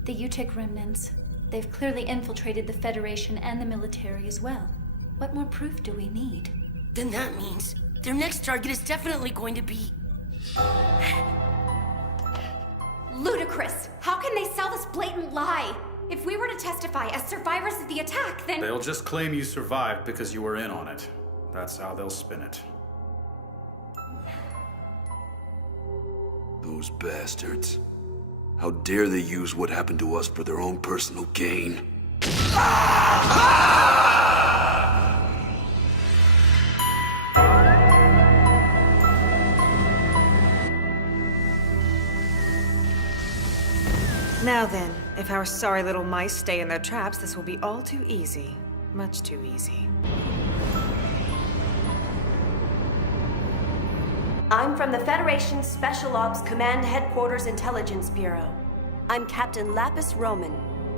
The UTIC remnants. They've clearly infiltrated the Federation and the military as well. What more proof do we need? Then that means their next target is definitely going to be... Ludicrous! How can they sell this blatant lie? If we were to testify as survivors of the attack, then... They'll just claim you survived because you were in on it. That's how they'll spin it. Those bastards. How dare they use what happened to us for their own personal gain? Now then, if our sorry little mice stay in their traps, this will be all too easy. Much too easy. I'm from the Federation's Special Ops Command Headquarters Intelligence Bureau. I'm Captain Lapis Roman.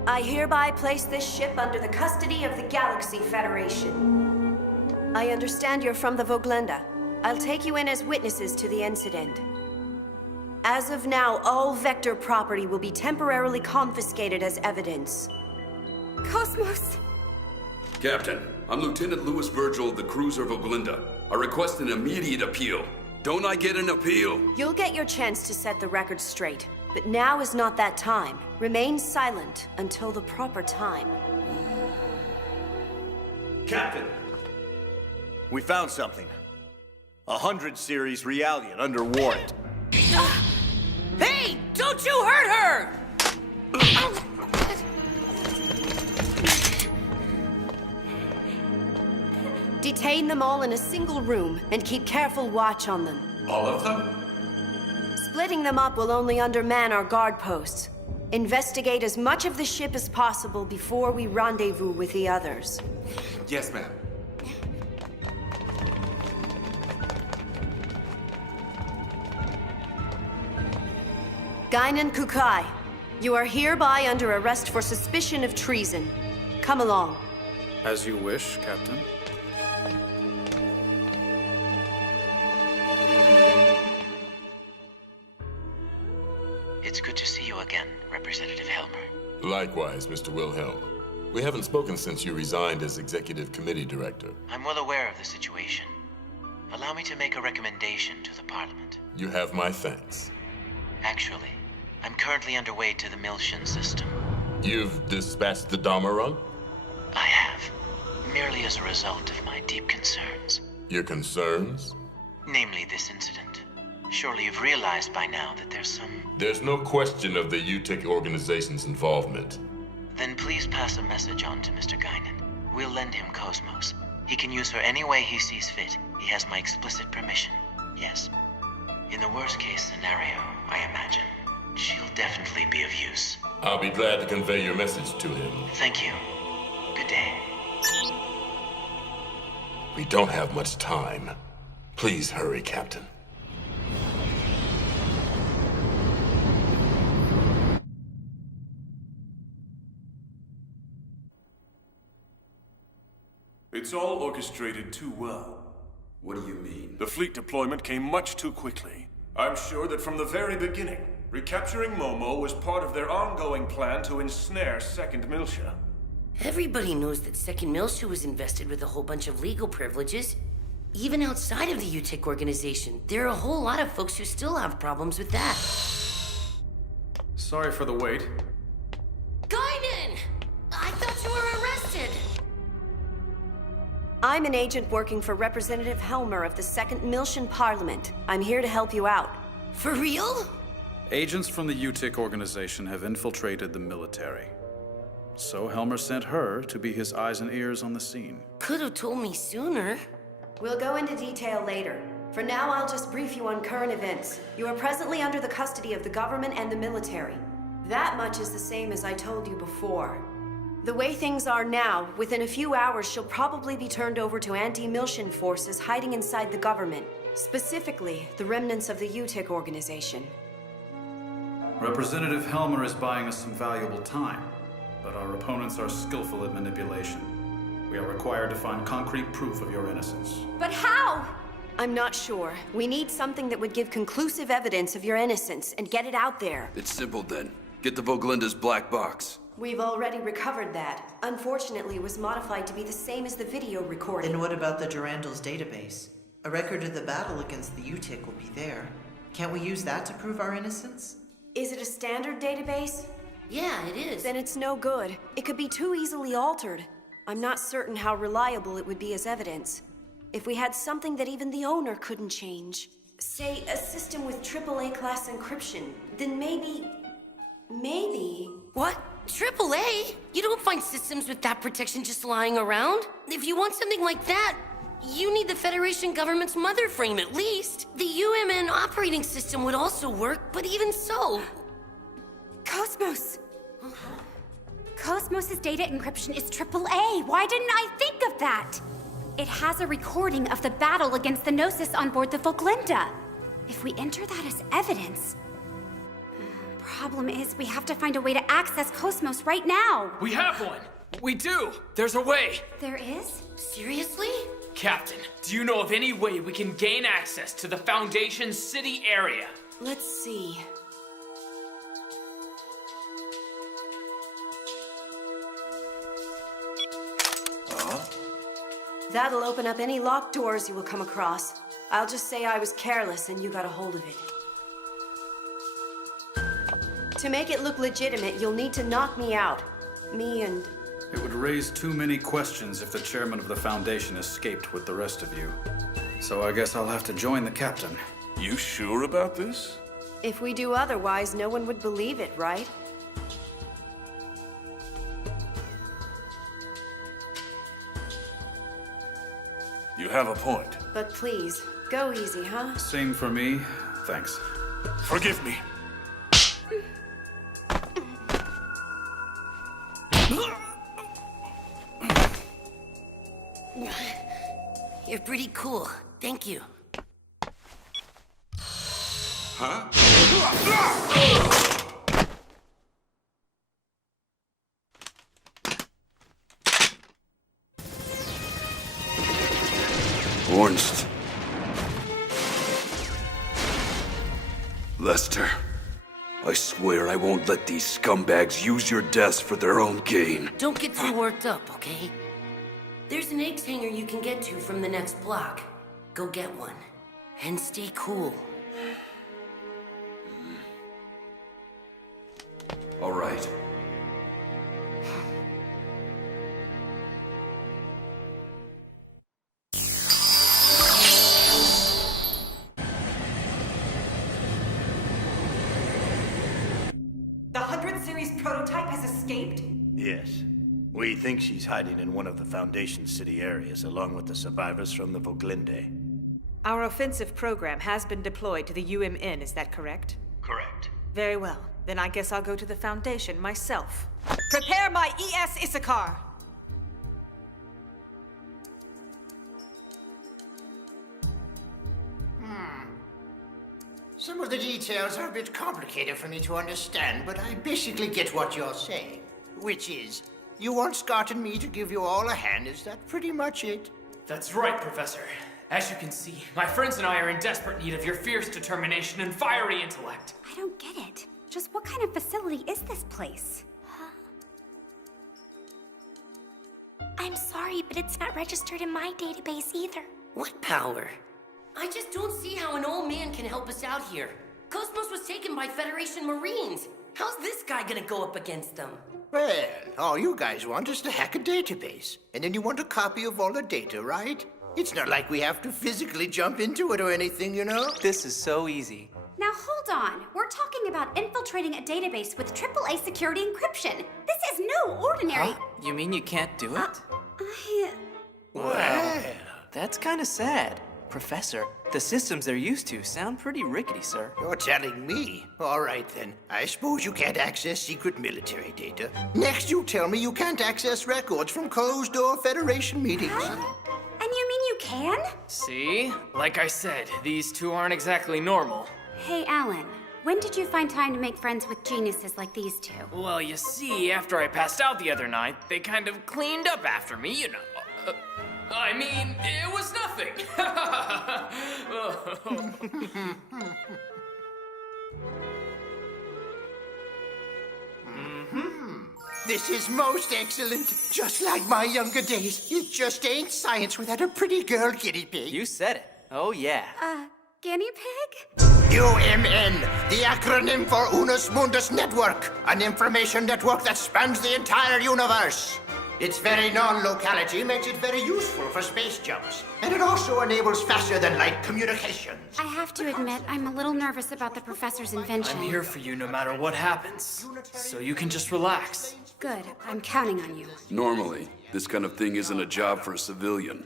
I hereby place this ship under the custody of the Galaxy Federation. I understand you're from the Voglenda. I'll take you in as witnesses to the incident. As of now, all Vector property will be temporarily confiscated as evidence. Cosmos! Captain, I'm Lieutenant Louis Virgil of the cruiser Voglinda. I request an immediate appeal. Don't I get an appeal? You'll get your chance to set the record straight, but now is not that time. Remain silent until the proper time. Captain, we found something. 100 series Realian under warrant. Hey! Don't you hurt her! Detain them all in a single room and keep careful watch on them. All of them? Splitting them up will only underman our guard posts. Investigate as much of the ship as possible before we rendezvous with the others. Yes, ma'am. Guinan Kukai, you are hereby under arrest for suspicion of treason. Come along. As you wish, Captain. It's good to see you again, Representative Helmer. Likewise, Mr. Wilhelm. We haven't spoken since you resigned as Executive Committee Director. I'm well aware of the situation. Allow me to make a recommendation to the Parliament. You have my thanks. Actually, I'm currently underway to the Miltian system. You've dispatched the Dharma run? I have, merely as a result of my deep concerns. Your concerns? Namely this incident. Surely you've realized by now that There's no question of the UTIC organization's involvement. Then please pass a message on to Mr. Guinan. We'll lend him Cosmos. He can use her any way he sees fit. He has my explicit permission. Yes. In the worst case scenario, I imagine, she'll definitely be of use. I'll be glad to convey your message to him. Thank you. Good day. We don't have much time. Please hurry, Captain. It's all orchestrated too well. What do you mean? The fleet deployment came much too quickly. I'm sure that from the very beginning, recapturing Momo was part of their ongoing plan to ensnare Second Miltia. Everybody knows that Second Miltia was invested with a whole bunch of legal privileges. Even outside of the UTIC organization, there are a whole lot of folks who still have problems with that. Sorry for the wait. Guinan! I thought you were arrested! I'm an agent working for Representative Helmer of the Second Miltian Parliament. I'm here to help you out. For real? Agents from the UTIC organization have infiltrated the military. So Helmer sent her to be his eyes and ears on the scene. Could have told me sooner. We'll go into detail later. For now, I'll just brief you on current events. You are presently under the custody of the government and the military. That much is the same as I told you before. The way things are now, within a few hours she'll probably be turned over to anti-Miltian forces hiding inside the government. Specifically, the remnants of the UTIC organization. Representative Helmer is buying us some valuable time, but our opponents are skillful at manipulation. We are required to find concrete proof of your innocence. But how? I'm not sure. We need something that would give conclusive evidence of your innocence and get it out there. It's simple then. Get the Voglinda's black box. We've already recovered that. Unfortunately, it was modified to be the same as the video recording. Then what about the Durandal's database? A record of the battle against the UTIC will be there. Can't we use that to prove our innocence? Is it a standard database? Yeah, it is. Then it's no good. It could be too easily altered. I'm not certain how reliable it would be as evidence. If we had something that even the owner couldn't change, say a system with AAA class encryption, then maybe... What? AAA? You don't find systems with that protection just lying around. If you want something like that, you need the Federation government's mother frame at least. The UMN operating system would also work, but even so... Cosmos! Cosmos's data encryption is AAA. Why didn't I think of that? It has a recording of the battle against the Gnosis on board the Voglinda. If we enter that as evidence... Problem is, we have to find a way to access Cosmos right now. We have one! We do! There's a way! There is? Seriously? Captain, do you know of any way we can gain access to the Foundation's city area? Let's see. That'll open up any locked doors you will come across. I'll just say I was careless and you got a hold of it. To make it look legitimate, you'll need to knock me out. Me and... It would raise too many questions if the chairman of the Foundation escaped with the rest of you. So I guess I'll have to join the captain. You sure about this? If we do otherwise, no one would believe it, right? You have a point. But please, go easy, huh? Same for me. Thanks. Forgive me. You're pretty cool. Thank you. Huh? Ornst. Lester. I swear I won't let these scumbags use your deaths for their own gain. Don't get too worked up, okay? There's an eggs hangar you can get to from the next block. Go get one. And stay cool. All right. The 100 series prototype has escaped? Yes. We think she's hiding in one of the Foundation city areas, along with the survivors from the Voglinde. Our offensive program has been deployed to the UMN, is that correct? Correct. Very well. Then I guess I'll go to the Foundation myself. Prepare my ES Issachar! Some of the details are a bit complicated for me to understand, but I basically get what you're saying. Which is, you want Scott and me to give you all a hand, is that pretty much it? That's right, Professor. As you can see, my friends and I are in desperate need of your fierce determination and fiery intellect. I don't get it. Just what kind of facility is this place? I'm sorry, but it's not registered in my database either. What power? I just don't see how an old man can help us out here. Cosmos was taken by Federation Marines. How's this guy gonna go up against them? Well, all you guys want is to hack a database. And then you want a copy of all the data, right? It's not like we have to physically jump into it or anything, you know? This is so easy. Now hold on. We're talking about infiltrating a database with AAA security encryption. This is no ordinary... Huh? You mean you can't do it? Well, That's kind of sad. Professor, the systems they're used to sound pretty rickety, sir. You're telling me? All right, then. I suppose you can't access secret military data. Next, you tell me you can't access records from closed-door Federation meetings. And you mean you can? See? Like I said, these two aren't exactly normal. Hey, Alan. When did you find time to make friends with geniuses like these two? Well, you see, after I passed out the other night, they kind of cleaned up after me, you know. I mean, it was nothing. This is most excellent. Just like my younger days. It just ain't science without a pretty girl guinea pig. You said it. Oh, yeah. Guinea pig? UMN, the acronym for Unus Mundus Network, an information network that spans the entire universe. Its very non-locality makes it very useful for space jumps, and it also enables faster-than-light communications. I have to admit, I'm a little nervous about the professor's invention. I'm here for you no matter what happens, so you can just relax. Good. I'm counting on you. Normally, this kind of thing isn't a job for a civilian.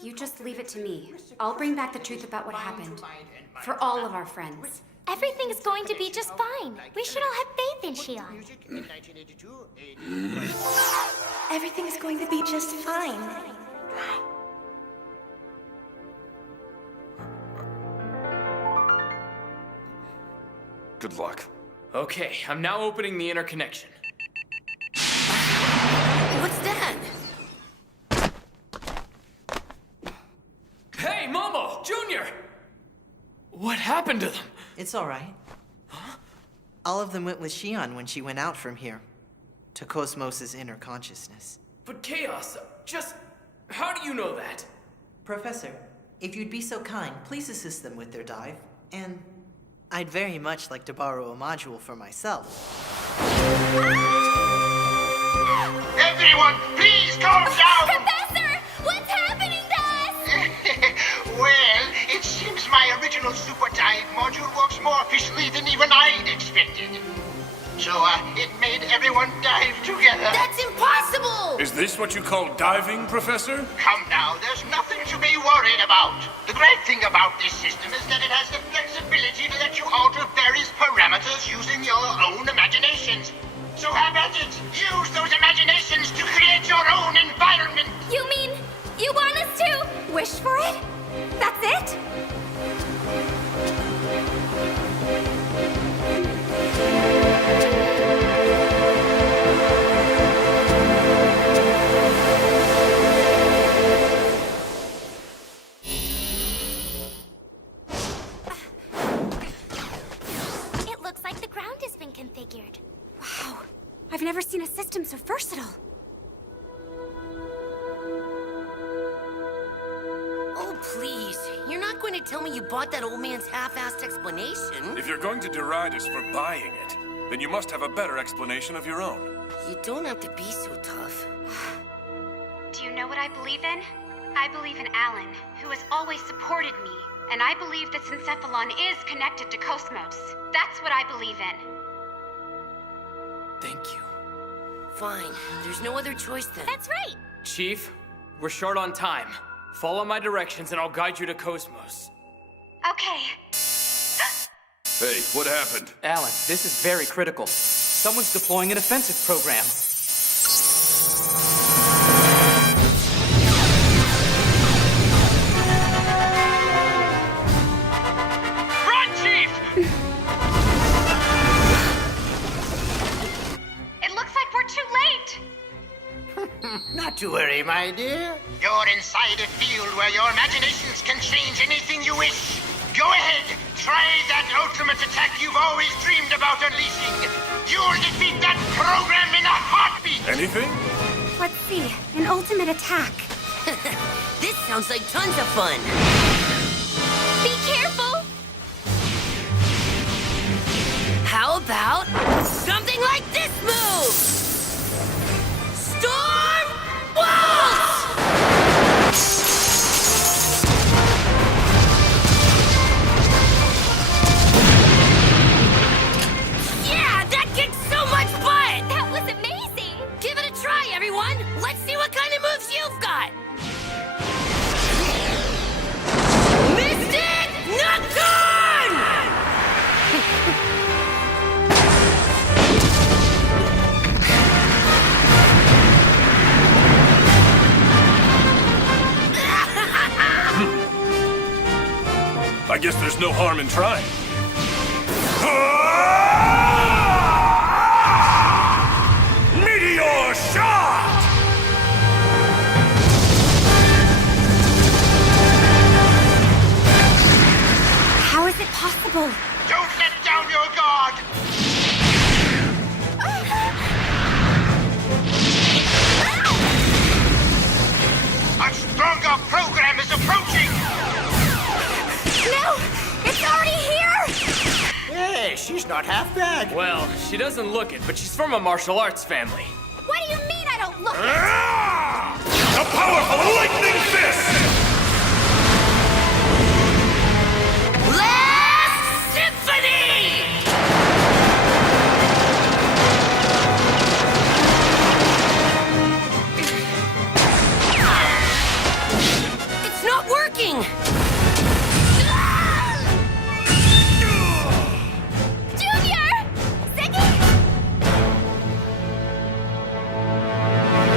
You just leave it to me. I'll bring back the truth about what happened. For all of our friends. Everything is going to be just fine. We should all have faith in Shion. Everything is going to be just fine. Good luck. Okay, I'm now opening the interconnection. What's that? Hey, Momo! Junior! What happened to them? It's all right. All of them went with Shion when she went out from here. To Cosmos' inner consciousness. But Chaos, just... how do you know that? Professor, if you'd be so kind, please assist them with their dive. And I'd very much like to borrow a module for myself. Everyone, please calm down! Professor! What's happening to us? Well, it seems my original super dive module works more efficiently than even I'd expected. So, it made everyone dive together. That's impossible! Is this what you call diving, Professor? Come now, there's nothing to be worried about. The great thing about this system is that it has the flexibility to let you alter various parameters using your own imaginations. So have at it. Use those imaginations to create your own environment. You mean you want us to wish for it? That's it? It looks like the ground has been configured. Wow. I've never seen a system so versatile. Oh, please. You're not going to tell me you bought that old man's half-assed explanation? If you're going to deride us for buying it, then you must have a better explanation of your own. You don't have to be so tough. Do you know what I believe in? I believe in Alan, who has always supported me. And I believe that Syncephalon is connected to Cosmos. That's what I believe in. Thank you. Fine. There's no other choice then. That's right. Chief, we're short on time. Follow my directions and I'll guide you to Cosmos. Okay. Hey, what happened? Alan, this is very critical. Someone's deploying an offensive program. Run, Chief! It looks like we're too late. Not to worry, my dear. You're inside a field where your imaginations can change anything you wish. Go ahead, try that ultimate attack you've always dreamed about unleashing. You'll defeat that program in a heartbeat. Anything? Let's see. An ultimate attack. This sounds like tons of fun. Be careful. How about something like this move? Storm Bolt! I guess there's no harm in trying. Meteor shot! How is it possible? Don't let down your guard! A stronger program is approaching! No! It's already here! Hey, she's not half bad. Well, she doesn't look it, but she's from a martial arts family. What do you mean I don't look A powerful lightning fist! Last Symphony! It's not working! Junior! Ziggy!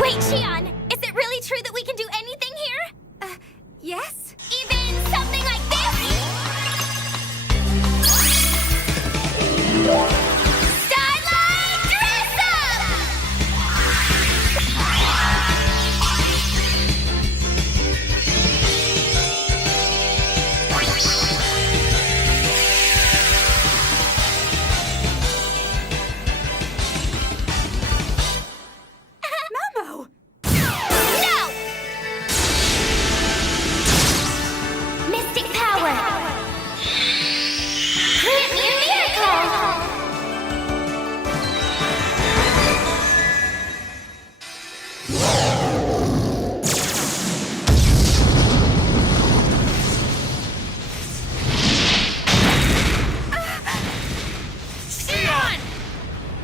Wait, Shion, is it really true that we can do anything here? Yes? Even something like this? Starlight Dress Up! Momo! No! Mystic power! Grant me a miracle! Shion!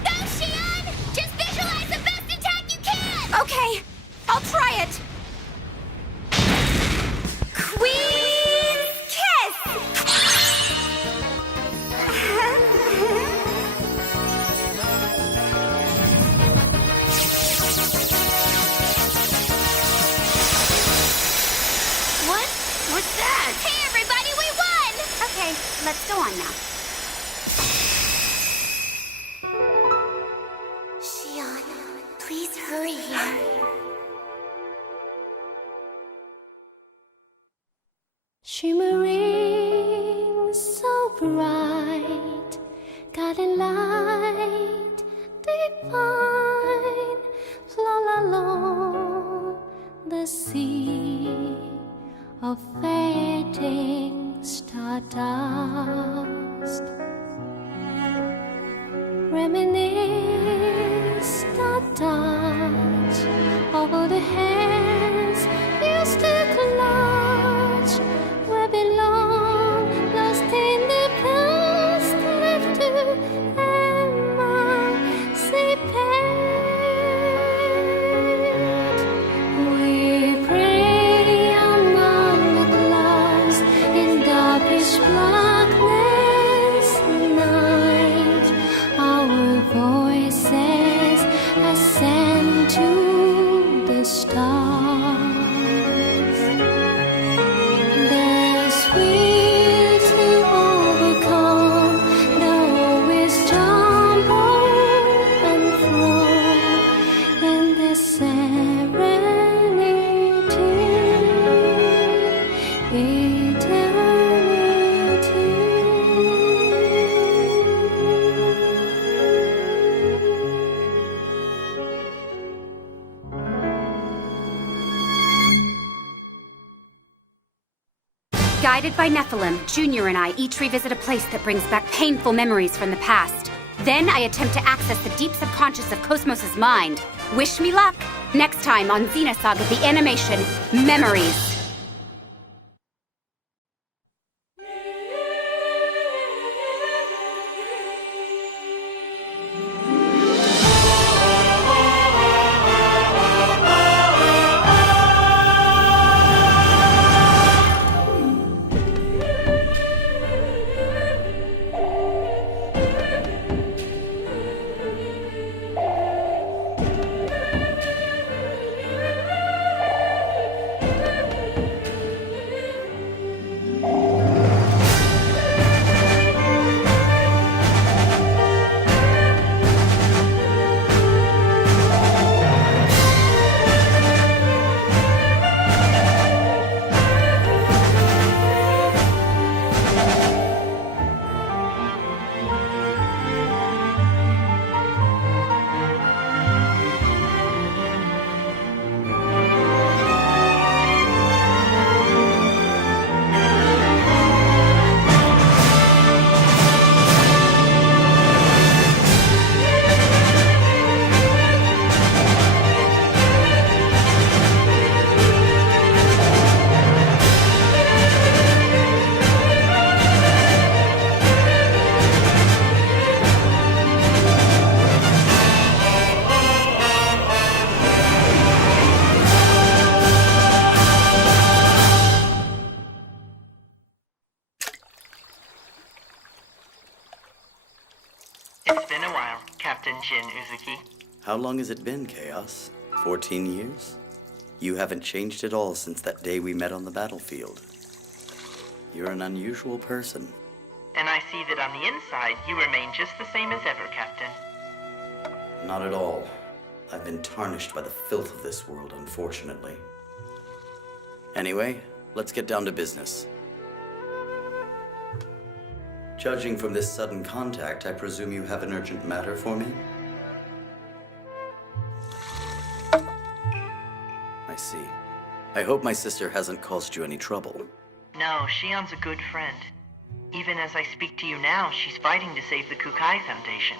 Go, Shion! Just visualize the best attack you can! Okay, I'll try it. Queen's Kiss! What? What's that? Hey, everybody, we won! Okay, let's go on now. Shion, please hurry here. Shimmering so bright, guiding light divine, flow along the sea of fading stardust. Reminisce the touch of all the hands used to clutch where belong, lost in the past, left to emancipate. We pray among the clouds in darkish blackness night. Our voices ascend to the stars. There's will to overcome, though we stumble and fro in this Guided by Nephilim, Junior and I each revisit a place that brings back painful memories from the past. Then I attempt to access the deep subconscious of Cosmos' mind. Wish me luck! Next time on Xenosaga The Animation, Memories. Nuzuki. How long has it been, Chaos? 14 years? You haven't changed at all since that day we met on the battlefield. You're an unusual person. And I see that on the inside, you remain just the same as ever, Captain. Not at all. I've been tarnished by the filth of this world, unfortunately. Anyway, let's get down to business. Judging from this sudden contact, I presume you have an urgent matter for me? I see. I hope my sister hasn't caused you any trouble. No, Shion's a good friend. Even as I speak to you now, she's fighting to save the Kukai Foundation.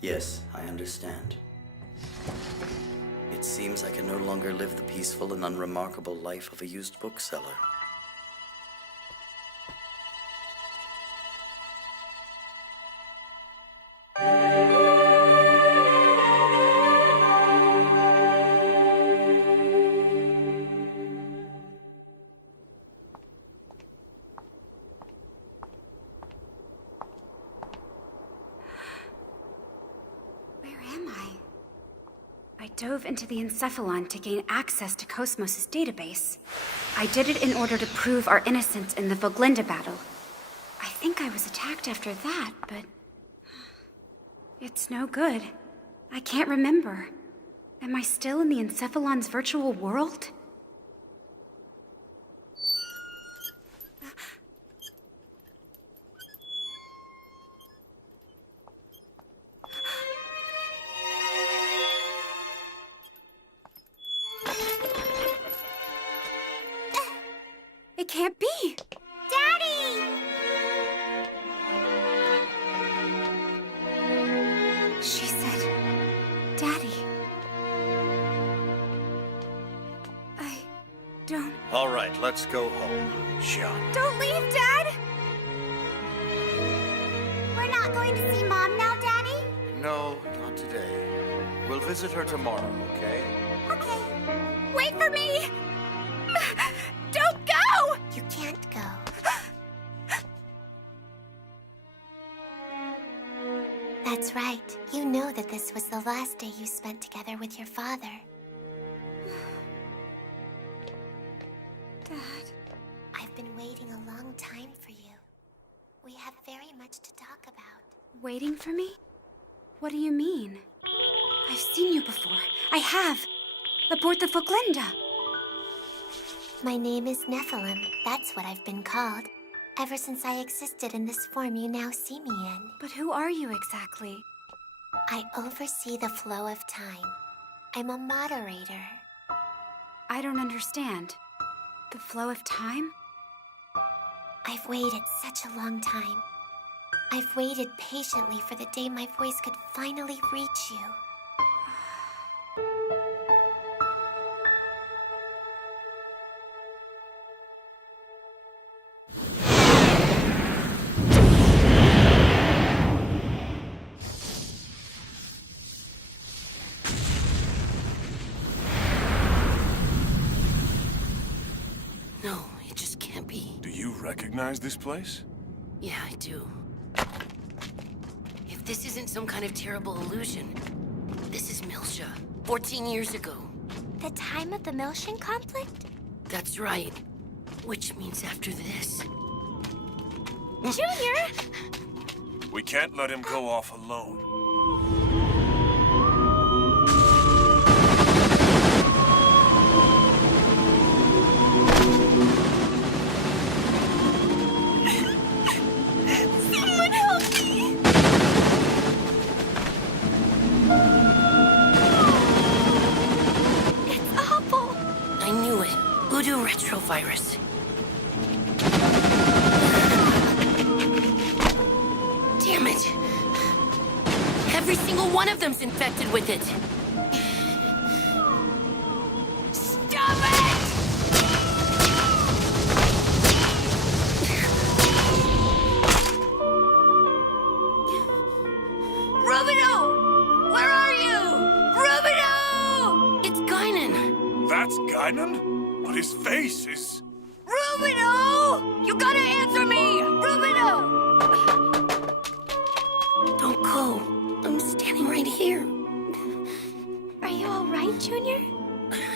Yes, I understand. It seems I can no longer live the peaceful and unremarkable life of a used bookseller. I dove into the Encephalon to gain access to Cosmos' database. I did it in order to prove our innocence in the Voglinda battle. I think I was attacked after that, but... it's no good. I can't remember. Am I still in the Encephalon's virtual world? It can't be! Daddy! She said, Daddy. I don't... All right, let's go home, Xion. Don't leave, Dad! We're not going to see Mom now, Daddy? No, not today. We'll visit her tomorrow, okay? Okay. Wait for me! Don't go! You can't go. That's right. You know that this was the last day you spent together with your father. Dad. I've been waiting a long time for you. We have very much to talk about. Waiting for me? What do you mean? I've seen you before. I have. Aboard the Voglinda. My name is Nephilim. That's what I've been called. Ever since I existed in this form you now see me in. But who are you exactly? I oversee the flow of time. I'm a moderator. I don't understand. The flow of time? I've waited such a long time. I've waited patiently for the day my voice could finally reach you. No, it just can't be. Do you recognize this place? Yeah, I do. If this isn't some kind of terrible illusion, this is Milsha, 14 years ago. The time of the Milshan conflict? That's right. Which means after this... Junior! We can't let him go off alone. Someone help me! It's awful. I knew it. Voodoo retrovirus. Damn it! Every single one of them's infected with it. Stop it! Rubino! Where are you? Rubino! It's Guinan. That's Guinan? But his face is... Rubino! You gotta answer me! Rubino! Don't go. I'm standing Junior?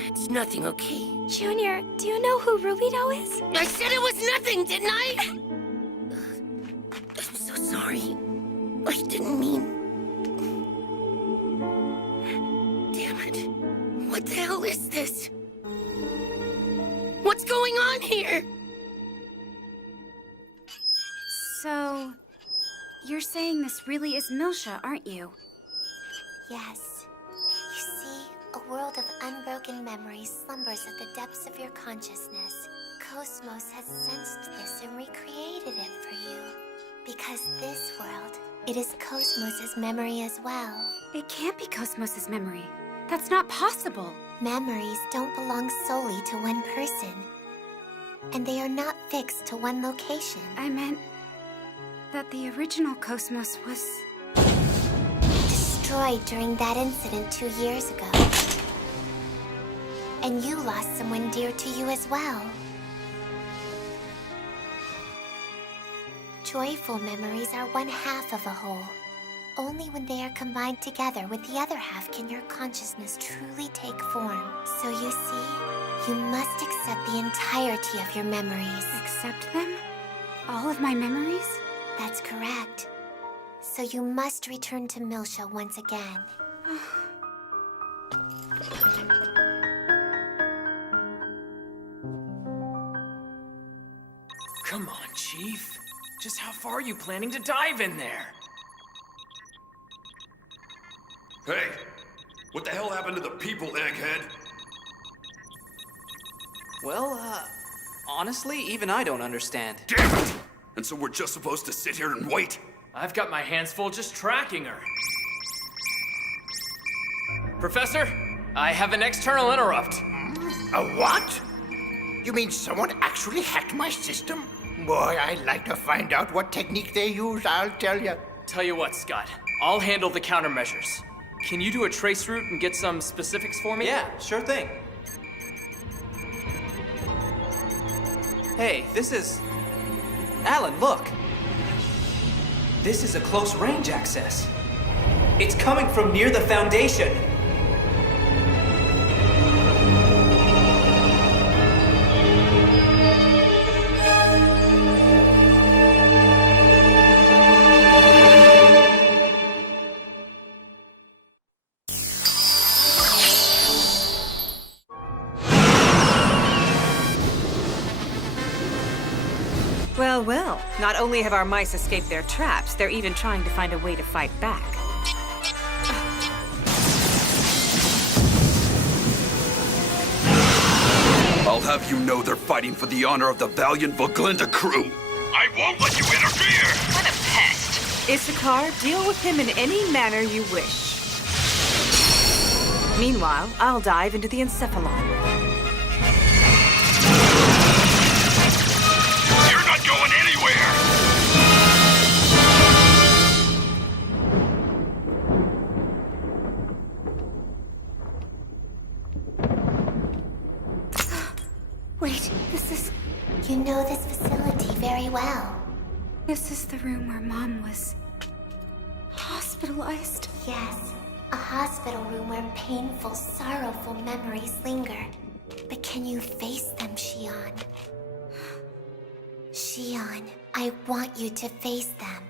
It's nothing, okay? Junior, do you know who Rubido is? I said it was nothing, didn't I? I'm so sorry. I didn't mean... Damn it. What the hell is this? What's going on here? So, you're saying this really is Milsha, aren't you? Yes. You see, a world of unbroken memories slumbers at the depths of your consciousness. Cosmos has sensed this and recreated it for you. Because this world, it is Cosmos's memory as well. It can't be Cosmos's memory. That's not possible. Memories don't belong solely to one person. And they are not fixed to one location. I meant that the original Cosmos was... destroyed during that incident 2 years ago. And you lost someone dear to you as well. Joyful memories are one half of a whole. Only when they are combined together with the other half can your consciousness truly take form. So you see, you must accept the entirety of your memories. Accept them? All of my memories? That's correct. So you must return to Milsha once again. Come on, Chief. Just how far are you planning to dive in there? Hey, what the hell happened to the people, egghead? Well, honestly, even I don't understand. Damn it! And so we're just supposed to sit here and wait? I've got my hands full just tracking her. Professor, I have an external interrupt. A what? You mean someone actually hacked my system? Boy, I'd like to find out what technique they use, I'll tell you. Tell you what, Scott. I'll handle the countermeasures. Can you do a trace route and get some specifics for me? Yeah, sure thing. Hey, this is... Alan, look. This is a close range access. It's coming from near the Foundation. Well, well. Not only have our mice escaped their traps, they're even trying to find a way to fight back. I'll have you know they're fighting for the honor of the valiant Voglinda crew. I won't let you interfere! What a pest! Issachar, deal with him in any manner you wish. Meanwhile, I'll dive into the encephalon. You're not going anywhere! Wait, this is... You know this facility very well. This is the room where Mom was... hospitalized. Yes, a hospital room where painful, sorrowful memories linger. But can you face them, Shion? Shion, I want you to face them.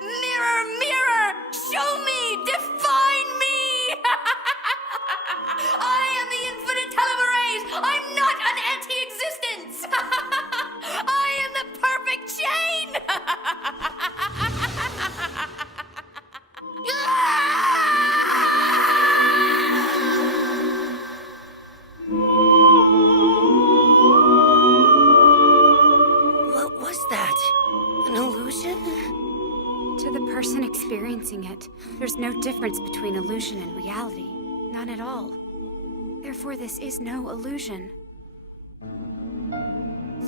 Mirror, mirror, show me, define me! I am the infinite telomerase! I'm not an anti-existence! I am the perfect chain! What was that? An illusion? To the person experiencing it, there's no difference between illusion and reality. None at all. Therefore, this is no illusion.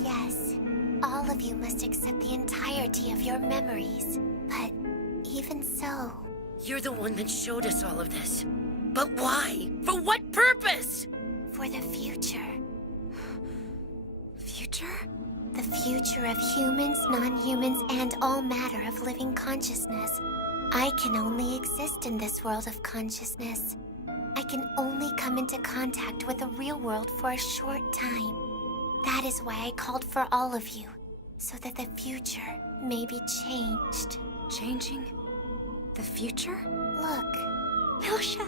Yes, all of you must accept the entirety of your memories. But even so... You're the one that showed us all of this. But why? For what purpose? For the future. Future? The future of humans, non-humans, and all matter of living consciousness. I can only exist in this world of consciousness. I can only come into contact with the real world for a short time. That is why I called for all of you, so that the future may be changed. Changing? The future? Look, Milsha.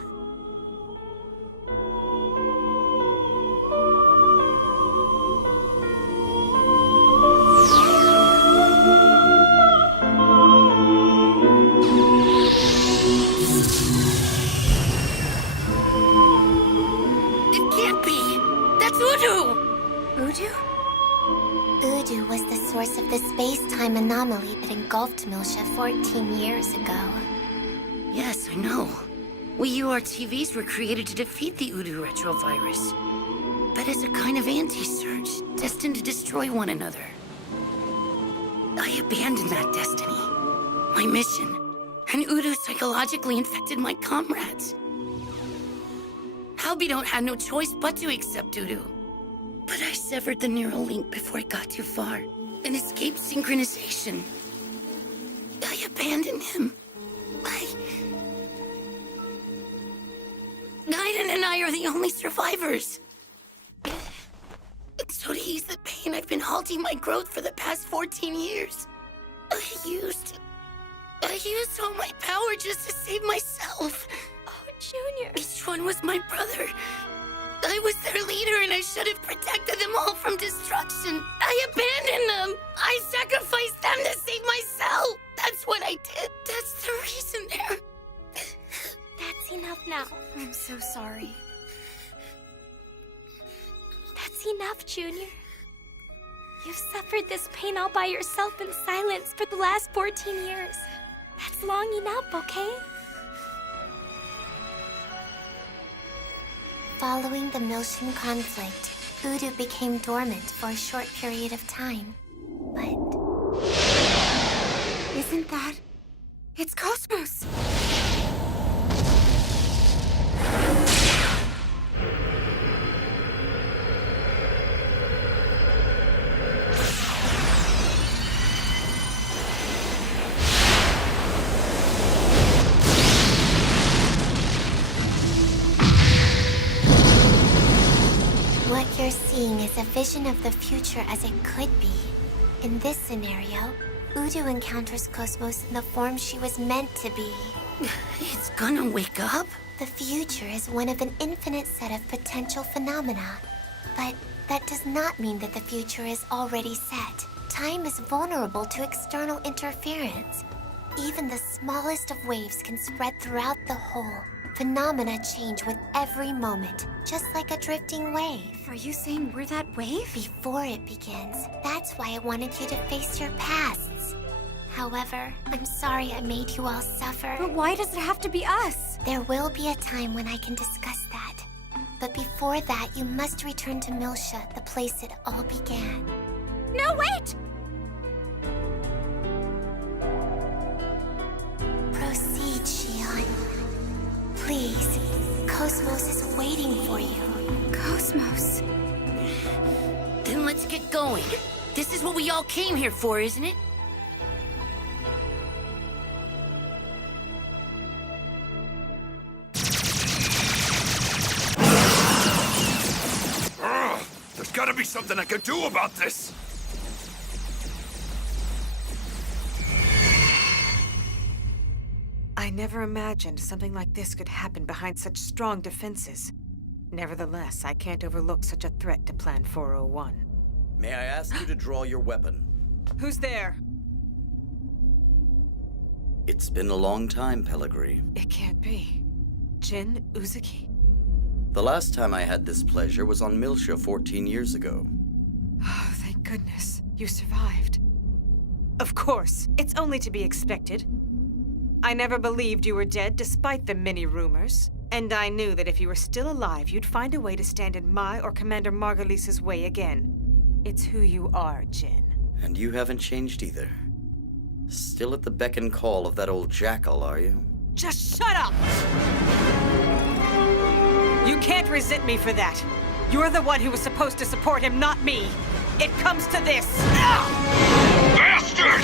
It can't be! That's Udu! Udu? Udu was the source of the space-time anomaly that engulfed Milsha 14 years ago. Yes, I know. We URTVs were created to defeat the Udu retrovirus. But as a kind of anti-surge, destined to destroy one another. I abandoned that destiny. My mission. And Udu psychologically infected my comrades. Albedo had no choice but to accept Udu. But I severed the neural link before it got too far, and escaped synchronization. I abandoned him. Gaiden and I are the only survivors. So to ease the pain, I've been halting my growth for the past 14 years. I used all my power just to save myself. Oh, Junior. Each one was my brother. I was their leader and I should have protected them all from destruction. I abandoned them. I sacrificed them to save myself. That's what I did. That's the reason they're... That's enough now. I'm so sorry. That's enough, Junior. You've suffered this pain all by yourself in silence for the last 14 years. That's long enough, okay? Following the Milshan conflict, Udu became dormant for a short period of time. But... Isn't that... It's Cosmos! What you're seeing is a vision of the future as it could be. In this scenario, Udu encounters Cosmos in the form she was meant to be. It's gonna wake up? The future is one of an infinite set of potential phenomena. But that does not mean that the future is already set. Time is vulnerable to external interference. Even the smallest of waves can spread throughout the whole. Phenomena change with every moment, just like a drifting wave. Are you saying we're that wave? Before it begins. That's why I wanted you to face your pasts. However, I'm sorry I made you all suffer. But why does it have to be us? There will be a time when I can discuss that. But before that, you must return to Milsha, the place it all began. No, wait! Proceed, Shion. Please, Cosmos is waiting for you. Cosmos? Then let's get going. This is what we all came here for, isn't it? There's gotta be something I can do about this! never imagined something like this could happen behind such strong defenses. Nevertheless, I can't overlook such a threat to Plan 401. May I ask you to draw your weapon? Who's there? It's been a long time, Pellegrini. It can't be. Jin Uzuki? The last time I had this pleasure was on Milsha 14 years ago. Oh, thank goodness. You survived. Of course. It's only to be expected. I never believed you were dead, despite the many rumors. And I knew that if you were still alive, you'd find a way to stand in my or Commander Margulies' way again. It's who you are, Jin. And you haven't changed either. Still at the beck and call of that old jackal, are you? Just shut up! You can't resent me for that. You're the one who was supposed to support him, not me. It comes to this. Bastard!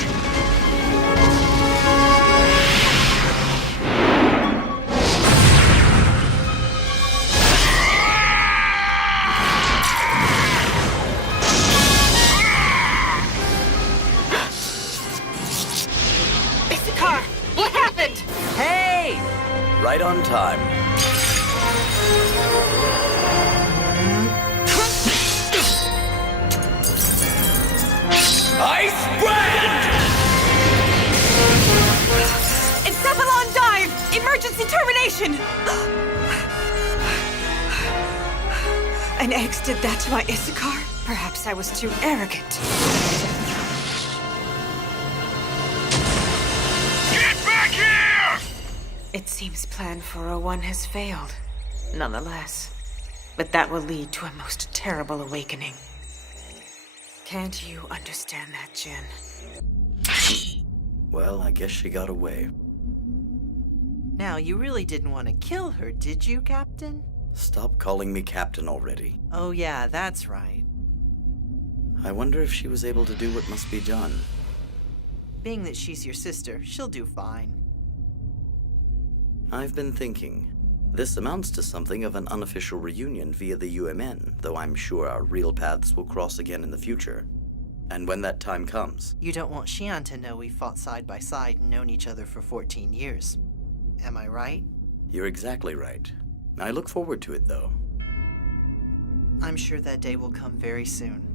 Issachar, what happened? Hey! Right on time. Ice Brand! Encephalon dive! Emergency termination! An X did that to my Issachar? Perhaps I was too arrogant. Get back here! It seems Plan 401 has failed. Nonetheless. But that will lead to a most terrible awakening. Can't you understand that, Jin? Well, I guess she got away. Now, you really didn't want to kill her, did you, Captain? Stop calling me Captain already. Oh yeah, that's right. I wonder if she was able to do what must be done. Being that she's your sister, she'll do fine. I've been thinking. This amounts to something of an unofficial reunion via the UMN, though I'm sure our real paths will cross again in the future. And when that time comes... You don't want Xian to know we fought side by side and known each other for 14 years. Am I right? You're exactly right. I look forward to it, though. I'm sure that day will come very soon.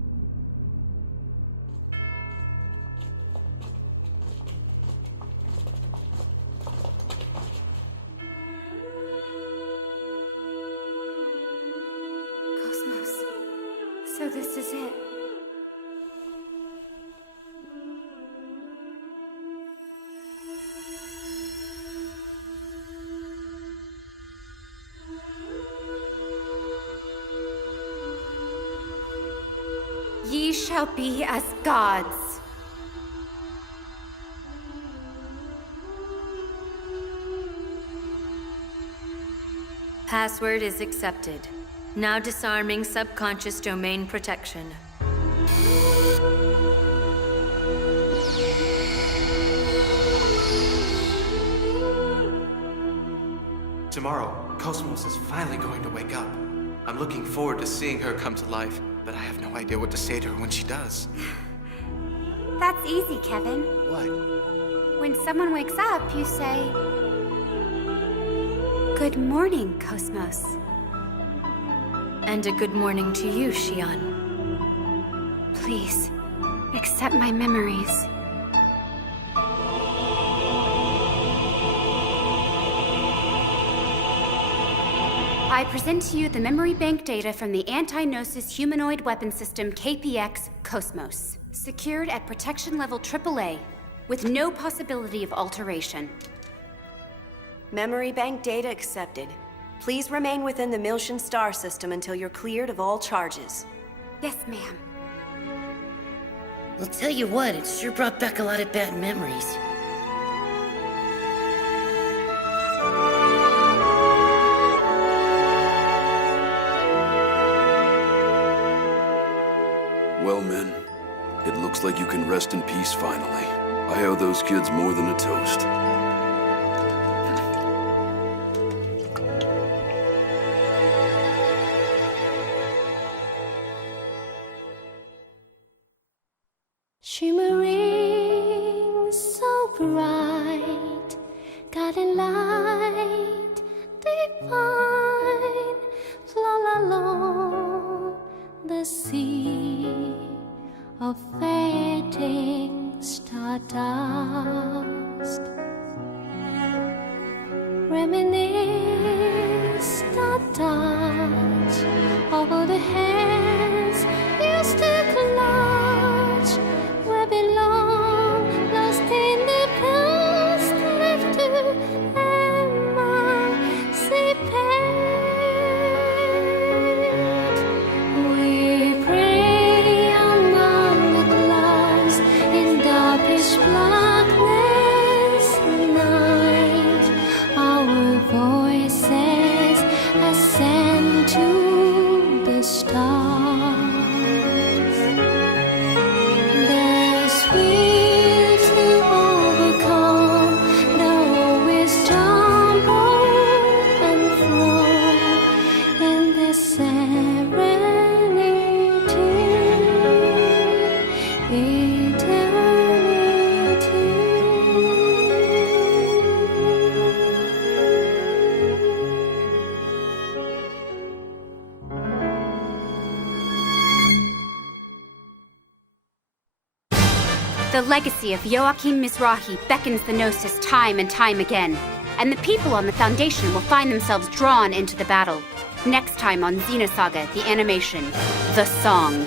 So this is it. Ye shall be as gods. Password is accepted. Now disarming subconscious domain protection. Tomorrow, Cosmos is finally going to wake up. I'm looking forward to seeing her come to life, but I have no idea what to say to her when she does. That's easy, Kevin. What? When someone wakes up, you say, "Good morning, Cosmos." And a good morning to you, Xian. Please, accept my memories. I present to you the memory bank data from the anti-Gnosis humanoid weapon system KPX Cosmos, secured at protection level AAA, with no possibility of alteration. Memory bank data accepted. Please remain within the Milshan star system until you're cleared of all charges. Yes, ma'am. I'll tell you what, it sure brought back a lot of bad memories. Well, men, it looks like you can rest in peace finally. I owe those kids more than a toast. Shimmering so bright, guiding light. a sea of fading stardust. Reminisce the touch of all the hands used to clutch where belong, lost in the past, left to emancipate. We pray among the clouds in darkest blackness night. Our voices ascend to the stars. There's will to overcome, though we stumble and fall in the serenity, eternity. The legacy of Joachim Mizrahi beckons the Gnosis time and time again, and the people on the Foundation will find themselves drawn into the battle. Next time on Xenosaga The Animation, The Song.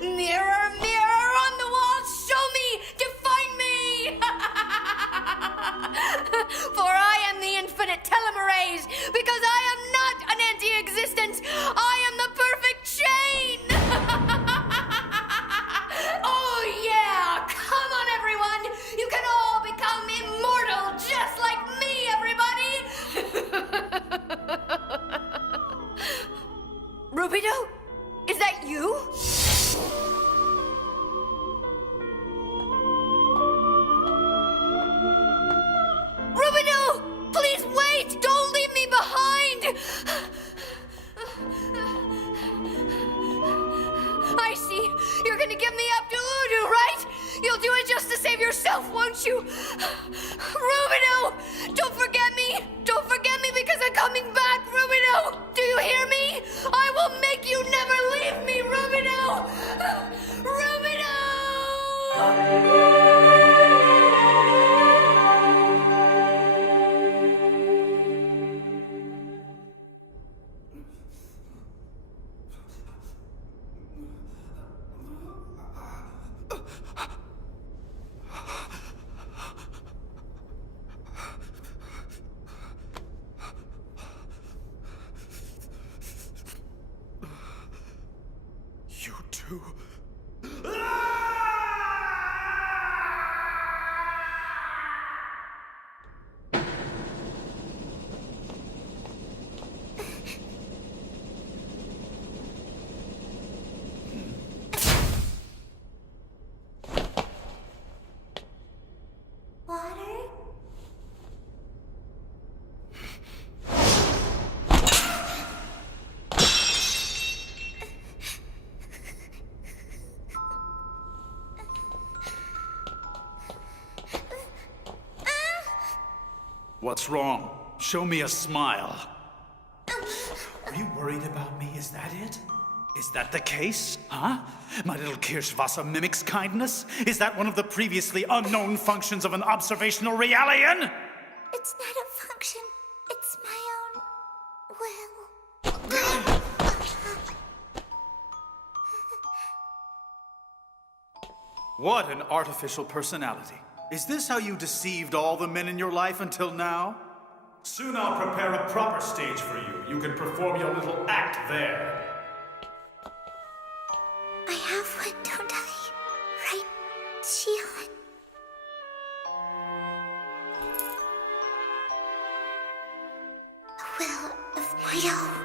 Mirror, mirror on the wall, show me, define me! For I am the infinite telomerase, because I am not an anti-existence, I am the perfect chain! Oh yeah, come on everyone, you can all become immortal just like me, everybody! Rubido? Is that you? Rubido! Please wait! Don't leave me behind! I see. You're gonna give me up to Udu, right? You'll do it just to save yourself, won't you? Rubido! Don't forget me! Don't forget me because I'm coming back, Rubido! Do you hear me? I will make you never leave me, Rubido! Rubido! You too. What's wrong? Show me a smile. Are you worried about me? Is that it? Is that the case? Huh? My little Kirschwasser mimics kindness? Is that one of the previously unknown functions of an observational realian? It's not a function. It's my own will. What an artificial personality. Is this how you deceived all the men in your life until now? Soon I'll prepare a proper stage for you. You can perform your little act there. I have one, don't I? Right, Xion? A will of my own.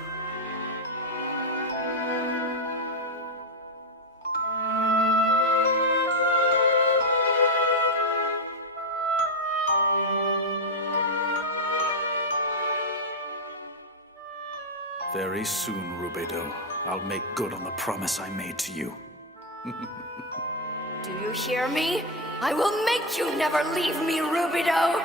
Very soon, Rubedo, I'll make good on the promise I made to you. Do you hear me? I will make you never leave me, Rubido!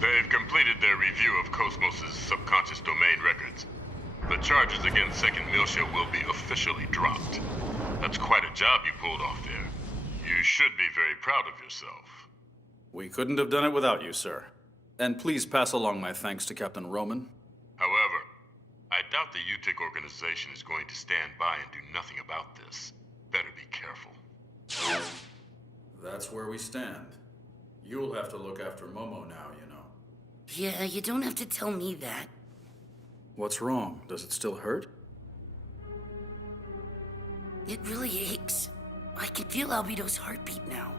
They've completed their review of Cosmos' subconscious domain records. The charges against Second Miltia will be officially dropped. That's quite a job you pulled off there. You should be very proud of yourself. We couldn't have done it without you, sir. And please pass along my thanks to Captain Roman. However, I doubt the UTIC organization is going to stand by and do nothing about this. Better be careful. That's where we stand. You'll have to look after Momo now, you know. Yeah, you don't have to tell me that. What's wrong? Does it still hurt? It really aches. I can feel Albedo's heartbeat now.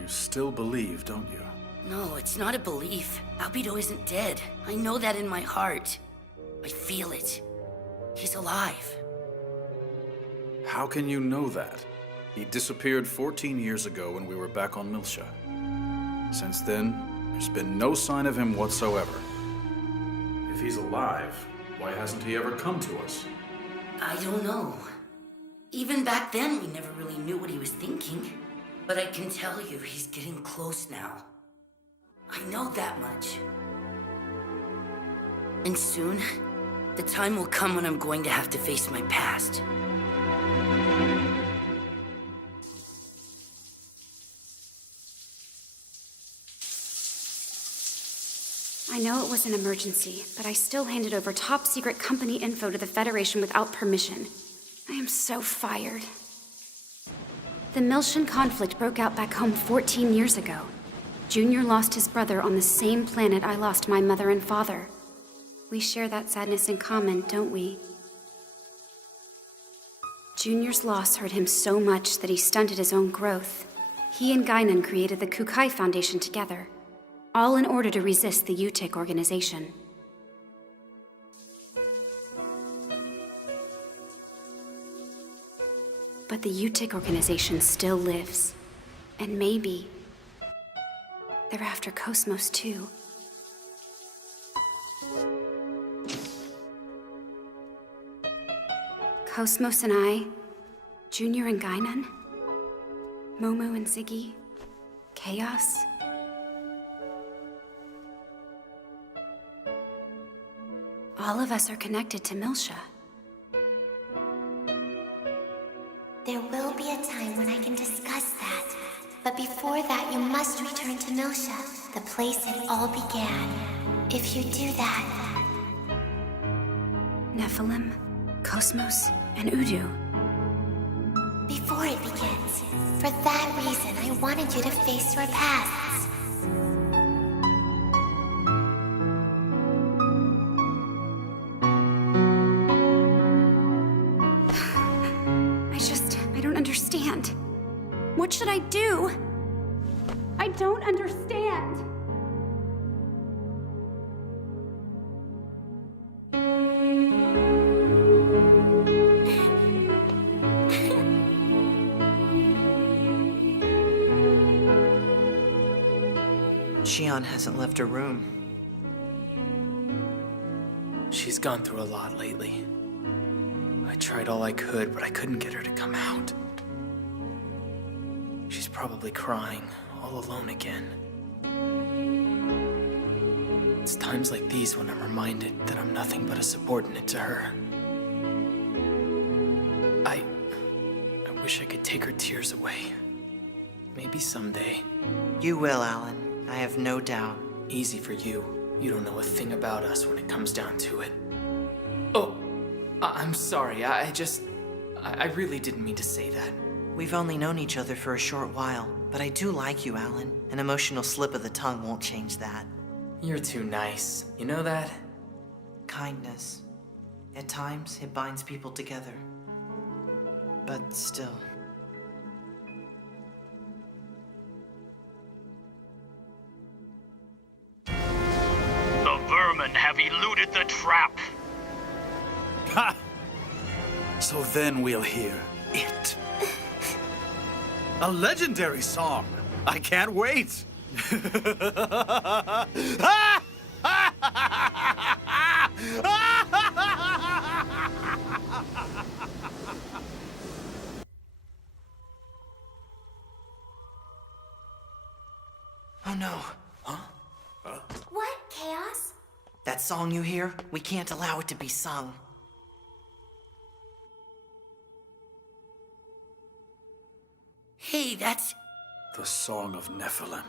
You still believe, don't you? No, it's not a belief. Albedo isn't dead. I know that in my heart. I feel it. He's alive. How can you know that? He disappeared 14 years ago when we were back on Miltia. Since then, there's been no sign of him whatsoever. If he's alive, why hasn't he ever come to us? I don't know. Even back then, we never really knew what he was thinking. But I can tell you, he's getting close now. I know that much. And soon, the time will come when I'm going to have to face my past. I know it was an emergency, but I still handed over top secret company info to the Federation without permission. I am so fired. The Miltian conflict broke out back home 14 years ago. Junior lost his brother on the same planet I lost my mother and father. We share that sadness in common, don't we? Junior's loss hurt him so much that he stunted his own growth. He and Guinan created the Kukai Foundation together, all in order to resist the UTIC organization. But the UTIC organization still lives. And maybe they're after Cosmos too. Cosmos and I, Junior and Guinan, Momo and Ziggy, Chaos. All of us are connected to Miltia. There will be a time when I can discuss that. But before that, you must return to Miltia, the place it all began. If you do that... Nephilim, Cosmos, and Udu. Before it begins. For that reason, I wanted you to face your pasts. I don't understand. What should I do? I don't understand. Xion hasn't left her room. She's gone through a lot lately. tried all I could, but I couldn't get her to come out. She's probably crying, all alone again. It's times like these when I'm reminded that I'm nothing but a subordinate to her. I wish I could take her tears away. Maybe someday. You will, Alan. I have no doubt. Easy for you. You don't know a thing about us when it comes down to it. Oh, I'm sorry. I really didn't mean to say that. We've only known each other for a short while, but I do like you, Alan. An emotional slip of the tongue won't change that. You're too nice. You know that? Kindness. At times, it binds people together. But still. The vermin have eluded the trap. Ha! So then we'll hear it. A legendary song. I can't wait. Oh no. What, Chaos? That song you hear, we can't allow it to be sung. Hey, that's... The Song of Nephilim.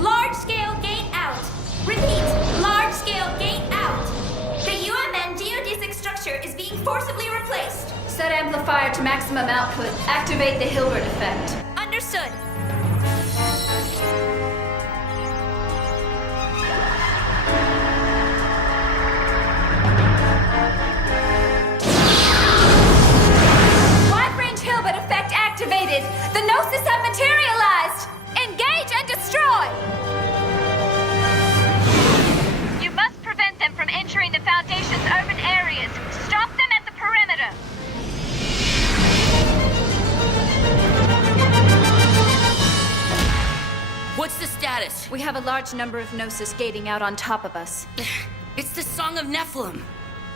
Large-scale gate out. Repeat, large-scale gate out. The UMN geodesic structure is being forcibly replaced. Set amplifier to maximum output. Activate the Hilbert effect. Understood. Wide-range Hilbert effect activated. The Gnosis have materialized. Engage and destroy. You must prevent them from entering the Foundation's urban areas. Stop them at the perimeter. What's the status? We have a large number of Gnosis gating out on top of us. It's the Song of Nephilim.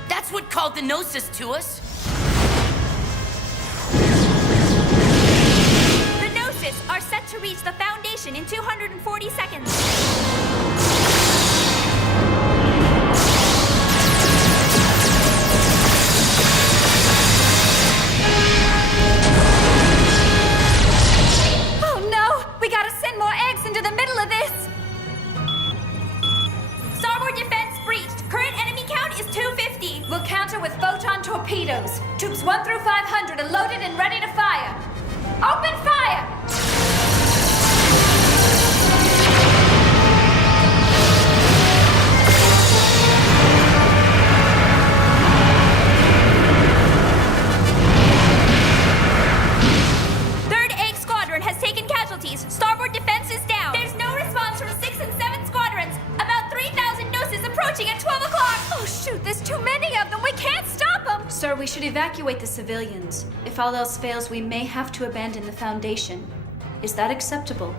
That's what called the Gnosis to us. The Gnosis are set to reach the Foundation in 240 seconds. Oh no! We gotta send more eggs into the middle of this! Starboard defense breached. Current enemy count is 250. We'll counter with photon torpedoes. Troops 1 through 500 are loaded and ready to fire. Open fire! Third egg squadron has taken casualties. Starboard defense is down. There's no response from 6 and 7 squadrons. About 3,000 Gnosis approaching at 12 o'clock. Oh shoot, there's too many of them! We can't stop them! Sir, we should evacuate the civilians. If all else fails, we may have to abandon the Foundation. Is that acceptable?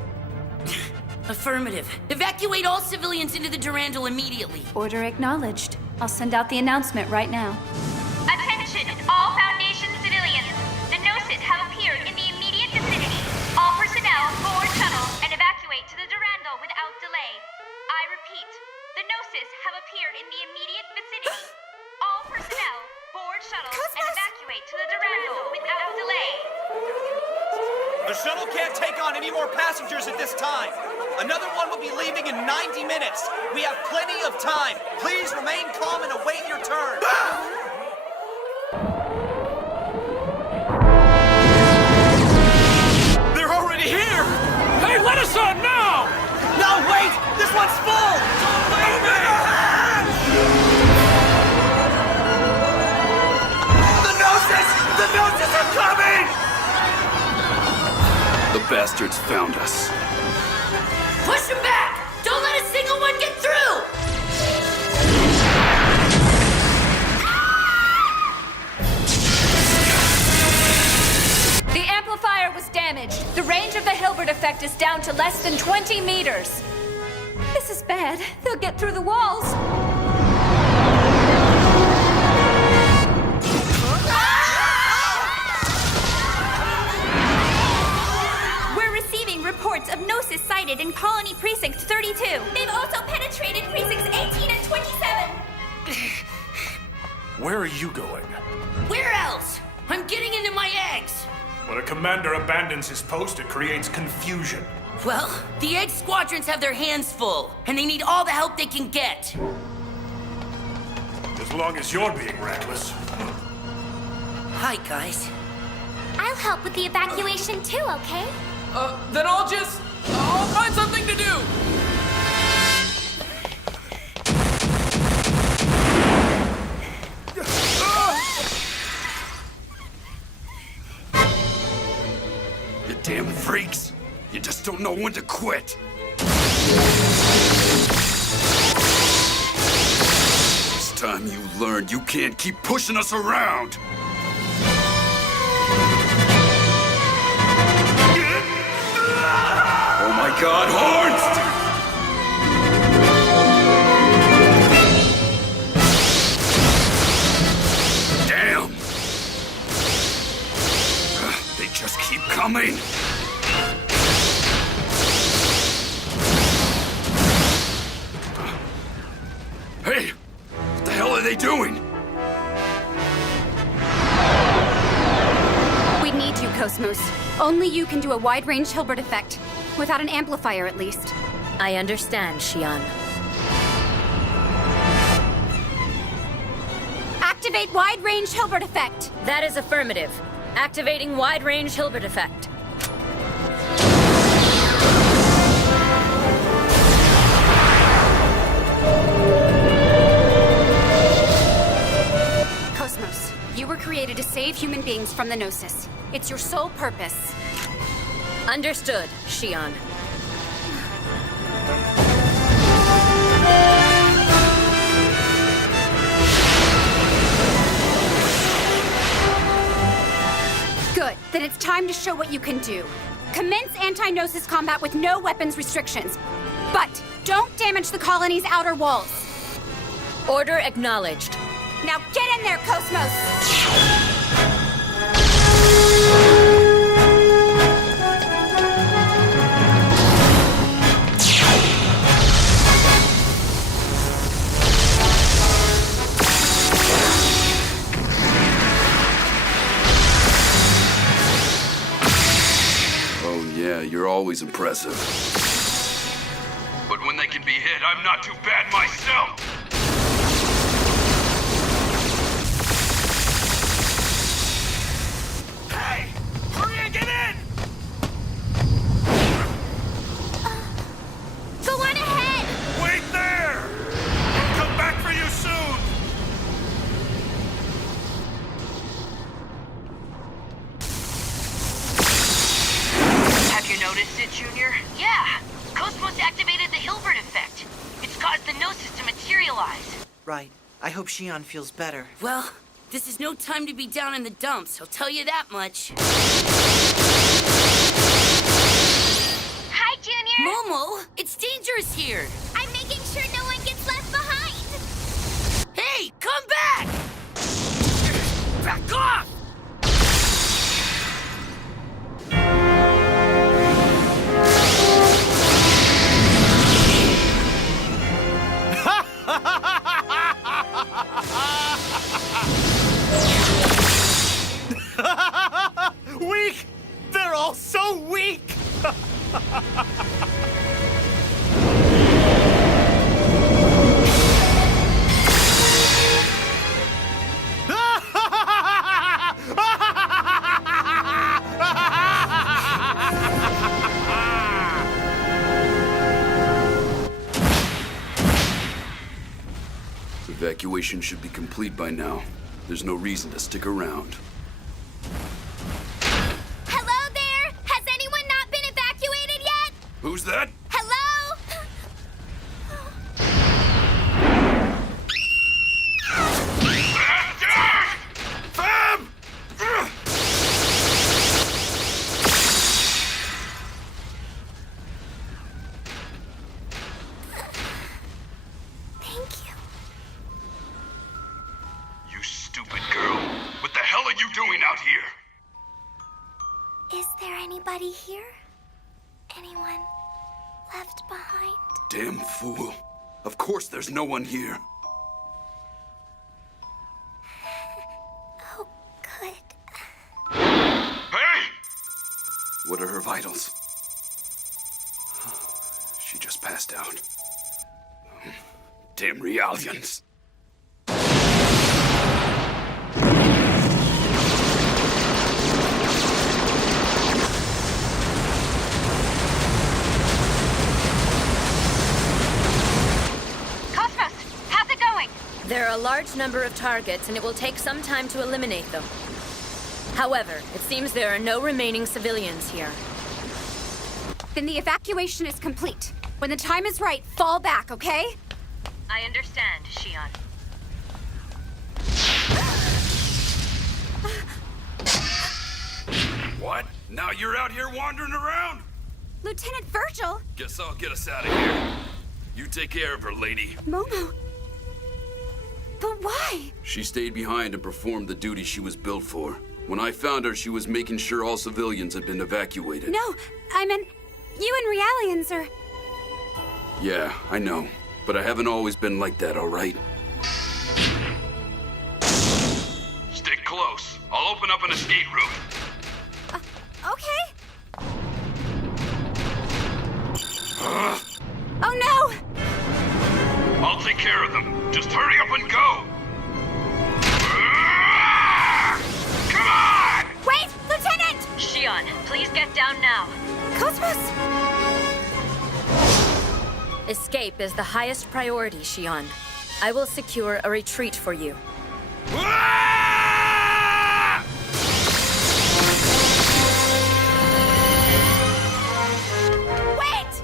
Affirmative. Evacuate all civilians into the Durandal immediately. Order acknowledged. I'll send out the announcement right now. Attention, all Foundation civilians. The Gnosis have appeared in the immediate vicinity. All personnel board shuttle and evacuate to the Durandal without delay. I repeat, the Gnosis have appeared in the immediate vicinity. All personnel board shuttle and evacuate to the Durandal without delay. The shuttle can't take on any more passengers at this time. Another one will be leaving in 90 minutes. We have plenty of time. Please remain calm and await your turn. They're already here! Hey, let us on now! No, wait! This one's full! bastards found us. Push him back! Don't let a single one get through! The amplifier was damaged. The range of the Hilbert effect is down to less than 20 meters. This is bad. They'll get through the walls. We're receiving reports of Gnosis sighted in Colony Precinct 32. They've also penetrated Precincts 18 and 27. Where are you going? Where else? I'm getting into my eggs. When a commander abandons his post, it creates confusion. Well, the egg squadrons have their hands full, and they need all the help they can get. As long as you're being reckless. Hi, guys. I'll help with the evacuation too, okay? Then I'll find something to do! You damn freaks! You just don't know when to quit! It's time you learned you can't keep pushing us around! Oh my god, horns! Damn! They just keep coming! Hey! What the hell are they doing? We need you, Cosmos. Only you can do a wide-range Hilbert effect. Without an amplifier, at least. I understand, Xion. Activate wide-range Hilbert effect. That is affirmative. Activating wide-range Hilbert effect. Cosmos, you were created to save human beings from the Gnosis. It's your sole purpose. Understood, Xion. Good. Then it's time to show what you can do. Commence anti-Gnosis combat with no weapons restrictions. But don't damage the colony's outer walls. Order acknowledged. Now get in there, Cosmos! Yeah, you're always impressive. But when they can be hit, I'm not too bad myself! Hey! Hurry and get in! Go on ahead! Wait there! I'll come back for you soon! Have you noticed it, Junior? Yeah. Cosmos activated the Hilbert effect. It's caused the Gnosis to materialize. Right. I hope Xion feels better. Well, this is no time to be down in the dumps, I'll tell you that much. Hi, Junior! Momo, it's dangerous here. I'm making sure no one gets left behind! Hey, come back! Back off! Weak! They're all so weak! Evacuation should be complete by now. There's no reason to stick around. Hello there! Has anyone not been are you doing out here? Is there anybody here? Anyone left behind? Damn fool. Of course there's no one here. Oh, good. Hey! What are her vitals? She just passed out. Damn Realians. Cosmos, how's it going? There are a large number of targets, and it will take some time to eliminate them. However, it seems there are no remaining civilians here. Then the evacuation is complete. When the time is right, fall back, okay? I understand, Shion. What? Now you're out here wandering around? Lieutenant Virgil! Guess I'll get us out of here. You take care of her, lady. Momo. But why? She stayed behind and performed the duty she was built for. When I found her, she was making sure all civilians had been evacuated. No, I meant you and Realians are... Yeah, I know. But I haven't always been like that, all right? Stick close. I'll open up an escape route. Okay. Oh no! I'll take care of them. Just hurry up and go! Come on! Wait, Lieutenant! Shion, please get down now. Cosmos! Escape is the highest priority, Shion. I will secure a retreat for you. Wait!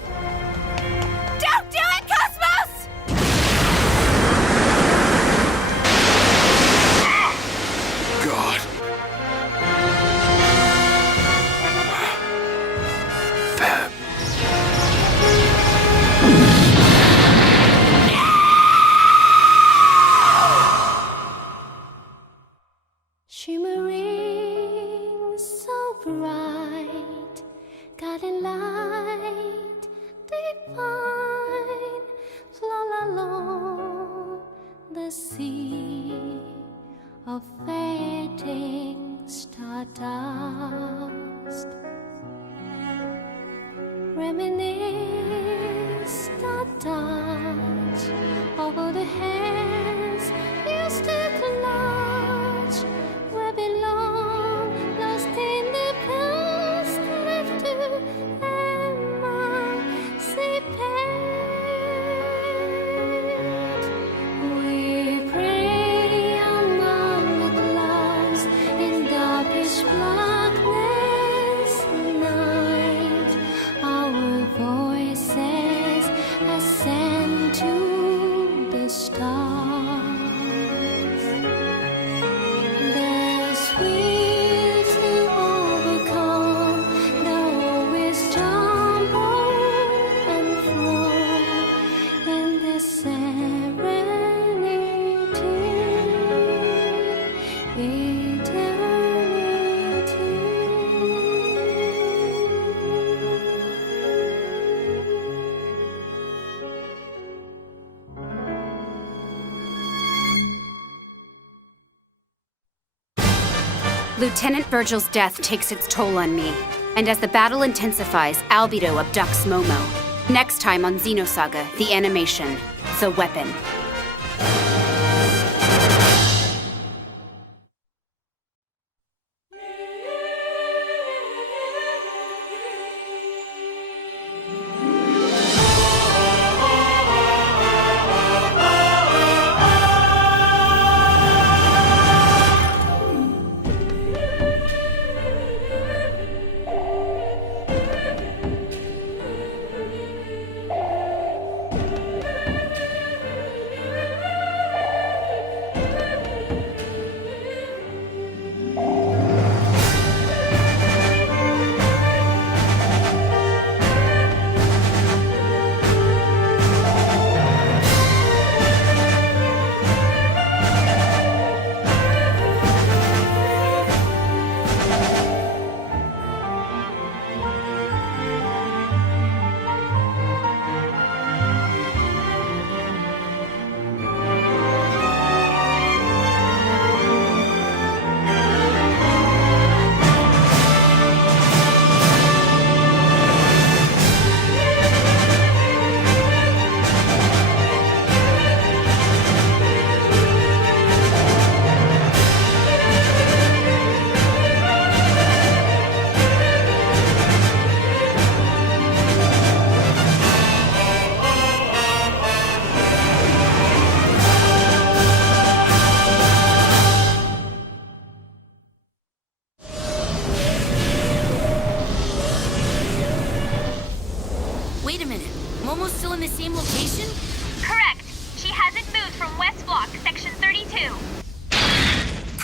Don't do it, Cosmos! God. Fab. Shimmering so bright, guiding light divine, flow along the sea of fading stardust. Reminisce the touch over the hands used to clutch where belong, lost in the past, left to emancipate. We pray among the clouds in darkish blackness night. Our voices ascend to the stars. There's will to overcome, the always jump and fro in this Lieutenant Virgil's death takes its toll on me, and as the battle intensifies, Albedo abducts Momo. Next time on Xenosaga The Animation, The Weapon.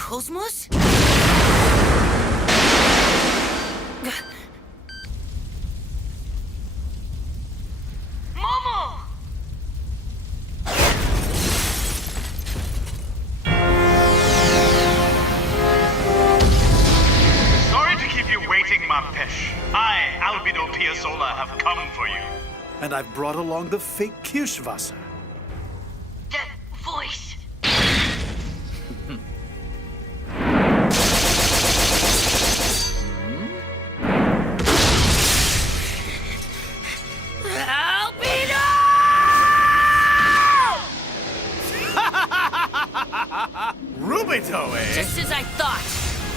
Cosmos? Momo! Sorry to keep you waiting, Mampesh. I, Albedo Piazzolla, have come for you. And I've brought along the fake Kirschwasser. That voice. Rubito, eh? Just as I thought.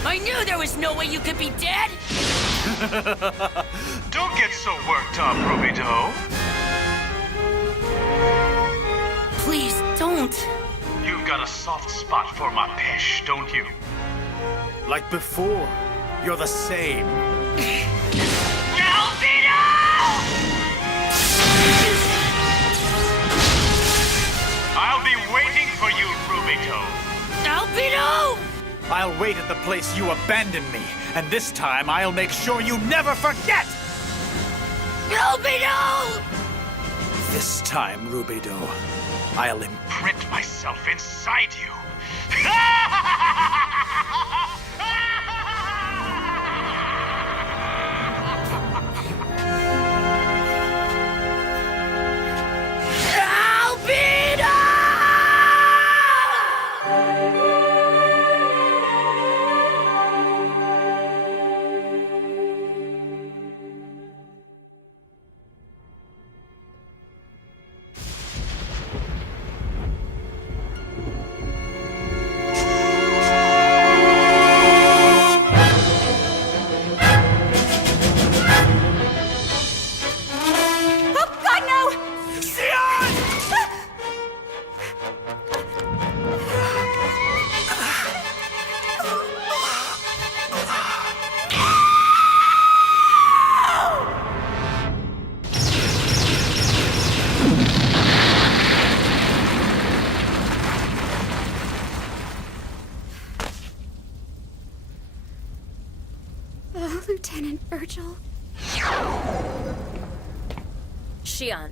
I knew there was no way you could be dead. Don't get so worked up, Rubido. Please, don't. You've got a soft spot for Mampesh, don't you? Like before, you're the same. I'll be waiting for you, Rubito. Albedo! I'll wait at the place you abandoned me, and this time I'll make sure you never forget! Albedo! This time, Rubido, I'll imprint myself inside you. Lieutenant Virgil. Xion,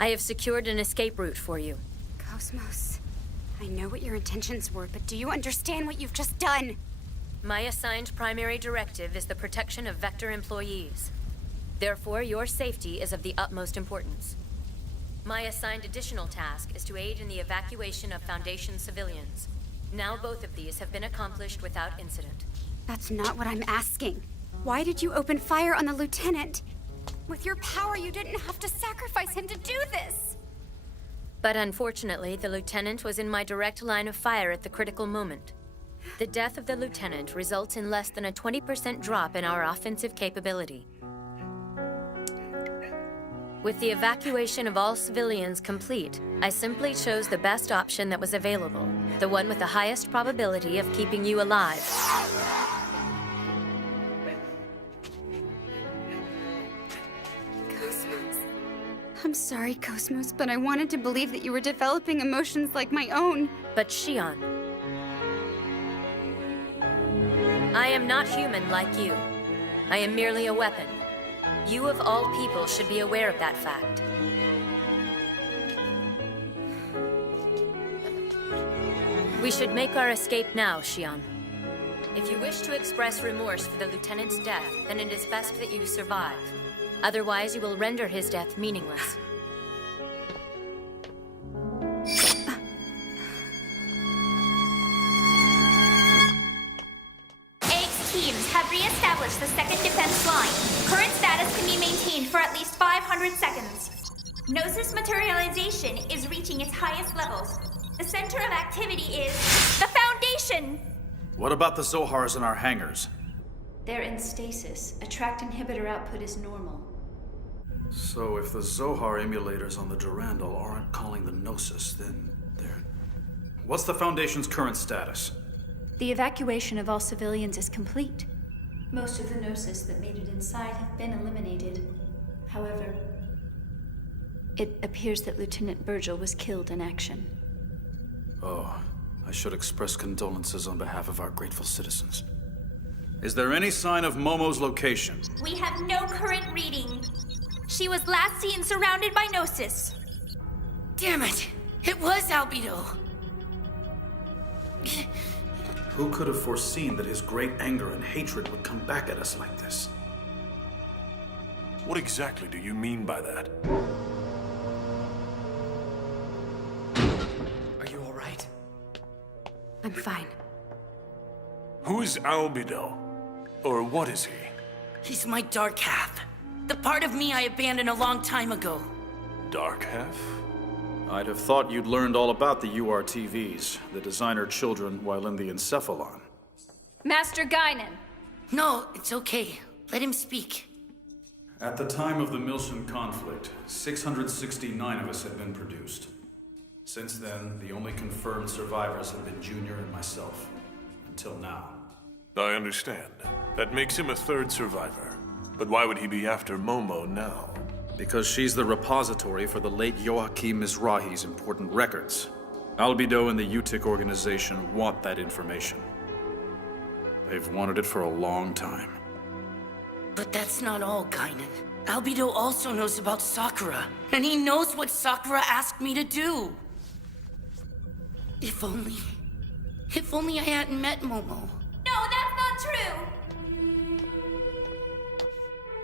I have secured an escape route for you. Cosmos, I know what your intentions were, but do you understand what you've just done? My assigned primary directive is the protection of Vector employees. Therefore, your safety is of the utmost importance. My assigned additional task is to aid in the evacuation of Foundation civilians. Now both of these have been accomplished without incident. That's not what I'm asking. Why did you open fire on the lieutenant? With your power, you didn't have to sacrifice him to do this! But unfortunately, the lieutenant was in my direct line of fire at the critical moment. The death of the lieutenant results in less than a 20% drop in our offensive capability. With the evacuation of all civilians complete, I simply chose the best option that was available, the one with the highest probability of keeping you alive. Cosmos. I'm sorry, Cosmos, but I wanted to believe that you were developing emotions like my own. But Xion, I am not human like you. I am merely a weapon. You of all people should be aware of that fact. We should make our escape now, Xion. If you wish to express remorse for the lieutenant's death, then it is best that you survive. Otherwise, you will render his death meaningless. AX teams have re-established the second defense line. Current status can be maintained for at least 500 seconds. Gnosis materialization is reaching its highest levels. The center of activity is the Foundation! What about the Zohars in our hangars? They're in stasis. Attract inhibitor output is normal. So if the Zohar emulators on the Durandal aren't calling the Gnosis, then they're... What's the Foundation's current status? The evacuation of all civilians is complete. Most of the Gnosis that made it inside have been eliminated. However, it appears that Lieutenant Virgil was killed in action. Oh, I should express condolences on behalf of our grateful citizens. Is there any sign of Momo's location? We have no current reading. She was last seen surrounded by Gnosis. Damn it! It was Albedo! Who could have foreseen that his great anger and hatred would come back at us like this? What exactly do you mean by that? Are you alright? I'm fine. Who is Albedo? Or what is he? He's my dark half. The part of me I abandoned a long time ago. Dark half? I'd have thought you'd learned all about the URTVs, the designer children, while in the Encephalon. Master Guinan. No, it's okay. Let him speak. At the time of the Milshan conflict, 669 of us had been produced. Since then, the only confirmed survivors have been Junior and myself. Until now. I understand. That makes him a third survivor. But why would he be after Momo now? Because she's the repository for the late Joachim Mizrahi's important records. Albedo and the UTIC organization want that information. They've wanted it for a long time. But that's not all, Guinan. Albedo also knows about Sakura, and he knows what Sakura asked me to do. If only I hadn't met Momo. No, that's not true!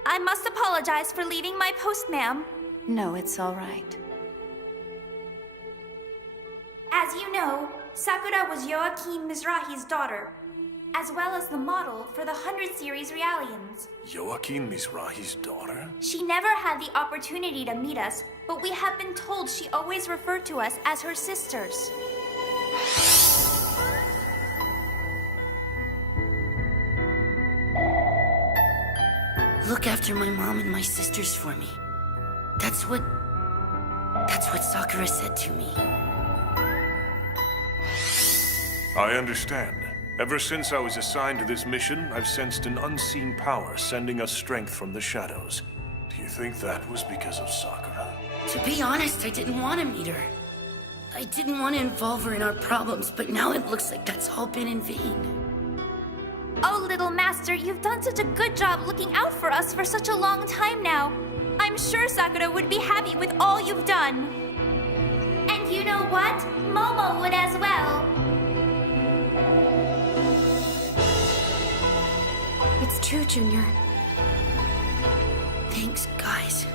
I must apologize for leaving my post, ma'am. No, it's all right. As you know, Sakura was Joachim Mizrahi's daughter, as well as the model for the 100 series Realians. Joachim Mizrahi's daughter? She never had the opportunity to meet us, but we have been told she always referred to us as her sisters. Look after my mom and my sisters for me. That's what Sakura said to me. I understand. Ever since I was assigned to this mission, I've sensed an unseen power sending us strength from the shadows. Do you think that was because of Sakura? To be honest, I didn't want to meet her. I didn't want to involve her in our problems, but now it looks like that's all been in vain. Oh, little master, you've done such a good job looking out for us for such a long time now. I'm sure Sakura would be happy with all you've done. And you know what? Momo would as well. It's true, Junior. Thanks, guys.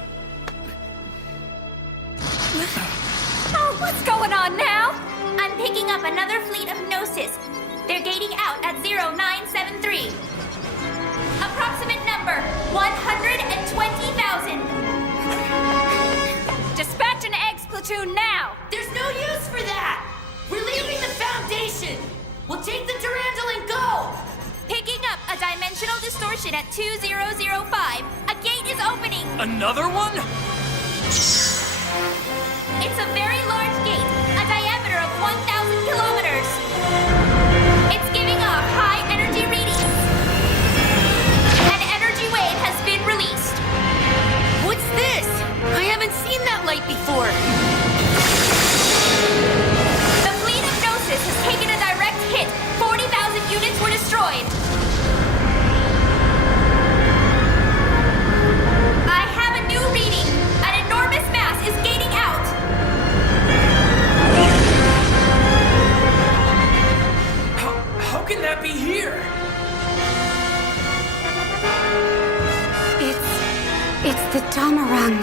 Oh, what's going on now? I'm picking up another fleet of Gnosis. They're gating out at 0973. Approximate number, 120,000. Dispatch an eggs platoon now! There's no use for that! We're leaving the Foundation! We'll take the Durandal and go! Picking up a dimensional distortion at 2005. A gate is opening. Another one? It's a very large gate, a diameter of 1,000 kilometers. It's giving off high energy readings. An energy wave has been released. What's this? I haven't seen that light before. The fleet of Gnosis has taken a direct hit. 40,000 units were destroyed. I have a new reading. An enormous mass is gating out. How can that be here? It's the Damarang.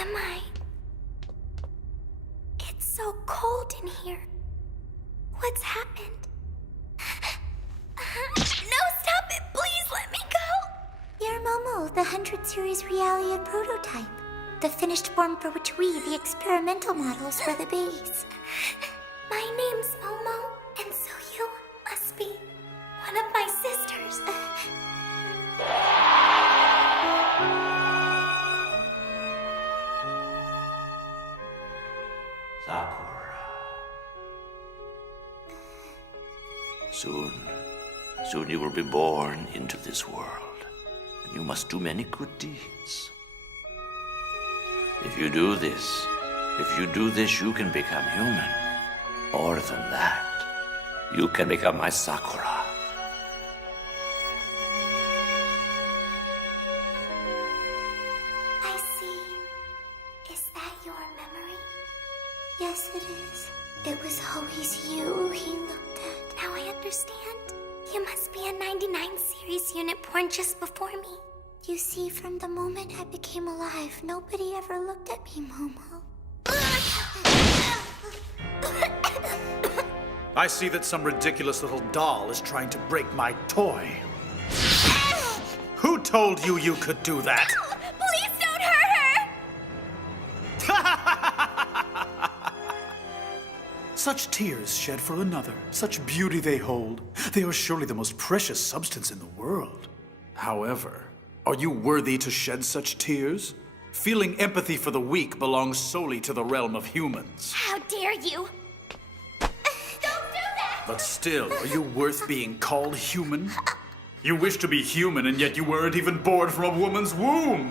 Am I? It's so cold in here. What's happened? No, stop it! Please let me go! You're Momo, the 100 series Realian prototype. The finished form for which we, the experimental models, were the base. My name's Momo, and so you must be one of my sisters. Soon you will be born into this world, and you must do many good deeds. If you do this, you can become human. More than that, you can become my Sakura. I see. Is that your memory? Yes, it is. It was always you he looked at. Now I understand. You must be a 99 series unit born just before me. You see, from the moment I became alive, nobody ever looked at me, Momo. I see that some ridiculous little doll is trying to break my toy. Who told you you could do that? Please don't hurt her! Such tears shed for another, such beauty they hold. They are surely the most precious substance in the world. However, are you worthy to shed such tears? Feeling empathy for the weak belongs solely to the realm of humans. How dare you! But still, are you worth being called human? You wish to be human, and yet you weren't even born from a woman's womb!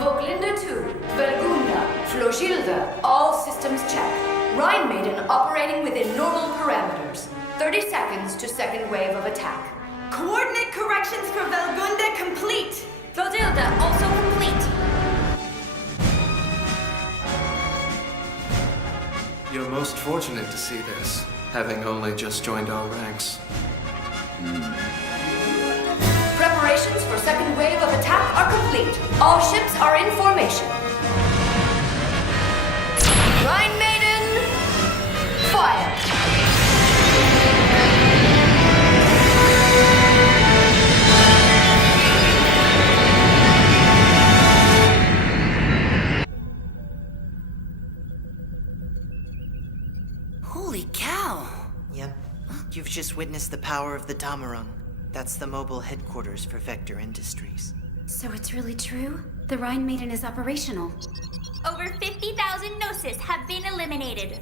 Voglinde 2, Vergunda, Flogilda, all systems check. Rhine Maiden operating within normal parameters. 30 seconds to second wave of attack. Coordinate corrections for Velgunda complete. Clotilda also complete. You're most fortunate to see this, having only just joined our ranks. Preparations for second wave of attack are complete. All ships are in formation. Rhine Maiden, fire! Holy cow! Yep. You've just witnessed the power of the Damarung. That's the mobile headquarters for Vector Industries. So it's really true? The Rhine Maiden is operational. Over 50,000 Gnosis have been eliminated.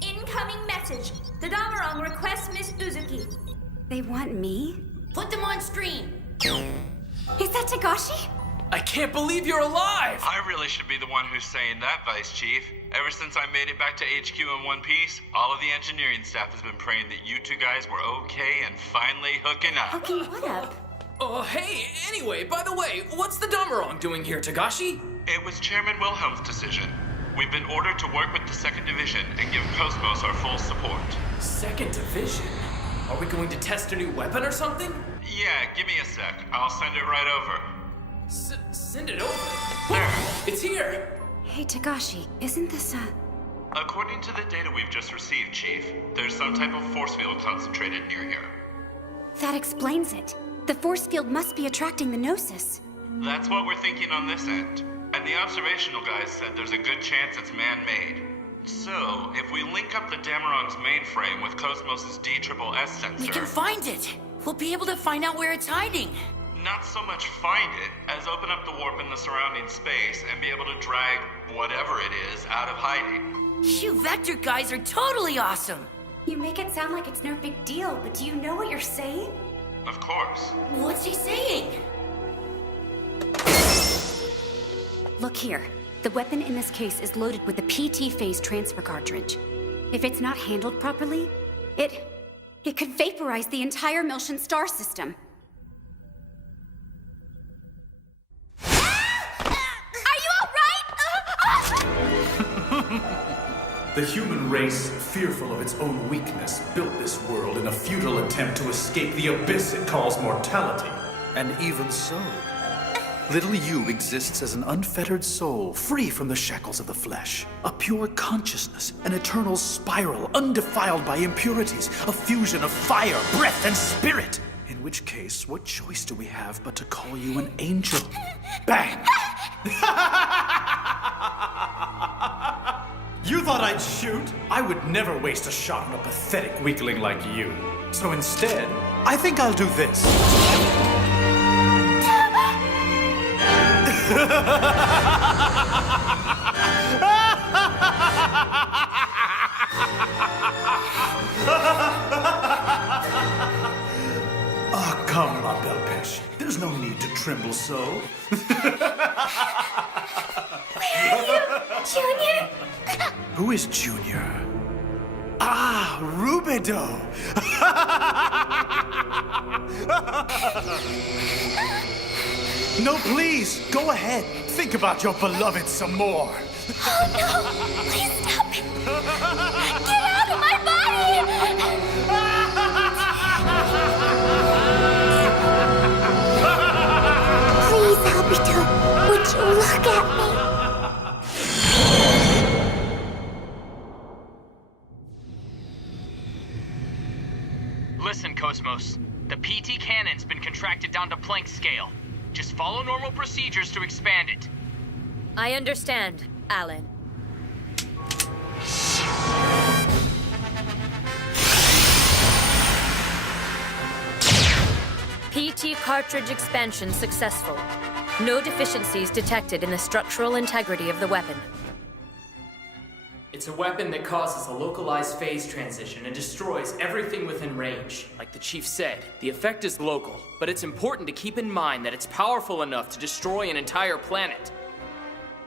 Incoming message. The Damarong requests Miss Uzuki. They want me? Put them on screen! Is that Tagashi? I can't believe you're alive! I really should be the one who's saying that, Vice Chief. Ever since I made it back to HQ in one piece, all of the engineering staff has been praying that you two guys were okay and finally hooking up. Hooking what up? Oh, hey, anyway, by the way, what's the Damarong doing here, Tagashi? It was Chairman Wilhelm's decision. We've been ordered to work with the 2nd Division and give Cosmos our full support. 2nd Division? Are we going to test a new weapon or something? Yeah, give me a sec. I'll send it right over. Send it over? There, it's here! Hey, Tagashi, isn't this According to the data we've just received, Chief, there's some type of force field concentrated near here. That explains it. The force field must be attracting the Gnosis. That's what we're thinking on this end. And the observational guys said there's a good chance it's man-made. So, if we link up the Damarong's mainframe with Cosmos' DSSS sensor... We can find it! We'll be able to find out where it's hiding! Not so much find it, as open up the warp in the surrounding space and be able to drag whatever it is out of hiding. You Vector guys are totally awesome! You make it sound like it's no big deal, but do you know what you're saying? Of course. What's he saying? Look here. The weapon in this case is loaded with the PT phase transfer cartridge. If it's not handled properly, it could vaporize the entire Miltian star system. The human race, fearful of its own weakness, built this world in a futile attempt to escape the abyss it calls mortality. And even so, little you exists as an unfettered soul, free from the shackles of the flesh. A pure consciousness, an eternal spiral, undefiled by impurities, a fusion of fire, breath, and spirit. In which case, what choice do we have but to call you an angel? Bang! You thought I'd shoot? I would never waste a shot on a pathetic weakling like you. So instead, I think I'll do this. Oh, come, La Belle Pêche. There's no need to tremble so. Where are you, Junior? Who is Junior? Ah, Rubido! No, please, go ahead. Think about your beloved some more. Oh no! Please stop it! Get out of my body! Please, Alberto, would you look at me? Listen, Cosmos. The PT cannon's been contracted down to Planck scale. Just follow normal procedures to expand it. I understand, Alan. PT cartridge expansion successful. No deficiencies detected in the structural integrity of the weapon. It's a weapon that causes a localized phase transition and destroys everything within range. Like the Chief said, the effect is local, but it's important to keep in mind that it's powerful enough to destroy an entire planet.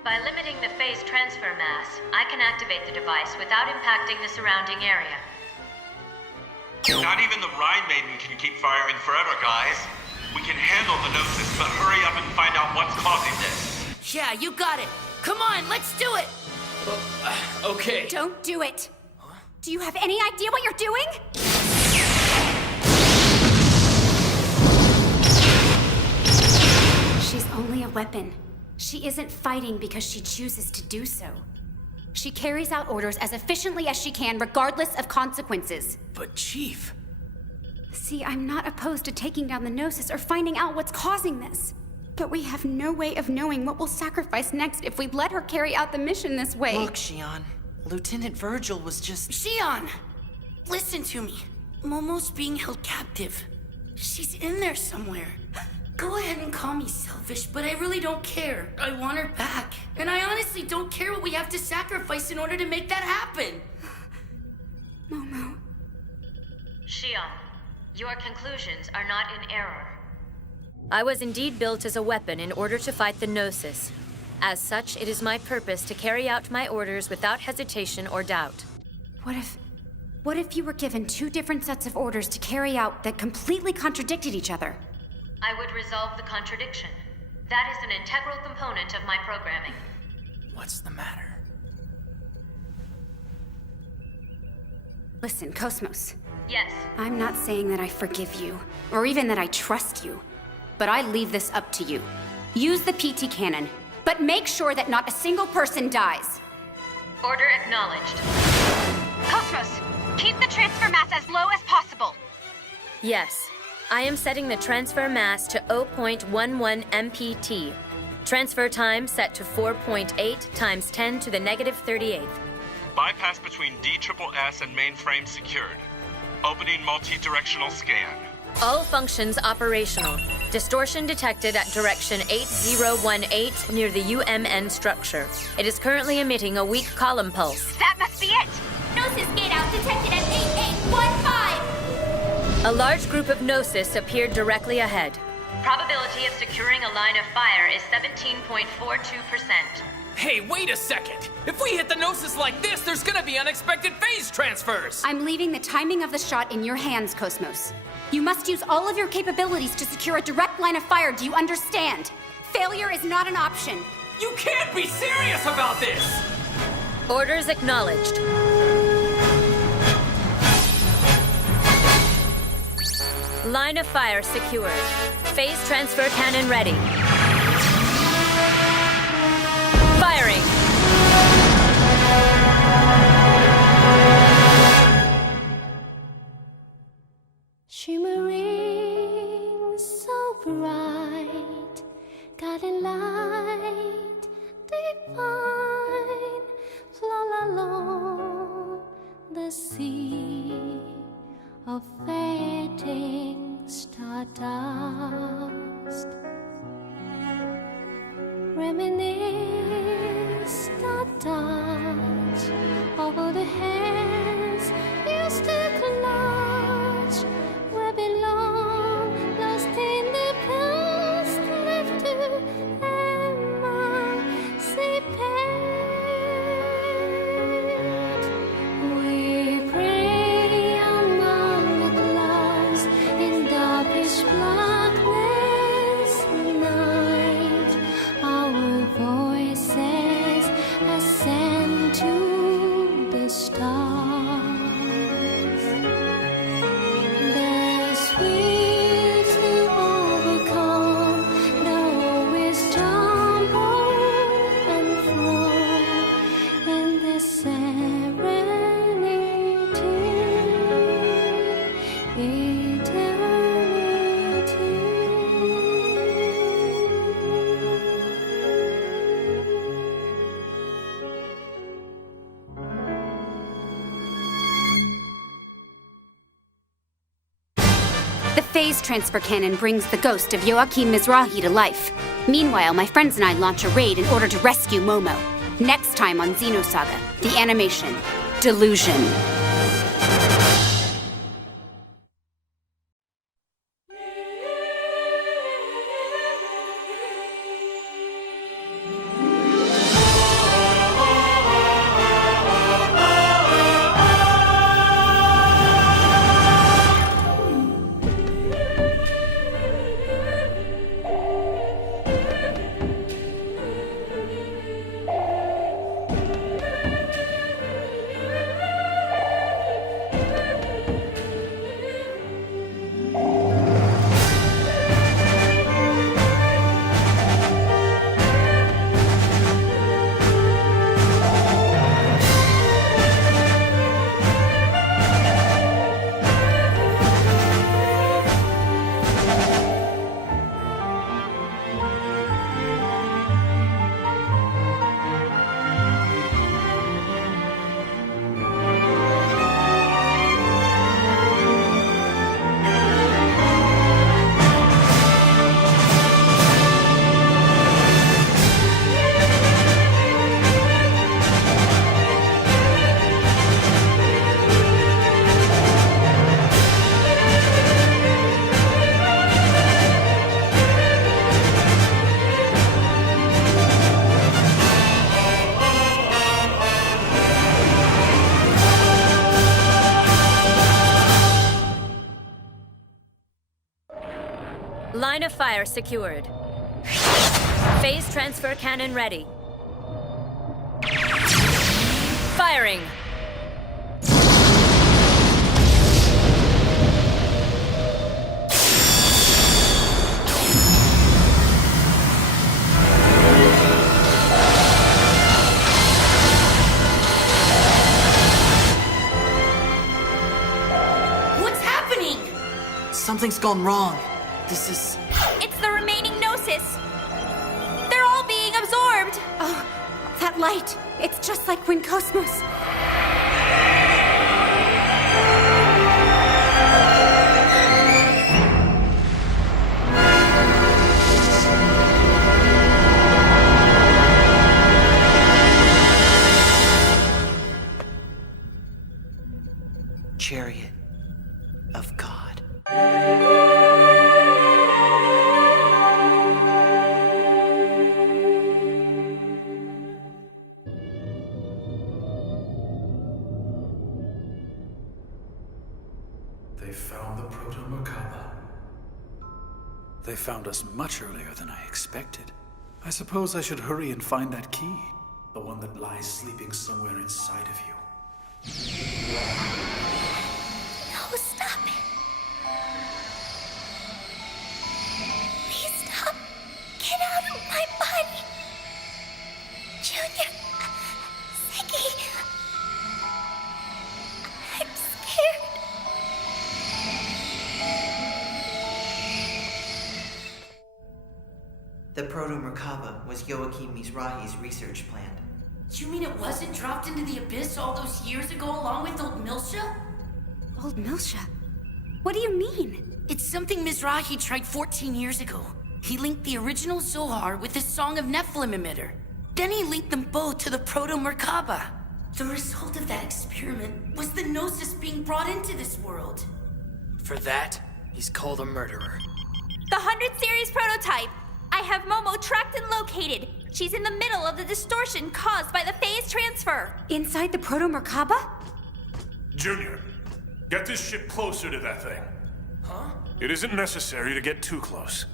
By limiting the phase transfer mass, I can activate the device without impacting the surrounding area. Not even the Rhine Maiden can keep firing forever, guys. We can handle the Gnosis, but hurry up and find out what's causing this. Yeah, you got it. Come on, let's do it. Okay. Don't do it. Do you have any idea what you're doing? She's only a weapon. She isn't fighting because she chooses to do so. She carries out orders as efficiently as she can, regardless of consequences. But Chief... See, I'm not opposed to taking down the Gnosis or finding out what's causing this. But we have no way of knowing what we'll sacrifice next if we let her carry out the mission this way. Look, Xion. Lieutenant Virgil was just... Xion! Listen to me. Momo's being held captive. She's in there somewhere. Go ahead and call me selfish, but I really don't care. I want her back. And I honestly don't care what we have to sacrifice in order to make that happen. Momo. Xion, your conclusions are not in error. I was indeed built as a weapon in order to fight the Gnosis. As such, it is my purpose to carry out my orders without hesitation or doubt. What if you were given two different sets of orders to carry out that completely contradicted each other? I would resolve the contradiction. That is an integral component of my programming. What's the matter? Listen, Cosmos. Yes. I'm not saying that I forgive you, or even that I trust you. But I leave this up to you. Use the PT cannon, but make sure that not a single person dies. Order acknowledged. Cosmos, keep the transfer mass as low as possible. Yes. I am setting the transfer mass to 0.11 MPT. Transfer time set to 4.8 times 10 to the negative 38th. Bypass between DSSS and mainframe secured. Opening multi-directional scan. All functions operational. Distortion detected at direction 8018 near the UMN structure. It is currently emitting a weak column pulse. That must be it! Gnosis gate out detected at 8815! A large group of Gnosis appeared directly ahead. Probability of securing a line of fire is 17.42%. Hey, wait a second! If we hit the Gnosis like this, there's gonna be unexpected phase transfers! I'm leaving the timing of the shot in your hands, Cosmos. You must use all of your capabilities to secure a direct line of fire, do you understand? Failure is not an option. You can't be serious about this! Orders acknowledged. Line of fire secured. Phase transfer cannon ready. Firing! Shimmering so bright, guiding light divine, flow along. Reminisce the touch of all the hands used to clutch where belong, lost in the past, left to emancipate. We pray among the clouds in the pitch blackness night. Our voices ascend to the stars. There's will to overcome, though we stumble and fro in this serenity, eternity. The phase transfer cannon brings the ghost of Joachim Mizrahi to life. Meanwhile, my friends and I launch a raid in order to rescue Momo. Next time on Xenosaga The Animation, Delusion. Line of fire secured. Phase transfer cannon ready. Firing! What's happening? Something's gone wrong. This is... It's the remaining Gnosis. They're all being absorbed. Oh, that light. It's just like when Cosmos... Chariot of God. They found the Proto-Merkaba. They found us much earlier than I expected. I suppose I should hurry and find that key. The one that lies sleeping somewhere inside of you. No, stop it. Please stop. Get out of my body. Junior. Ziggy. I'm scared. The Proto-Merkaba was Joachim Mizrahi's research plant. You mean it wasn't dropped into the abyss all those years ago along with old Milsha? Old Milsha? What do you mean? It's something Mizrahi tried 14 years ago. He linked the original Zohar with the Song of Nephilim emitter. Then he linked them both to the Proto-Merkaba. The result of that experiment was the Gnosis being brought into this world. For that, he's called a murderer. The 100 series prototype! I have Momo tracked and located. She's in the middle of the distortion caused by the phase transfer. Inside the Proto-Merkaba? Junior, get this ship closer to that thing. Huh? It isn't necessary to get too close.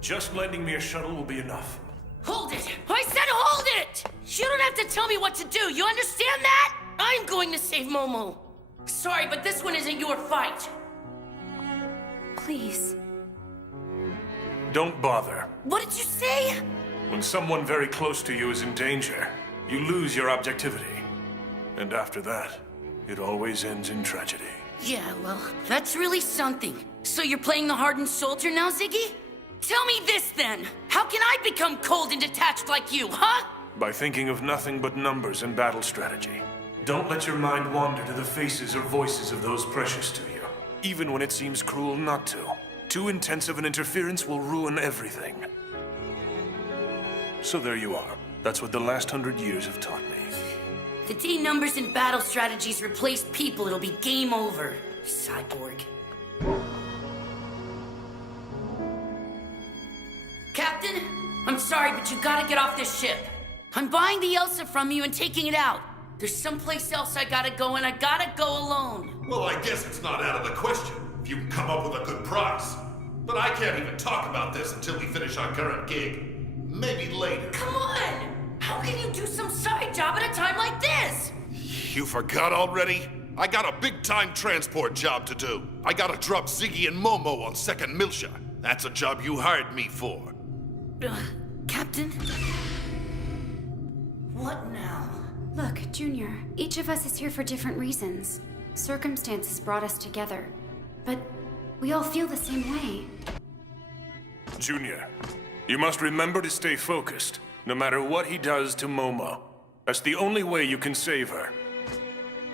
Just lending me a shuttle will be enough. Hold it! I said hold it! You don't have to tell me what to do, you understand that? I'm going to save Momo. Sorry, but this one isn't your fight. Please. Don't bother. What did you say? When someone very close to you is in danger, you lose your objectivity. And after that, it always ends in tragedy. Yeah, well, that's really something. So you're playing the hardened soldier now, Ziggy? Tell me this then. How can I become cold and detached like you, huh? By thinking of nothing but numbers and battle strategy. Don't let your mind wander to the faces or voices of those precious to you, even when it seems cruel not to. Too intensive an interference will ruin everything. So there you are. That's what the last 100 years have taught me. The day numbers and battle strategies replace people, it'll be game over, cyborg. Captain, I'm sorry, but you gotta get off this ship. I'm buying the Elsa from you and taking it out. There's someplace else I gotta go, and I gotta go alone. Well, I guess it's not out of the question if you can come up with a good price. But I can't even talk about this until we finish our current gig. Maybe later. Come on! How can you do some side job at a time like this? You forgot already? I got a big-time transport job to do. I gotta drop Ziggy and Momo on 2nd Miltia. That's a job you hired me for. Captain? What now? Look, Junior, each of us is here for different reasons. Circumstances brought us together, but we all feel the same way. Junior, you must remember to stay focused, no matter what he does to Momo. That's the only way you can save her.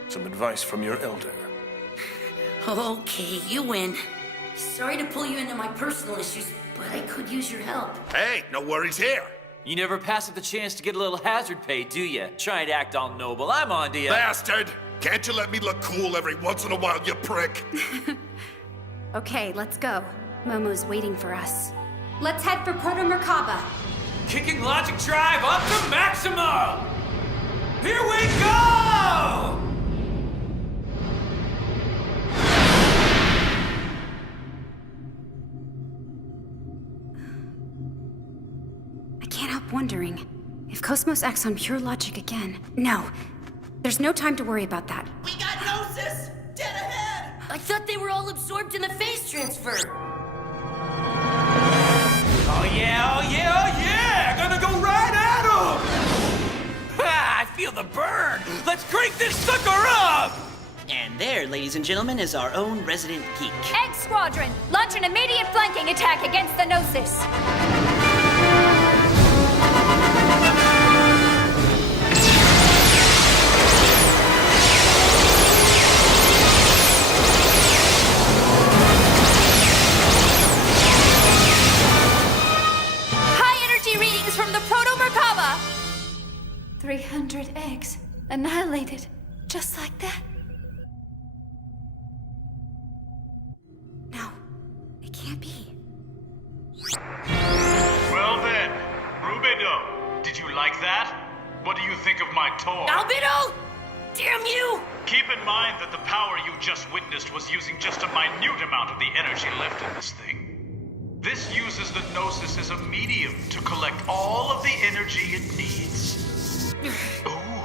Some advice from your elder. Okay, you win. Sorry to pull you into my personal issues, but I could use your help. Hey, no worries here. You never pass up the chance to get a little hazard pay, do you? Trying to act all noble. I'm on to you. Bastard! Can't you let me look cool every once in a while, you prick? Okay, let's go. Momo's waiting for us. Let's head for Proto-Merkaba. Kicking logic drive up to maximum! Here we go! I can't help wondering if Cosmos acts on pure logic again. No, there's no time to worry about that. We got Gnosis! Dead ahead! I thought they were all absorbed in the phase transfer. Oh yeah, oh yeah, oh yeah! Gonna go right at him! Ha! I feel the burn! Let's crank this sucker up! And there, ladies and gentlemen, is our own resident geek. Egg Squadron, launch an immediate flanking attack against the Gnosis. High energy readings from the Proto-Merkaba! 300 eggs annihilated, just like that. No, it can't be. Well then, Rubedo, did you like that? What do you think of my toy? Albedo! Damn you! Keep in mind that the power you just witnessed was using just a minute amount of the energy left in this thing. This uses the Gnosis as a medium to collect all of the energy it needs. Ooh,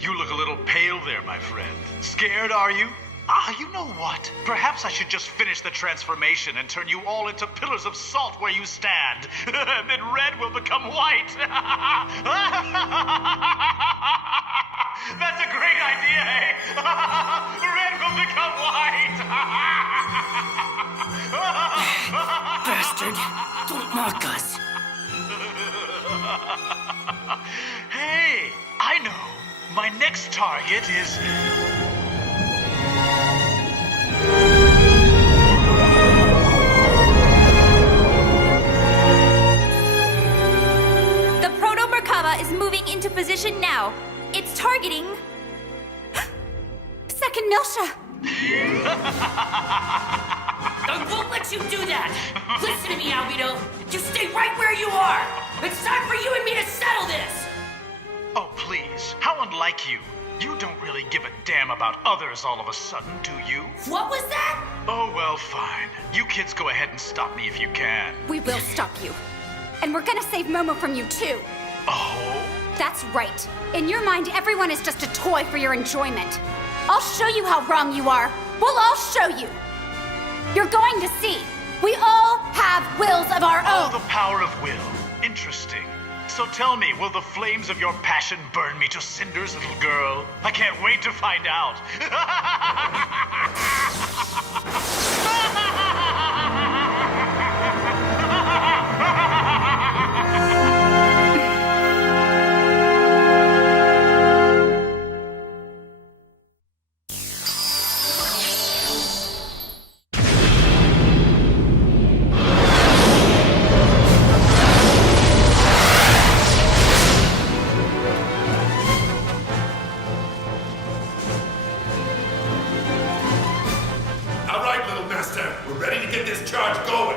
you look a little pale there, my friend. Scared, are you? Ah, you know what? Perhaps I should just finish the transformation and turn you all into pillars of salt where you stand. Then red will become white. That's a great idea, eh? Red will become white. Bastard! Don't mock us. Hey, I know. My next target is... vision now. It's targeting... Second Milsha. I won't let you do that! Listen to me, Albedo! You stay right where you are! It's time for you and me to settle this! Oh, please. How unlike you. You don't really give a damn about others all of a sudden, do you? What was that? Oh, well, fine. You kids go ahead and stop me if you can. We will stop you. And we're gonna save Momo from you, too. Oh? That's right. In your mind, everyone is just a toy for your enjoyment. I'll show you how wrong you are. We'll all show you. You're going to see. We all have wills of our own. Oh, the power of will. Interesting. So tell me, will the flames of your passion burn me to cinders, little girl? I can't wait to find out.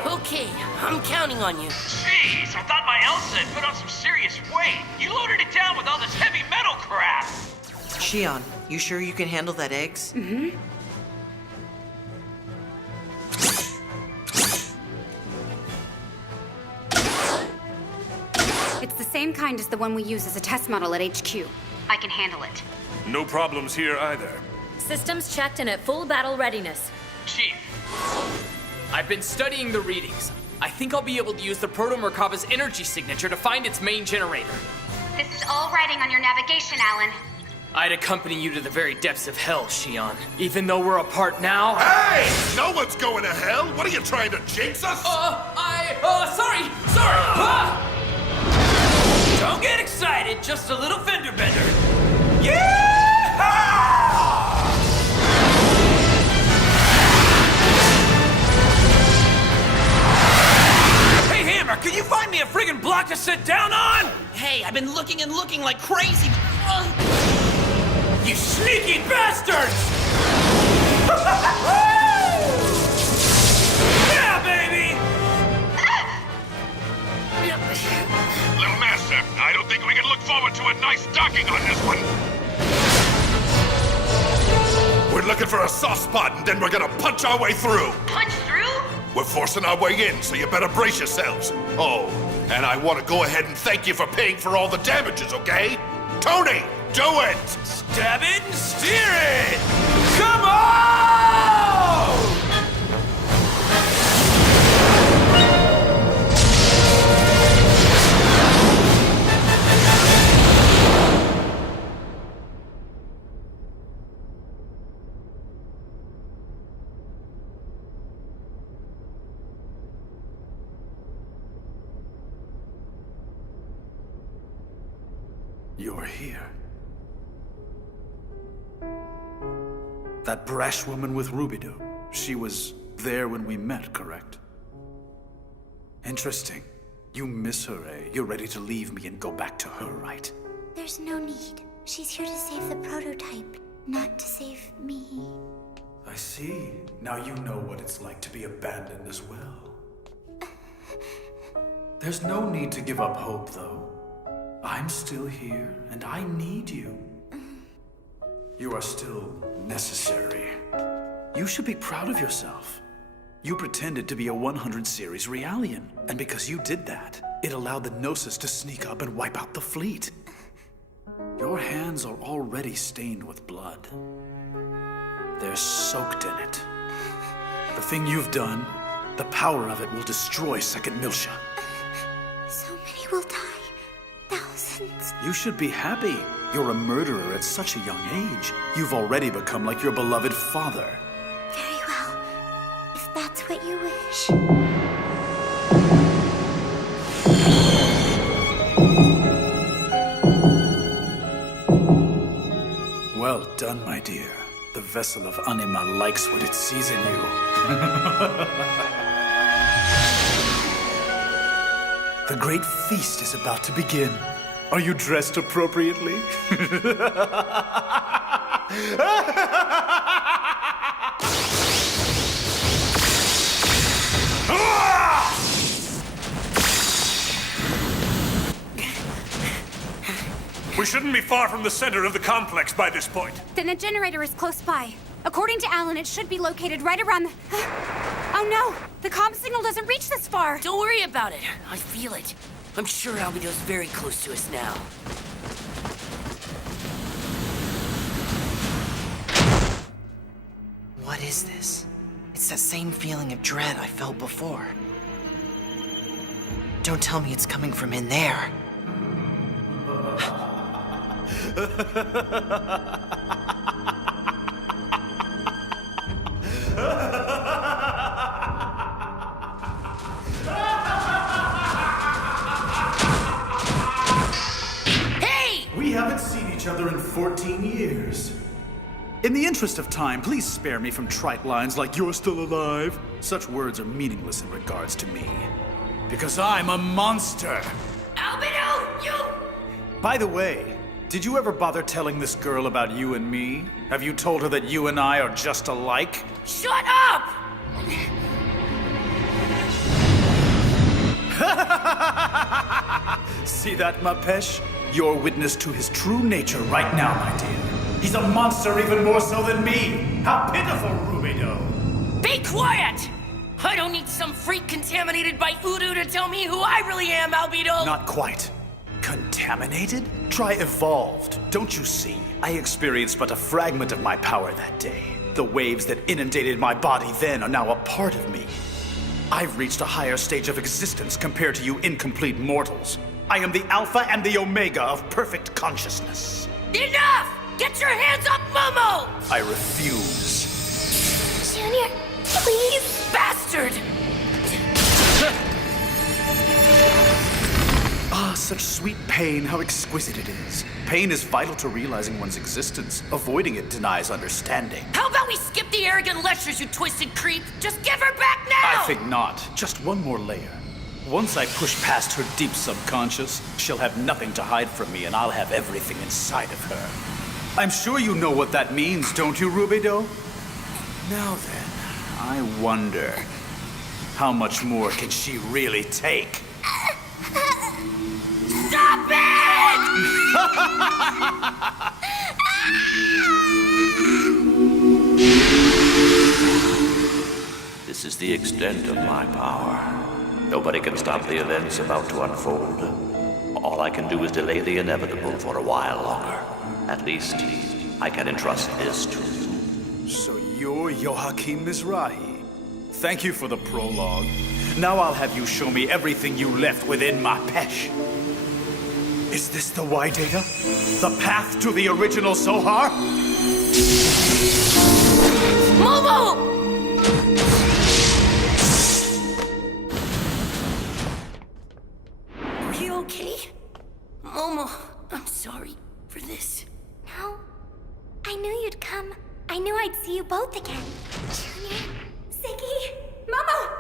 Okay, I'm counting on you. Jeez, I thought my Elsa had put on some serious weight. You loaded it down with all this heavy metal crap. Xion, you sure you can handle that eggs? Mm-hmm. It's the same kind as the one we use as a test model at HQ. I can handle it. No problems here either. Systems checked and at full battle readiness. Chief, I've been studying the readings. I think I'll be able to use the Proto-Merkaba's energy signature to find its main generator. This is all writing on your navigation, Alan. I'd accompany you to the very depths of hell, Xion. Even though we're apart now... Hey! No one's going to hell! What are you trying to jinx us? Sorry! Don't get excited, just a little fender bender. Yeah! Hey, Hammer, can you find me a friggin' block to sit down on? Hey, I've been looking and looking like crazy. You sneaky bastards! Yeah, baby! Little Master, I don't think we can look forward to a nice docking on this one. We're looking for a soft spot and then we're gonna punch our way through. Punch through? We're forcing our way in, so you better brace yourselves. Oh, and I want to go ahead and thank you for paying for all the damages, okay? Tony, do it! Stab it and steer it! Come on! You're here. That brash woman with Rubido. She was there when we met, correct? Interesting. You miss her, eh? You're ready to leave me and go back to her, right? There's no need. She's here to save the prototype, not to save me. I see. Now you know what it's like to be abandoned as well. There's no need to give up hope, though. I'm still here, and I need you. You are still necessary. You should be proud of yourself. You pretended to be a 100 series Realian, and because you did that, it allowed the Gnosis to sneak up and wipe out the fleet. Your hands are already stained with blood. They're soaked in it. The thing you've done, the power of it will destroy Second Milsha. So many will die. Thousands. You should be happy. You're a murderer at such a young age. You've already become like your beloved father. Very well. If that's what you wish. Well done, my dear. The vessel of Anima likes what it sees in you. The great feast is about to begin. Are you dressed appropriately? We shouldn't be far from the center of the complex by this point. Then a generator is close by. According to Alan, it should be located right around the... Oh no! The comm signal doesn't reach this far! Don't worry about it. I feel it. I'm sure Albedo's very close to us now. What is this? It's that same feeling of dread I felt before. Don't tell me it's coming from in there. Hey! We haven't seen each other in 14 years. In the interest of time, please spare me from trite lines like "you're still alive." Such words are meaningless in regards to me. Because I'm a monster! Albedo, you... By the way, did you ever bother telling this girl about you and me? Have you told her that you and I are just alike? Shut up! See that, Mapesh? You're witness to his true nature right now, my dear. He's a monster even more so than me! How pitiful, Rubido! Be quiet! I don't need some freak contaminated by Udu to tell me who I really am, Albedo! Not quite. Contaminated? Try evolved. Don't you see? I experienced but a fragment of my power that day. The waves that inundated my body then are now a part of me. I've reached a higher stage of existence compared to you incomplete mortals. I am the Alpha and the Omega of perfect consciousness. Enough! Get your hands up, Momo! I refuse. Junior, please! Bastard! Ah, such sweet pain, how exquisite it is. Pain is vital to realizing one's existence. Avoiding it denies understanding. How about we skip the arrogant lectures, you twisted creep? Just give her back now! I think not. Just one more layer. Once I push past her deep subconscious, she'll have nothing to hide from me, and I'll have everything inside of her. I'm sure you know what that means, don't you, Rubido? Now then, I wonder, how much more can she really take? Stop it! This is the extent of my power. Nobody can stop the events about to unfold. All I can do is delay the inevitable for a while longer. At least, I can entrust this to you. So you're Joachim Mizrahi. Thank you for the prologue. Now I'll have you show me everything you left within Mapesh. Is this the Y data? The path to the original Zohar? Momo! Are you okay? Momo, I'm sorry for this. No. I knew you'd come. I knew I'd see you both again. Junior, Ziggy, Momo!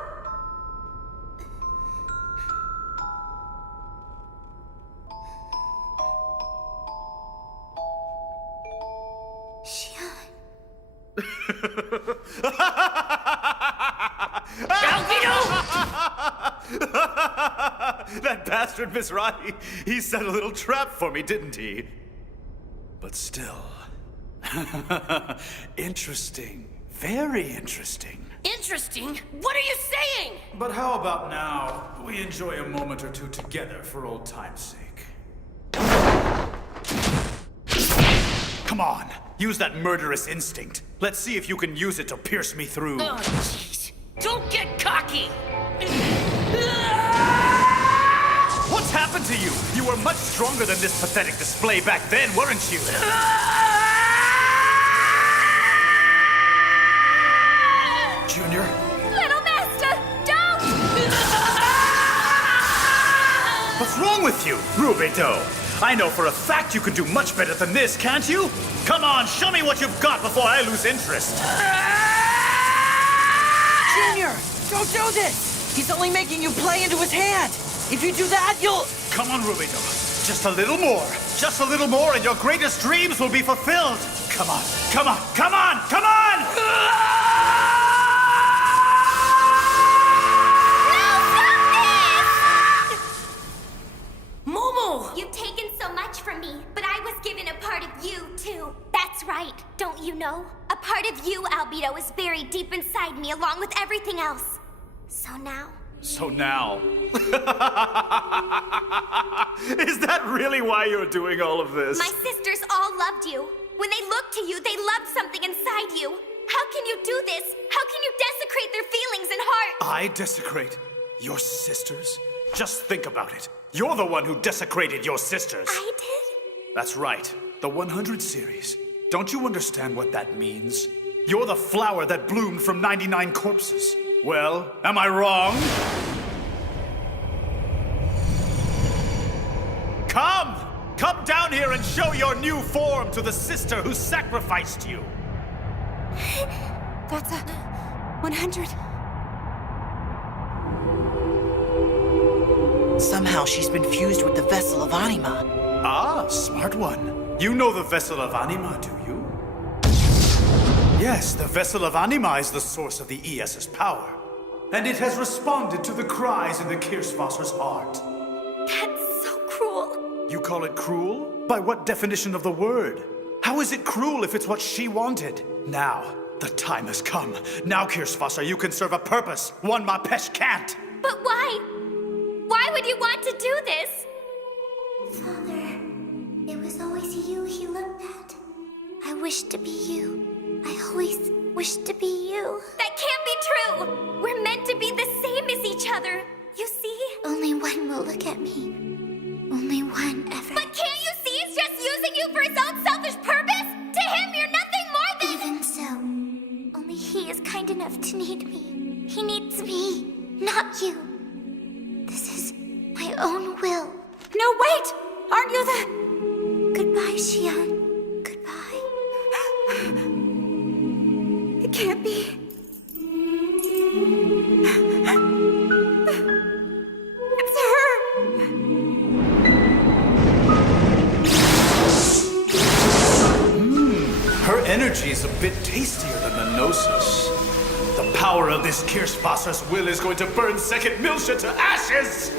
That bastard Mizrahi, he set a little trap for me, didn't he? But still. Interesting. Very interesting. Interesting? What are you saying? But how about now, we enjoy a moment or two together for old time's sake? Come on, use that murderous instinct. Let's see if you can use it to pierce me through. Oh, jeez. Don't get cocky! What's happened to you? You were much stronger than this pathetic display back then, weren't you? Junior? Little Master, don't! What's wrong with you, Rubido? I know for a fact you can do much better than this, can't you? Come on, show me what you've got before I lose interest. Junior, don't do this! He's only making you play into his hand! If you do that, you'll... Come on, Rubido. Just a little more. Just a little more and your greatest dreams will be fulfilled. Come on, come on, come on, come on! Momo! You've taken so much from me, but I was given a part of you, too. That's right, don't you know? A part of you, Albedo, is buried deep inside me along with everything else. So now... So now... Is that really why you're doing all of this? My sisters all loved you. When they looked to you, they loved something inside you. How can you do this? How can you desecrate their feelings and hearts? I desecrate your sisters? Just think about it. You're the one who desecrated your sisters. I did? That's right. The 100 series. Don't you understand what that means? You're the flower that bloomed from 99 corpses. Well, am I wrong? Come! Come down here and show your new form to the sister who sacrificed you! That's a 100. Somehow she's been fused with the vessel of Anima. Ah, smart one. You know the vessel of Anima, do you? Yes, the vessel of Anima is the source of the ES's power. And it has responded to the cries in the Kirschwasser's heart. That's so cruel. You call it cruel? By what definition of the word? How is it cruel if it's what she wanted? Now, the time has come. Now, Kirschwasser, you can serve a purpose, one Mapesh can't. But why? Why would you want to do this? Father, it was always you he looked at. I wished to be you. I always wished to be you. That can't be true! We're meant to be the same as each other. You see? Only one will look at me. Only one ever. But can't you see he's just using you for his own selfish purpose? To him, you're nothing more than... Even so, only he is kind enough to need me. He needs me, not you. This is my own will. No, wait! Aren't you the... Goodbye, Xian. Goodbye. It can't be. It's her! Her energy is a bit tastier than the Gnosis. The power of this Kirschwasser's will is going to burn Second Milsha to ashes!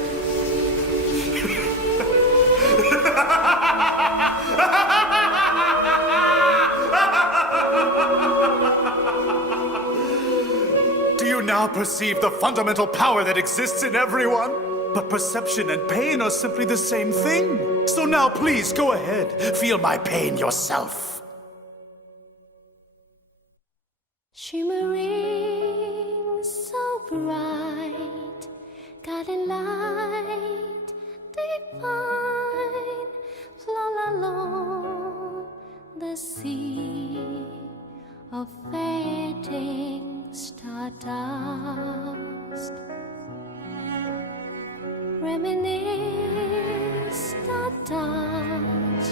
Do you now perceive the fundamental power that exists in everyone? But perception and pain are simply the same thing. So now please go ahead, feel my pain yourself. Shimmering so bright, guiding light divine, flow along the sea of fading stardust. Reminisce the touch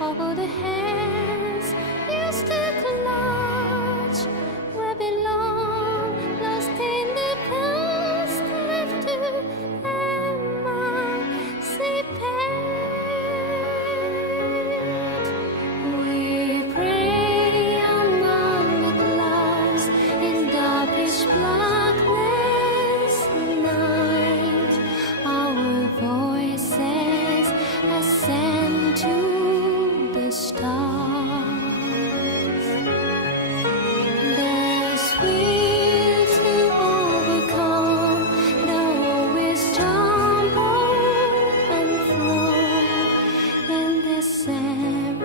of all the hands used to clutch. Where belong, lost in the past, left to emancipate. We pray among the clouds in darkest blackness night. Our voices ascend to the stars. There's will to overcome, though we stumble and flow in this serenity,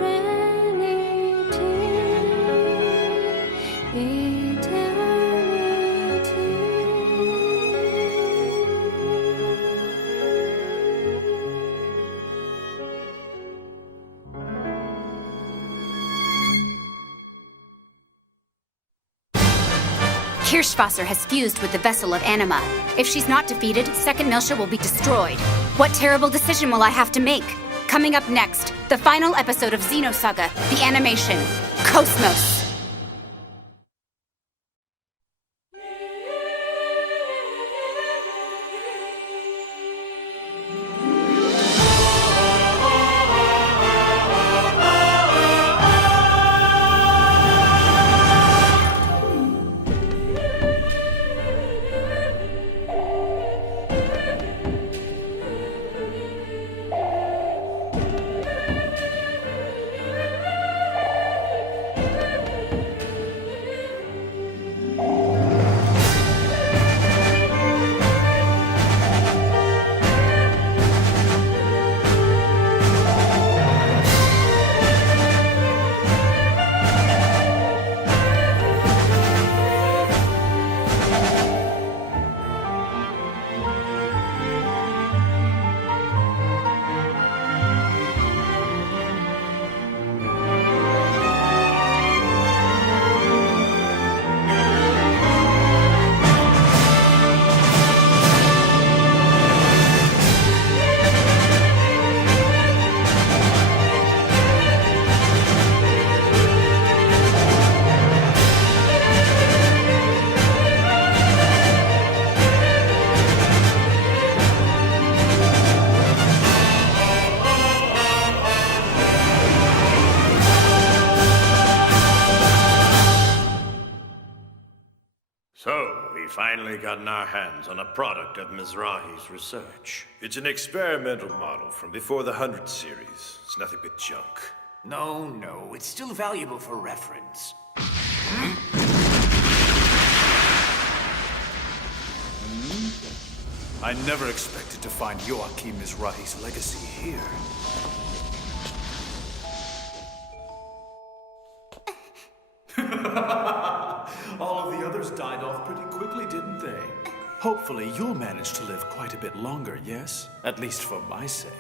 Kirschwasser has fused with the vessel of Anima. If she's not defeated, Second Milsha will be destroyed. What terrible decision will I have to make? Coming up next, the final episode of Xenosaga The Animation, Cosmos. finally gotten our hands on a product of Mizrahi's research. It's an experimental model from before the 100 series. It's nothing but junk. No, it's still valuable for reference. I never expected to find Joachim Mizrahi's legacy here. All of the others died off pretty quickly, didn't they? Hopefully you'll manage to live quite a bit longer, yes? At least for my sake.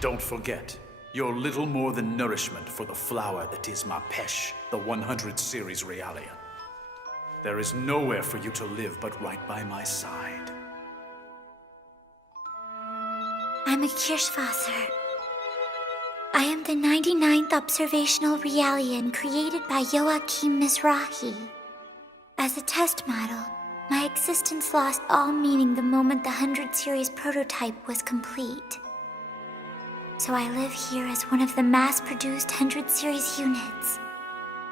Don't forget, you're little more than nourishment for the flower that is my Pesh, the 100 series Realian. There is nowhere for you to live but right by my side. I'm a Kirschwasser. I am the 99th observational Realian created by Joachim Mizrahi. As a test model, my existence lost all meaning the moment the 100 series prototype was complete. So I live here as one of the mass-produced 100 series units.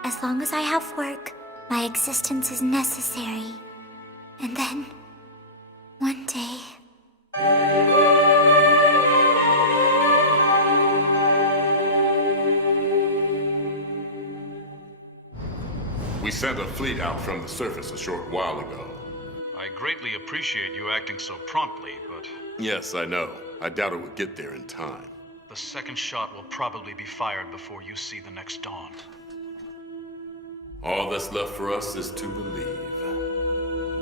As long as I have work, my existence is necessary. And then, one day... We sent a fleet out from the surface a short while ago. I greatly appreciate you acting so promptly, but Yes, I know. I doubt it would get there in time. the second shot will probably be fired before you see the next dawn. All that's left for us is to believe.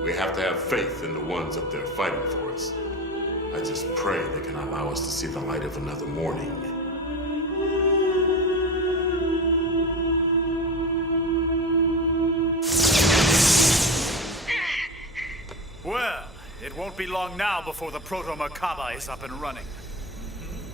We have to have faith in the ones up there fighting for us. I just pray they can allow us to see the light of another morning. Well, it won't be long now before the Proto-Merkaba is up and running.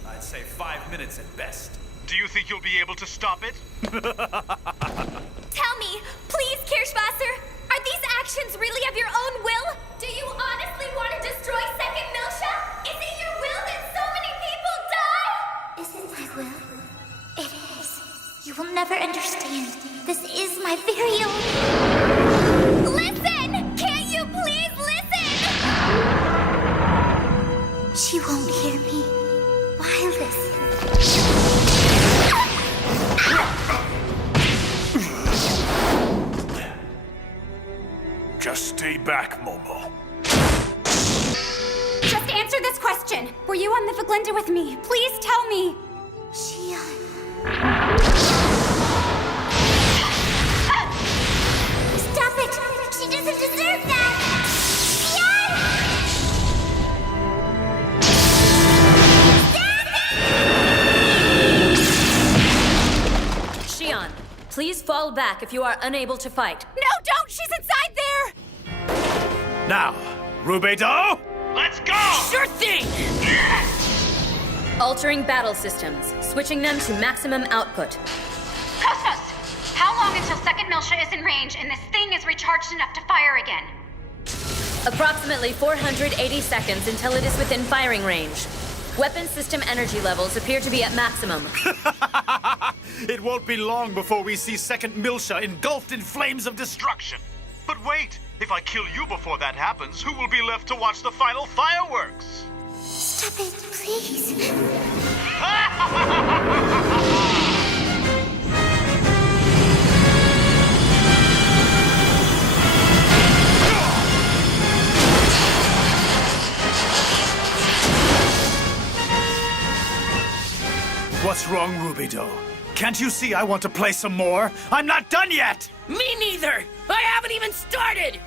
I'd say 5 minutes at best. Do you think you'll be able to stop it? Tell me, please, Kirschwasser, are these actions really of your own will? Do you honestly want to destroy Second Milsha? Is it your will that so many people die? Is it my will? It is. You will never understand. This is my very own... Listen! Can't you please listen? She won't hear me. Why listen? Just stay back, Momo. Just answer this question. Were you on the Viglinda with me? Please tell me. Stop it! She doesn't deserve that! Xion, please fall back if you are unable to fight. No, don't! She's inside there! Now, Rubedo! Let's go! Sure thing! Altering battle systems, switching them to maximum output. Cosmos! How long until Second Milsha is in range and this thing is recharged enough to fire again? Approximately 480 seconds until it is within firing range. Weapon system energy levels appear to be at maximum. It won't be long before we see Second Milsha engulfed in flames of destruction. But wait, if I kill you before that happens, who will be left to watch the final fireworks? Stop it, please. What's wrong, Rubedo? Can't you see I want to play some more? I'm not done yet! Me neither! I haven't even started!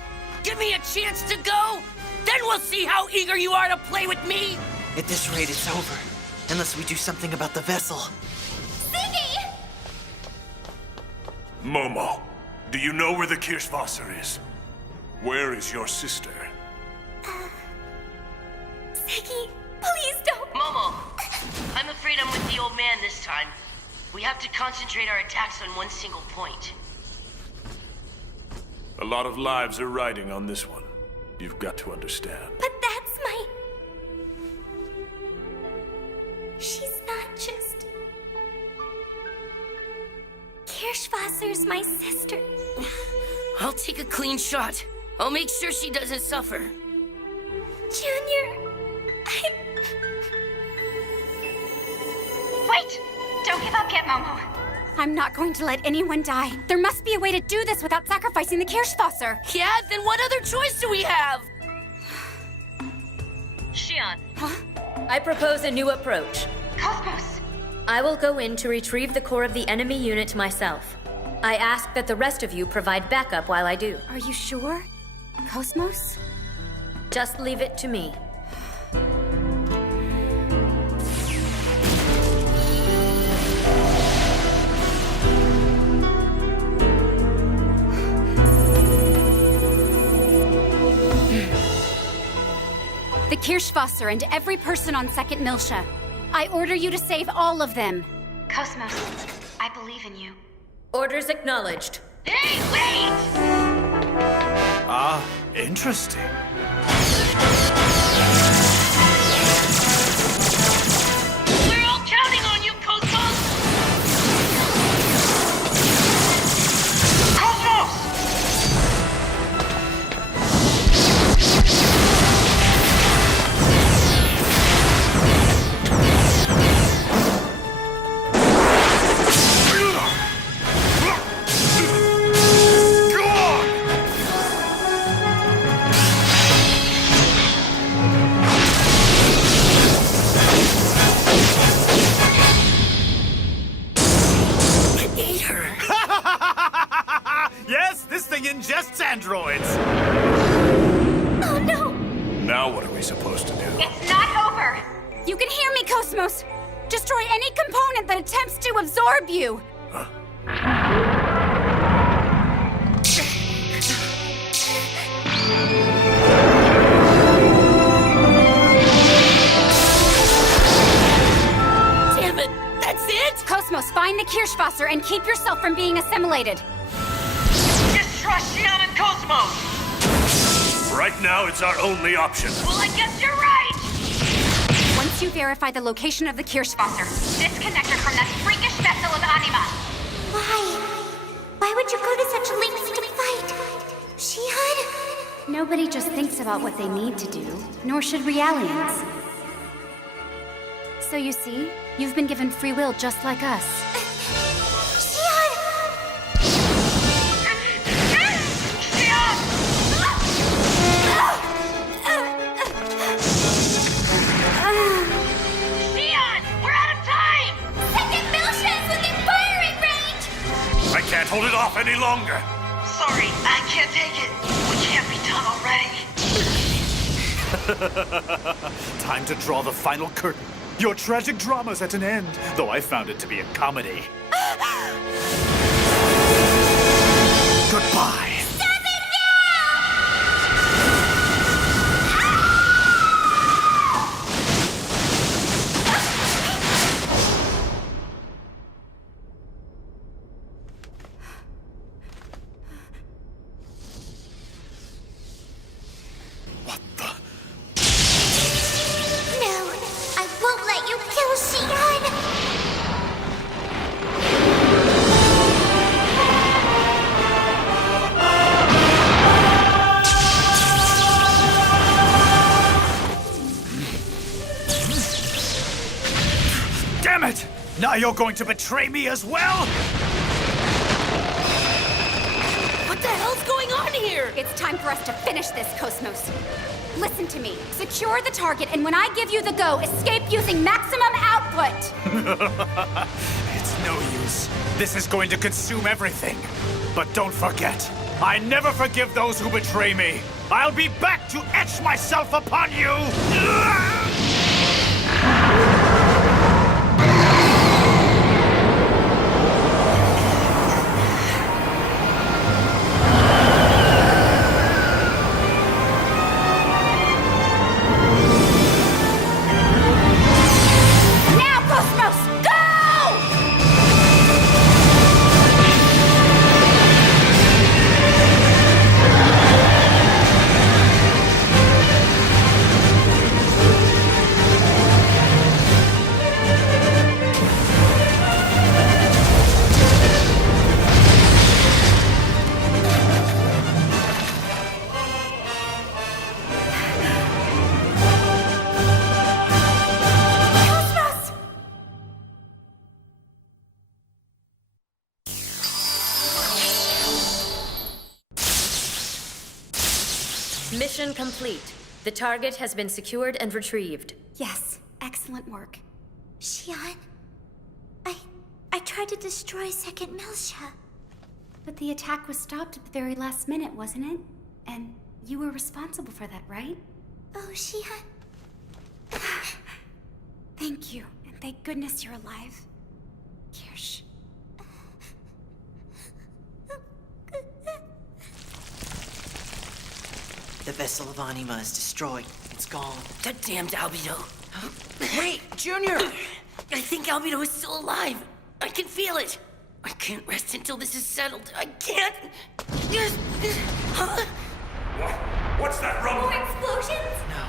Give me a chance to go, then we'll see how eager you are to play with me! At this rate, it's over. Unless we do something about the vessel. Ziggy! Momo, do you know where the Kirschwasser is? Where is your sister? Ziggy, please don't! Momo, I'm afraid I'm with the old man this time. We have to concentrate our attacks on one single point. A lot of lives are riding on this one. You've got to understand. But that's my... She's not just... Kirschwasser's my sister. I'll take a clean shot. I'll make sure she doesn't suffer. Junior, Wait! Don't give up yet, Momo. I'm not going to let anyone die. There must be a way to do this without sacrificing the Kirschwasser. Yeah, then what other choice do we have? Xian. I propose a new approach. Cosmos! I will go in to retrieve the core of the enemy unit myself. I ask that the rest of you provide backup while I do. Are you sure? Cosmos? Just leave it to me. The Kirschwasser and every person on Second Milsha. I order you to save all of them. Cosmos, I believe in you. Orders acknowledged. Hey, wait! Ah, interesting. We're all counting on you, Cosmos! Cosmos! Yes, this thing ingests androids. Oh no! Now what are we supposed to do? It's not over! You can hear me, Cosmos! Destroy any component that attempts to absorb you! Damn it, that's it? Cosmos, find the Kirschwasser and keep yourself from being assimilated. Distrust Xian and Cosmos! Right now, it's our only option. Well, I guess you're right! Once you verify the location of the Kirschwasser, disconnect her from that freakish vessel of anima. Why? Why would you go to such lengths to fight? Xian? Nobody just thinks about what they need to do, nor should Realians. So you see, you've been given free will just like us. I can't hold it off any longer. Sorry, I can't take it. We can't be done already. Time to draw the final curtain. Your tragic drama's at an end, though I found it to be a comedy. Goodbye. Damn it! Now you're going to betray me as well? What the hell's going on here? It's time for us to finish this, Cosmos. Listen to me. Secure the target, and when I give you the go, escape using maximum output! It's no use. This is going to consume everything. But don't forget, I never forgive those who betray me. I'll be back to etch myself upon you! Mission complete. The target has been secured and retrieved. Yes, excellent work. Xian, I tried to destroy Second Miltia. But the attack was stopped at the very last minute, wasn't it? And you were responsible for that, right? Oh, Xian. Thank you, and thank goodness you're alive. Kirsch. The vessel of Anima is destroyed. It's gone. That damned Albedo. Wait, Junior! I think Albedo is still alive. I can feel it. I can't rest until this is settled. I can't. Huh? What's that rumbling? More explosions? No.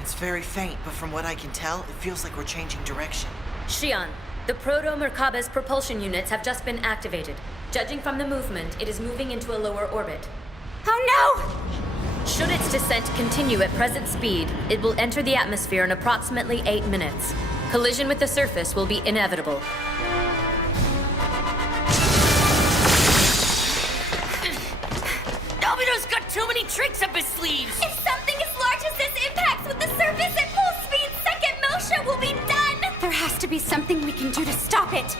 It's very faint, but from what I can tell, it feels like we're changing direction. Xian, the Proto-Merkaba's propulsion units have just been activated. Judging from the movement, it is moving into a lower orbit. Oh no! Should its descent continue at present speed, it will enter the atmosphere in approximately 8 minutes. Collision with the surface will be inevitable. Albedo's got too many tricks up his sleeves. If something as large as this impacts with the surface at full speed, Second Miltia will be done! There has to be something we can do to stop it.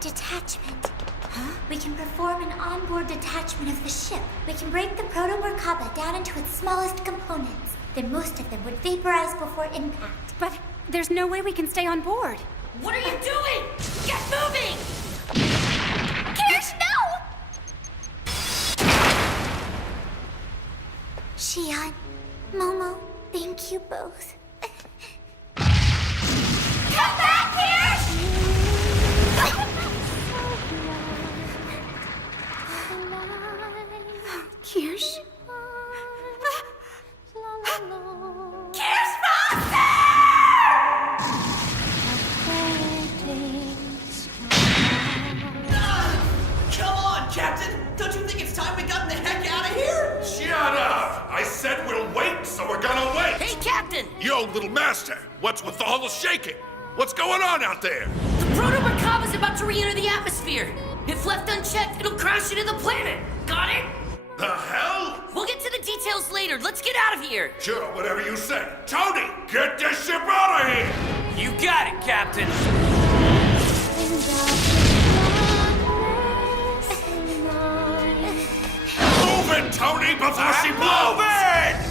Detachment. Huh? We can perform an onboard detachment of the ship. We can break the Proto-Merkaba down into its smallest components. Then most of them would vaporize before impact. But there's no way we can stay on board. What are you doing? Get moving! Kirsch, no! Xian, Momo, thank you both. Come back, Kirsch! Kirsch? Kirsch Foster! Come on, Captain! Don't you think it's time we got the heck out of here? Shut up! I said we'll wait, so we're gonna wait! Hey, Captain! Yo, little master, what's with all the shaking? What's going on out there? The Proto-Merkaba's about to re-enter the atmosphere. If left unchecked, it'll crash into the planet. Got it? The hell? We'll get to the details later. Let's get out of here. Sure, whatever you say. Tony, get this ship out of here! You got it, Captain. Move it, Tony, before she blows! Move it!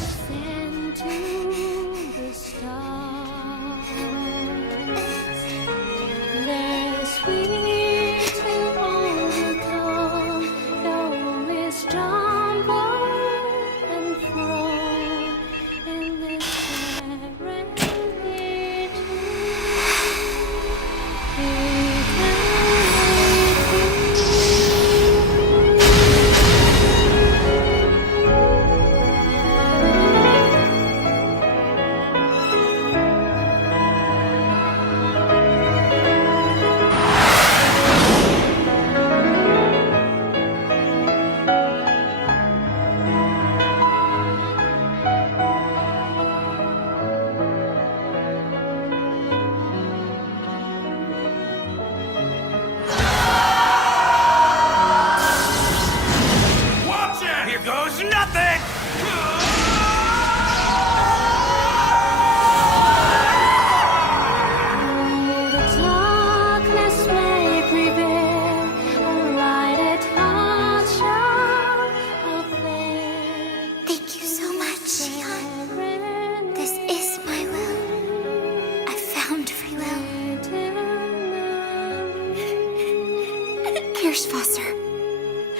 Kirschwasser,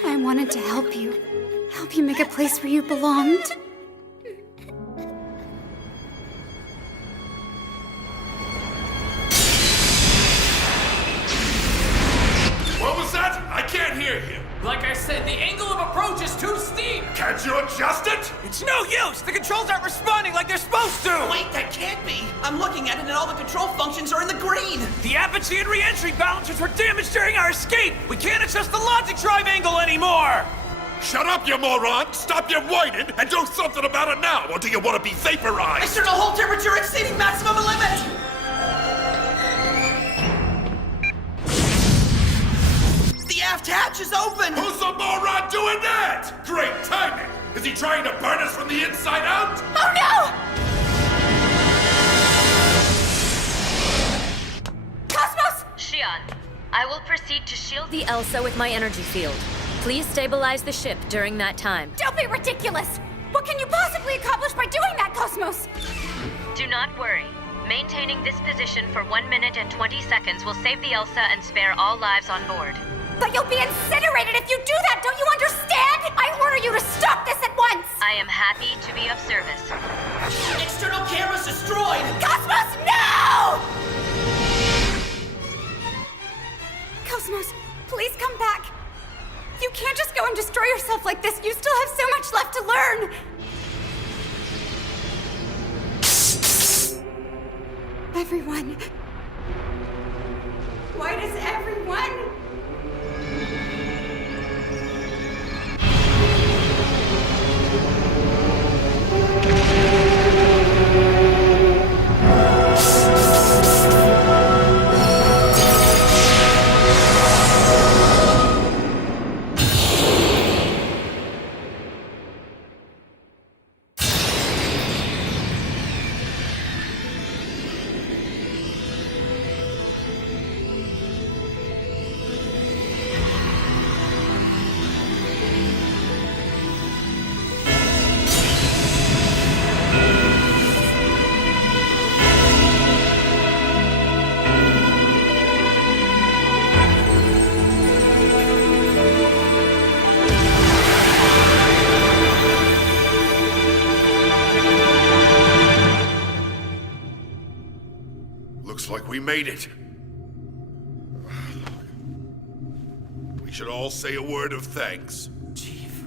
I wanted to help you make a place where you belonged. What was that? I can't hear you. Like I said, the angle of approach is too steep. Can't you adjust it? It's no use! The controls aren't responding like they're supposed to! Wait, that can't be! I'm looking at it and all the control functions are in the green! The apogee and re-entry balancers were damaged during our escape! We can't adjust the logic drive angle anymore! Shut up, you moron! Stop your whining and do something about it now, or do you want to be vaporized? External hold temperature exceeding maximum limit! The aft hatch is open! Who's the moron doing that? Great timing! Is he trying to burn us from the inside out? Oh no! Cosmos! Xian, I will proceed to shield the Elsa with my energy field. Please stabilize the ship during that time. Don't be ridiculous! What can you possibly accomplish by doing that, Cosmos? Do not worry. Maintaining this position for 1 minute and 20 seconds will save the Elsa and spare all lives on board. But you'll be incinerated if you do that, don't you understand? I order you to stop this at once! I am happy to be of service. External cameras destroyed! Cosmos, no! Cosmos, please come back. You can't just go and destroy yourself like this. You still have so much left to learn. Everyone. Why does everyone? Looks like we made it. We should all say a word of thanks. Chief.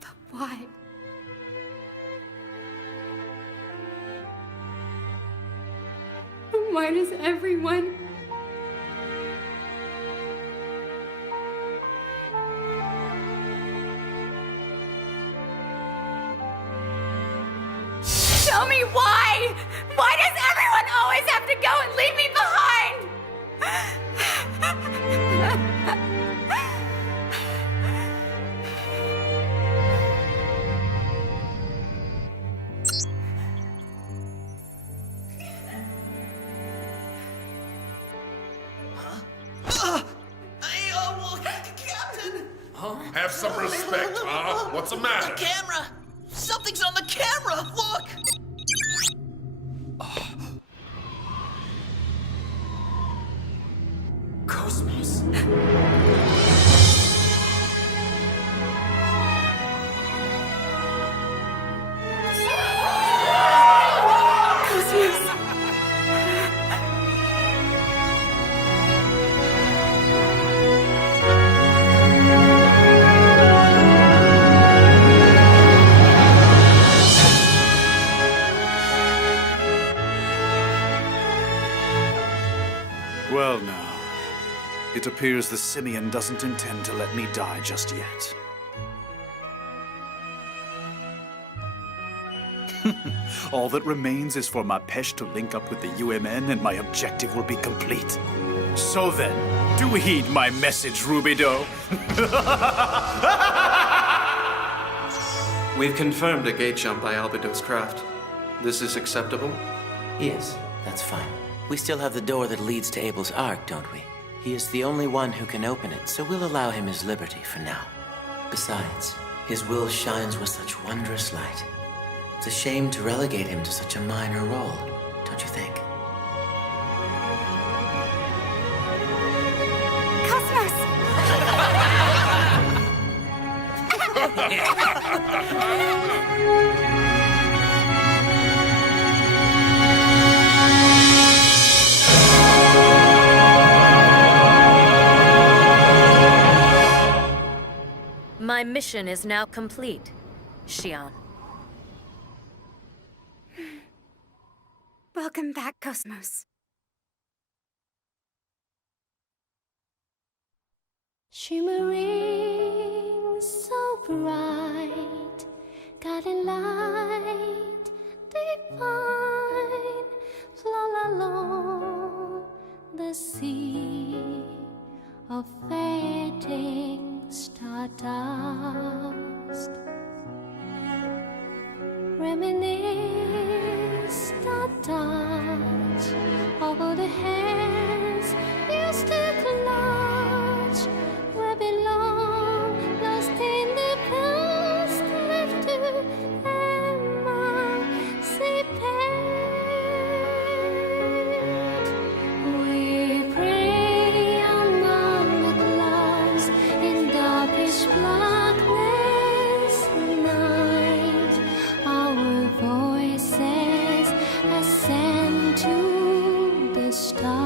But why? Why does everyone? Tell me why! Why does everyone always have to go and leave me behind? Captain! Have some respect, huh? What's the matter? The camera! Something's on the camera! Look! Cosmos. Cosmos. Well, now, it appears the simian doesn't intend to let me die just yet. All that remains is for my Pesh to link up with the UMN and my objective will be complete. So then, do heed my message, Rubido. We've confirmed a gate jump by Albedo's craft. This is acceptable? Yes, that's fine. We still have the door that leads to Abel's Ark, don't we? He is the only one who can open it, so we'll allow him his liberty for now. Besides, his will shines with such wondrous light. It's a shame to relegate him to such a minor role, don't you think? My mission is now complete, Xian. Welcome back, Cosmos. Shimmering so bright, guiding light, the find, float along the sea of fading stardust. Reminisce the touch of all the hands used to clutch where belong, lost in the past, left to emancipate. We pray among the clouds in the pitch blackness night. Our voices ascend to the stars.